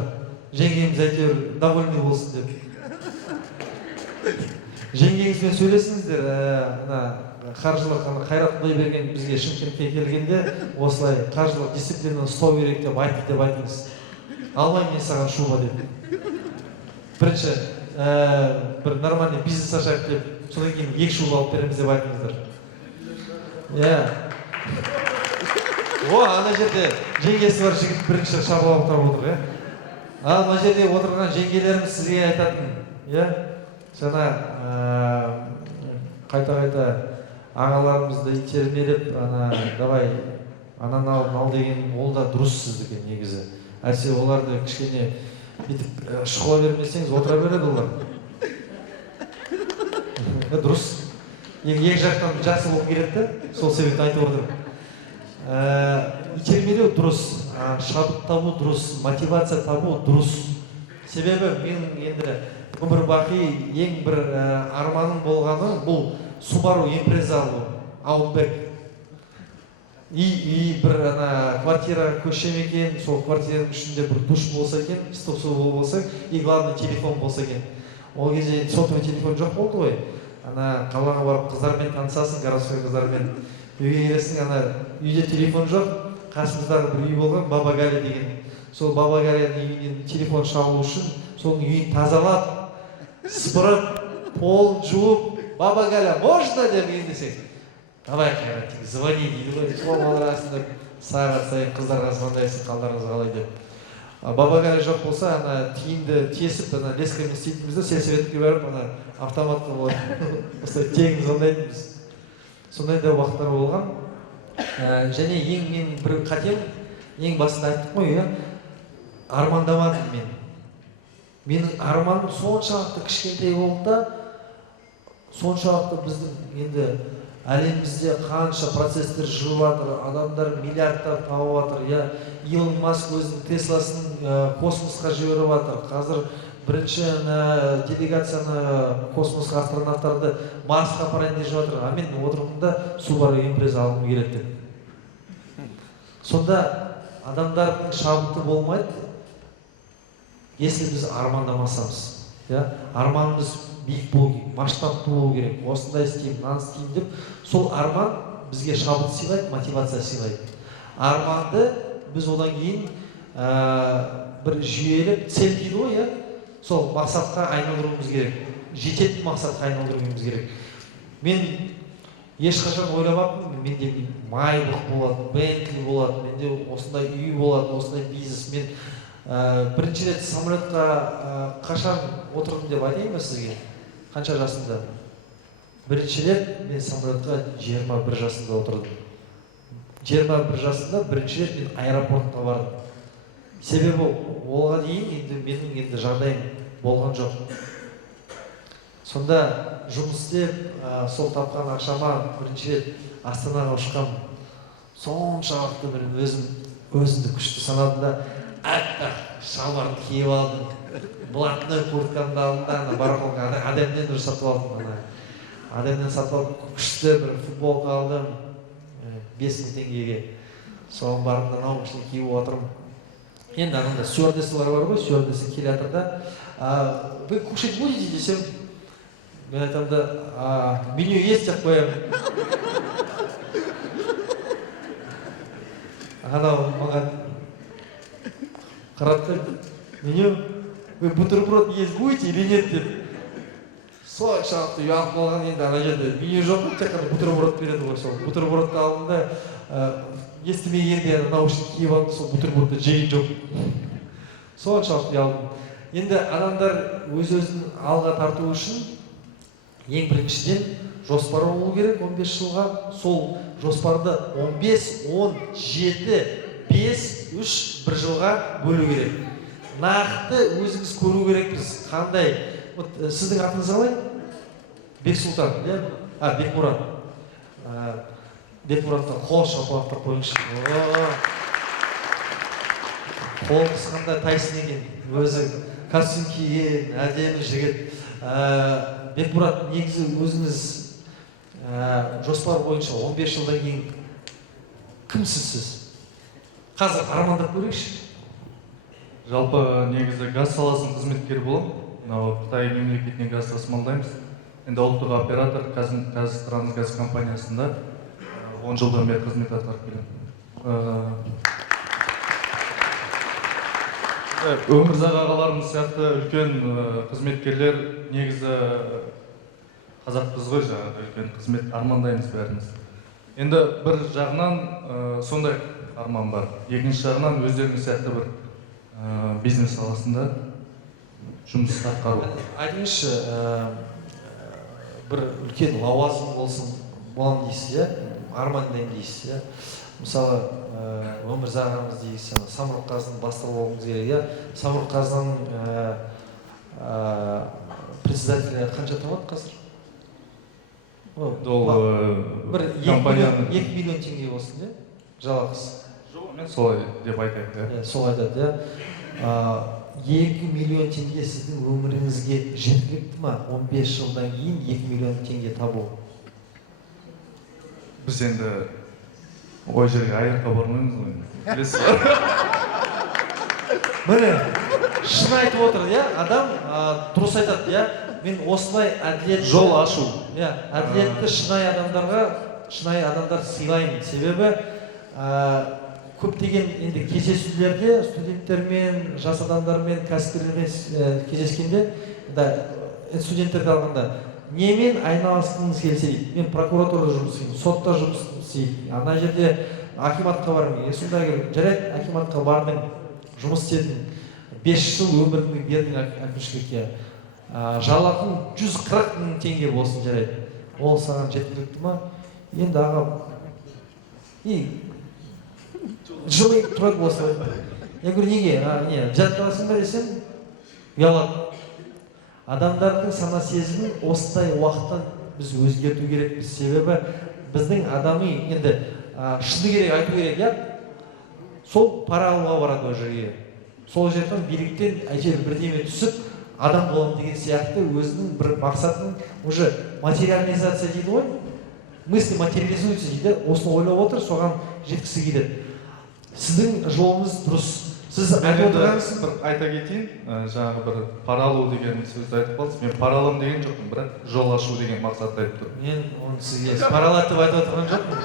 Жеңгеміз әйтеуір довольный болсын деп. Жеңгеңізбен сөйлесіңіздер, қаржылық Қайрат Құдайберген бізге Шымкентке келгенде осылай қаржылық дисциплинаны ұстау керек деп айтыңыз. Алмайын мен саған шуба деп. Бірінші бір нормальный бизнес ашайық деп, содан кейін 2 шуба алып береміз деп айтыңыздар. Ана жерде жеңгесі бар жігіт бірінші шабалап отыр. Ал мына жерде отырған жеңгелеріміз сізге айтатын, жаңа қайта-қайта ағаларымызды итермелеп, давай ананы ал деген ол да дұрыс сіздікі негізі. Әлсе оларды кішкене шұқыла бермесеңіз отыра береді олар. Дұрыс. Екі жақтан жақсы болып келеді, сол себепті айтып отырмын. Итермелеу дұрыс, шабыт табу дұрыс, мотивация табу дұрыс. Себебі мен енді өмір бақи ең бір арманым болғаны бұл Subaru импреза алу, Outback. И бір квартира көшем екен, сол квартираның ішінде бір душ болса екен, стол су болса, и главный телефон болса екен. Ол кезде сотовый телефон жоқ болды ғой. Қалаға барып қыздармен танысасың, городской қыздармен. Үйге келесің, үйде телефон жоқ, қасымыздағы бір үй болған, Баба Галя деген. Сол Баба Галяның үйінен телефон шалу үшін, соның үйін тазалап, сыпырып, пол жуып, Баба Галя, можно деп ендесең? Давай, Қайрат, звони дейді ғой, сол малырасында сағат сайын қыздарға звондайсың, қалдарыңыз қалай деп. Баба Галя жоқ болса, тиынды тесіп, лескамен істейтінімізді сельсоветке барып, автоматқа болады. Осылай тегін звондайтынбыз. Сондай да уақыттар болған. Және мен бір қатем, ең басында айттық қой, армандамадым мен. Менің арманым соншалықты кішкентай болды да, соншалықты біздің енді әлемімізде қанша процестер жүріп жатыр, адамдар миллиардтар тауып жатыр. Илон Маск өзінің Тесласын космосқа жіберіп жатыр. Қазір бірінші делегацияны космосқа астронавтарды Марсқа апарайын деп жатыр. А мен отырғанда Subaru импреза алғым келеді деп. Сонда адамдардың шабыты болмайды, если біз армандамасамыз. Арманымыз биік болу керек, масштабты болу керек, осындай істеймін, мынаны істеймін деп, сол арман бізге шабыт сыйлайды, мотивация сыйлайды. Арманды біз одан кейін бір жүйелі цель дейді ғой, иә, сол мақсатқа айналдыруымыз керек, жететін мақсатқа айналдыруымыз керек. Мен ешқашан ойламаппын, менде майлық болады, Бентли болады, менде осындай үй болады, осындай бизнес. Мен бірінші рет самолетқа қашан отырдым деп айтайын ба сізге? Қанша жасымда? Бірінші рет мен самолетқа 21 жасында отырдым. 21 жасында бірінші рет мен аэропортқа бардым. Себебі оған дейін менің жағдайым болған жоқ. Сонда жұмыс істеп, сол тапқан ақшама бірінші рет Астанаға ұшқам. Соншалықты бір өзімді күшті санадым да, аппақ шалбарды киіп алдым. Блатной курткамды алдым да, барахолка Адамнен бір сатып алдым. Адамнен сатып алып, күшті бір футболка алдым. 5000 теңгеге. Соған барып да наушник киіп отырмын. Енді ананда стюардессалар бар ғой, стюардесса келе жатыр да, вы кушать будете десем, мен айтамын да, меню есть деп қоямын. Анау маған қарады, меню, вы бутерброд есть будете или нет деп. Соншалықты ұялып қалған, енді ана жерде меню жоқ, тек қана бутерброд береді ғой. Сол бутербродты алдым да, естімегенде наушник киіп алдым, сол бутербродты жеген жоқ. Соншалықты ұялдым. Енді адамдар өз-өзін алға тарту үшін ең біріншіден жоспар болу керек 15 жылға. Сол жоспарды 15, 10, 7, 5, 3, 1 жылға бөлу керек. Нақты өзіңіз көру керекпіз. Қандай? Сіздің атыңыз қалай? Бексұлтан, иә? Бекмұрат. Бекмұраттан қол шапалақтап қойыңызшы. Қол қысқанда Тайсон екен, өзі костюм киген, әдемі жігіт. Бекмұрат, негізі өзіңіз жоспар бойынша 15 жылдан кейін кімсіз сіз? Қазір армандап көрейікші. Жалпы негізі газ саласының қызметкері боламын. Қытай мемлекетіне газ тасымалдаймыз. Енді ұлттық оператор Қазтрансгаз компаниясында 10 жылдан бері қызмет атқарып келемін. Өмірзақ ағаларымыз сияқты үлкен қызметкерлер негізі қазақпыз ғой, жаңағы үлкен қызмет армандаймыз бәріміз. Енді бір жағынан сондай арман бар. Екінші жағынан өздеріңіз сияқты бір бизнес саласында жұмыс атқару. Айтыңызшы, бір үлкен лауазым болсын, болам дейсіз, армандаймын дейсіз, иә? Мысалы, Өмірзақ ағамыз дейсіз, Самұрық-Қазының бастығы болуыңыз керек, Самұрық-Қазының председателі қанша табады қазір? Бір 2 миллион теңге болсын, жалақысы. Мен солай деп айтайын. Солай айтады, 2 миллион теңге сіздің өміріңізге жеткілікті ма? 15 жылдан кейін 2 миллион теңге табу. Біз енді ой жерге аяққа бармаймыз ғой. Білесіз ба? Міне, шын айтып отыр, адам дұрыс айтады, мен осылай әділетті жол ашу. Әділетті шынайы адамдар сыйлаймын. Себебі көптеген енді кездесулерде студенттермен, жас адамдармен, кәсіпкерлермен кездескенде, студенттерді алғанда, немен айналысқыңыз келсе дейді. Мен прокуратурада жұмыс істеймін, сотта жұмыс істеймін. Ана жерде акиматқа бармын. Сонда жарайды, акиматқа бардың, жұмыс істедің. 5 жыл өміріңді бердің әкімшілікке. Жалақың 140 мың теңге болсын, жарайды. Ол саған жеткілікті ма? Енді аға, жылы тұрады болса. Я говорю, неге? Взяткаласың ба десем, ұялады. Адамдардың сана сезімін осындай уақыттан біз өзгерту керекпіз. Себебі біздің адами, енді шыны керек, айту керек, сол пара алуға барады ол жерге. Сол жерден биліктен әйтеуір бірдеме түсіп, адам боламын деген сияқты өзінің бір мақсатын уже материализация дейді ғой. Мысли материализуется дейді, осыны ойлап отыр, соған жеткісі келеді. Сіздің жолыңыз дұрыс. Сіз айтып отырғаныңыз бір айта кетейін, жаңағы бір пара алу деген сөзді айтып қалдыңыз. Мен пара аламын деген жоқпын, бірақ жол ашу деген мақсатты айтып тұрмын. Мен оны сізге паралатып айтып отырған жоқпын.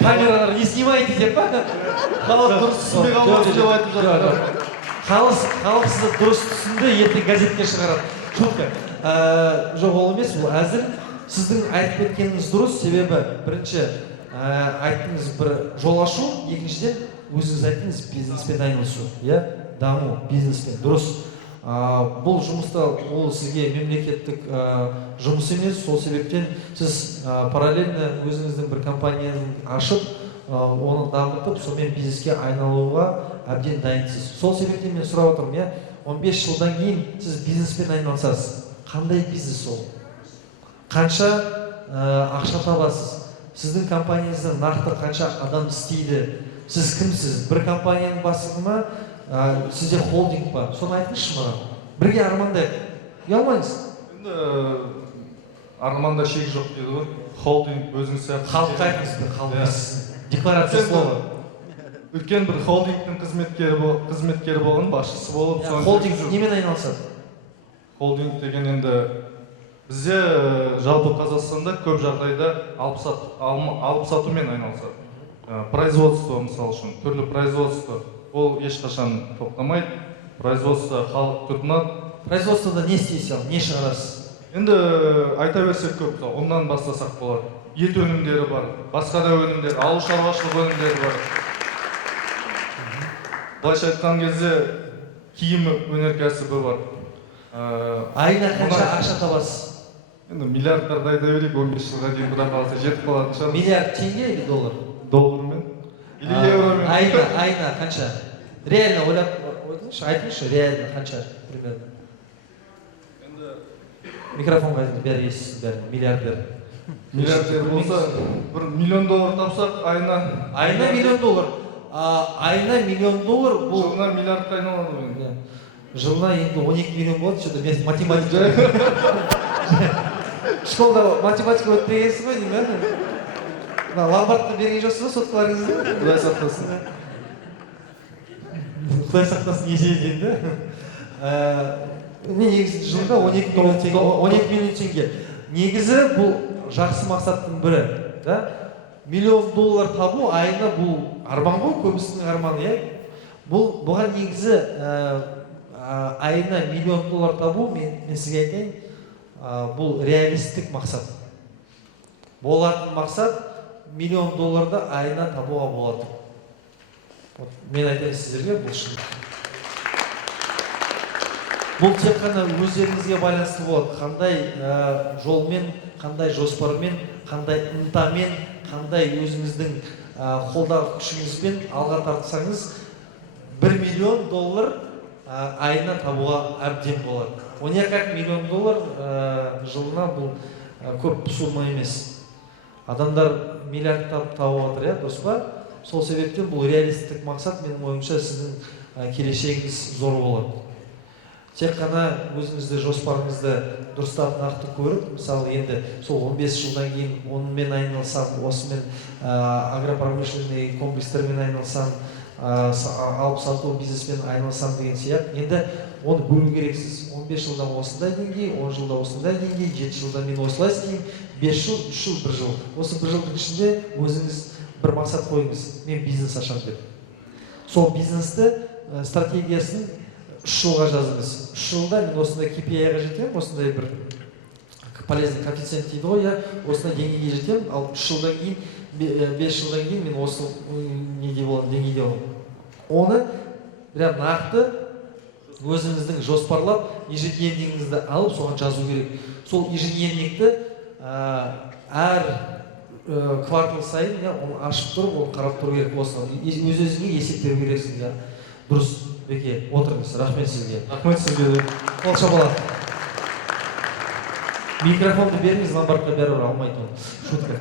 камералар не снимайте деп па? Халық дұрыс түсінбей қалмасын деп айтып жатыр. Халық сізді дұрыс түсінді, ертең газетке шығарады. Шутка. Жоқ, ол емес, ол әзіл. Сіздің айтып кеткеніңіз дұрыс, себебі бірінші айттыңыз бір жол ашу, екіншіден өзіңіз айттыңыз бизнеспен айналысу, иә? Даму, бизнеспен, дұрыс. Бұл жұмыста ол сізге мемлекеттік жұмыс емес, сол себептен сіз параллельно өзіңіздің бір компанияны ашып, оны дамытып, сонымен бизнеске айналуға әбден дайынсыз. Сол себептен мен сұрап отырмын, 15 жылдан кейін сіз бизнеспен айналысасыз. Қандай бизнес ол? Қанша ақша табасыз? Сіздің компанияңызда нақты қанша адам істейді? Сіз кімсіз? Бір компанияның бастығы ма? Сізде холдинг бар. Соны айтыңызшы маған. Бірге армандайық. Ұялмаңыз. Енді арманда шек жоқ дейді ғой. Холдинг өзіңіз сияқты. Халыққа айтыңыз, халыққа. Декларация слова. Үлкен бір холдингтің қызметкері болған, басшысы болып. Холдинг немен айналысады? Холдинг деген енді бізде жалпы Қазақстанда көп жағдайда алып сатумен айналысады. Производство, мысалы үшін, түрлі производство. Ол ешқашан тоқтамайды. Производство халық тұтынады. Производствода не істейсіз ал, не шығарасыз? Енді айта берсек көп, оннан бастасақ болады. Ет өнімдері бар, басқа да өнімдер, ауыл шаруашылық өнімдері бар. Былайша айтқан кезде киім өнеркәсібі бар. Айына қанша ақша табасыз? Енді миллиардтарды айта берейік, 15 жылға дейін бұдан қалса жетіп қалатын шығар. Миллиард теңге или доллар? Доллармен или евромен? Айына қанша? Реально ойлап айтыңызшы, реально қанша примерно? Микрофонға бәрі естісін, бәрі миллиардер. Миллиардер болса, $1 миллион тапсақ айына. Айына $1 миллион. Айына $1 миллион бұл... Жылына миллиардқа айналады ғой. Жылына енді 12 миллион болады, что-то мен математика. Школда математика өтпегенсіз ғой, деймін. Ломбардты берген жоқсыз ба соткаларыңызды? Құдай сақтасын. Құдай сақтасын неше дейді. Мен негізі жылда 12 миллион теңге. Негізі бұл жақсы мақсаттың бірі. $1 миллион табу айына бұл арман ғой, көбісінің арманы. Бұған негізі айына $1 миллион табу, мен сізге айтайын, бұл реалистік мақсат. Болатын мақсат $1 миллион айына табуға болады. Мен айтайын сіздерге, бұл шын. Бұл тек қана өздеріңізге байланысты болады. Қандай жолмен, қандай жоспармен, қандай ынтамен, қандай өзіңіздің қолдағы күшіңізбен алға тартсаңыз, $1 миллион айына табуға әбден болады. $12 миллион жылына бұл көп сумма емес. Адамдар миллиард тауып жатыр, дұрыс па? Сол себептен бұл реалистік мақсат, менің ойымша сіздің келешегіңіз зор болады. Тек қана өзіңізді жоспарыңызды дұрыстап нақты көріп, мысалы енді сол 15 жылдан кейін онымен айналсам, осымен агропромышленный комплекстермен айналсам, алып сату бизнеспен айналсам деген сияқты, енді оны бөлу керексіз. 15 жылдан осындай деңгей, 10 жылда осындай деңгей, 7 жылда мен осылай істеймін, 5 жыл, 3 жыл, 1 жыл. Осы 1 жылдың ішінде өзіңіз бір мақсат қойыңыз, мен бизнес ашам деп. Сол бизнесті стратегиясын 3 жылға жазыңыз. 3 жылда мен осындай KPI-ға жетемін, осындай бір полезный коэффициент дейді ғой, осындай деңгейге жетемін, ал 3 жылдан кейін, 5 жылдан кейін мен осы деңгейде боламын. Оны прям нақты өзіңіздің жоспарлап, ежедневнигіңізді алып, соған жазу керек. Сол ежедневникті әр квартал сайын оны ашып тұрып, оны қарап тұру керек. Өз-өзіңе есеп беру керексің. Дұрыс. Беке, отырыңыз. Рахмет сізге. Рахмет сізге. Қол шапалақ. Микрофонды беріңіз, ломбардқа бәрібір алмайды оны. Шутка.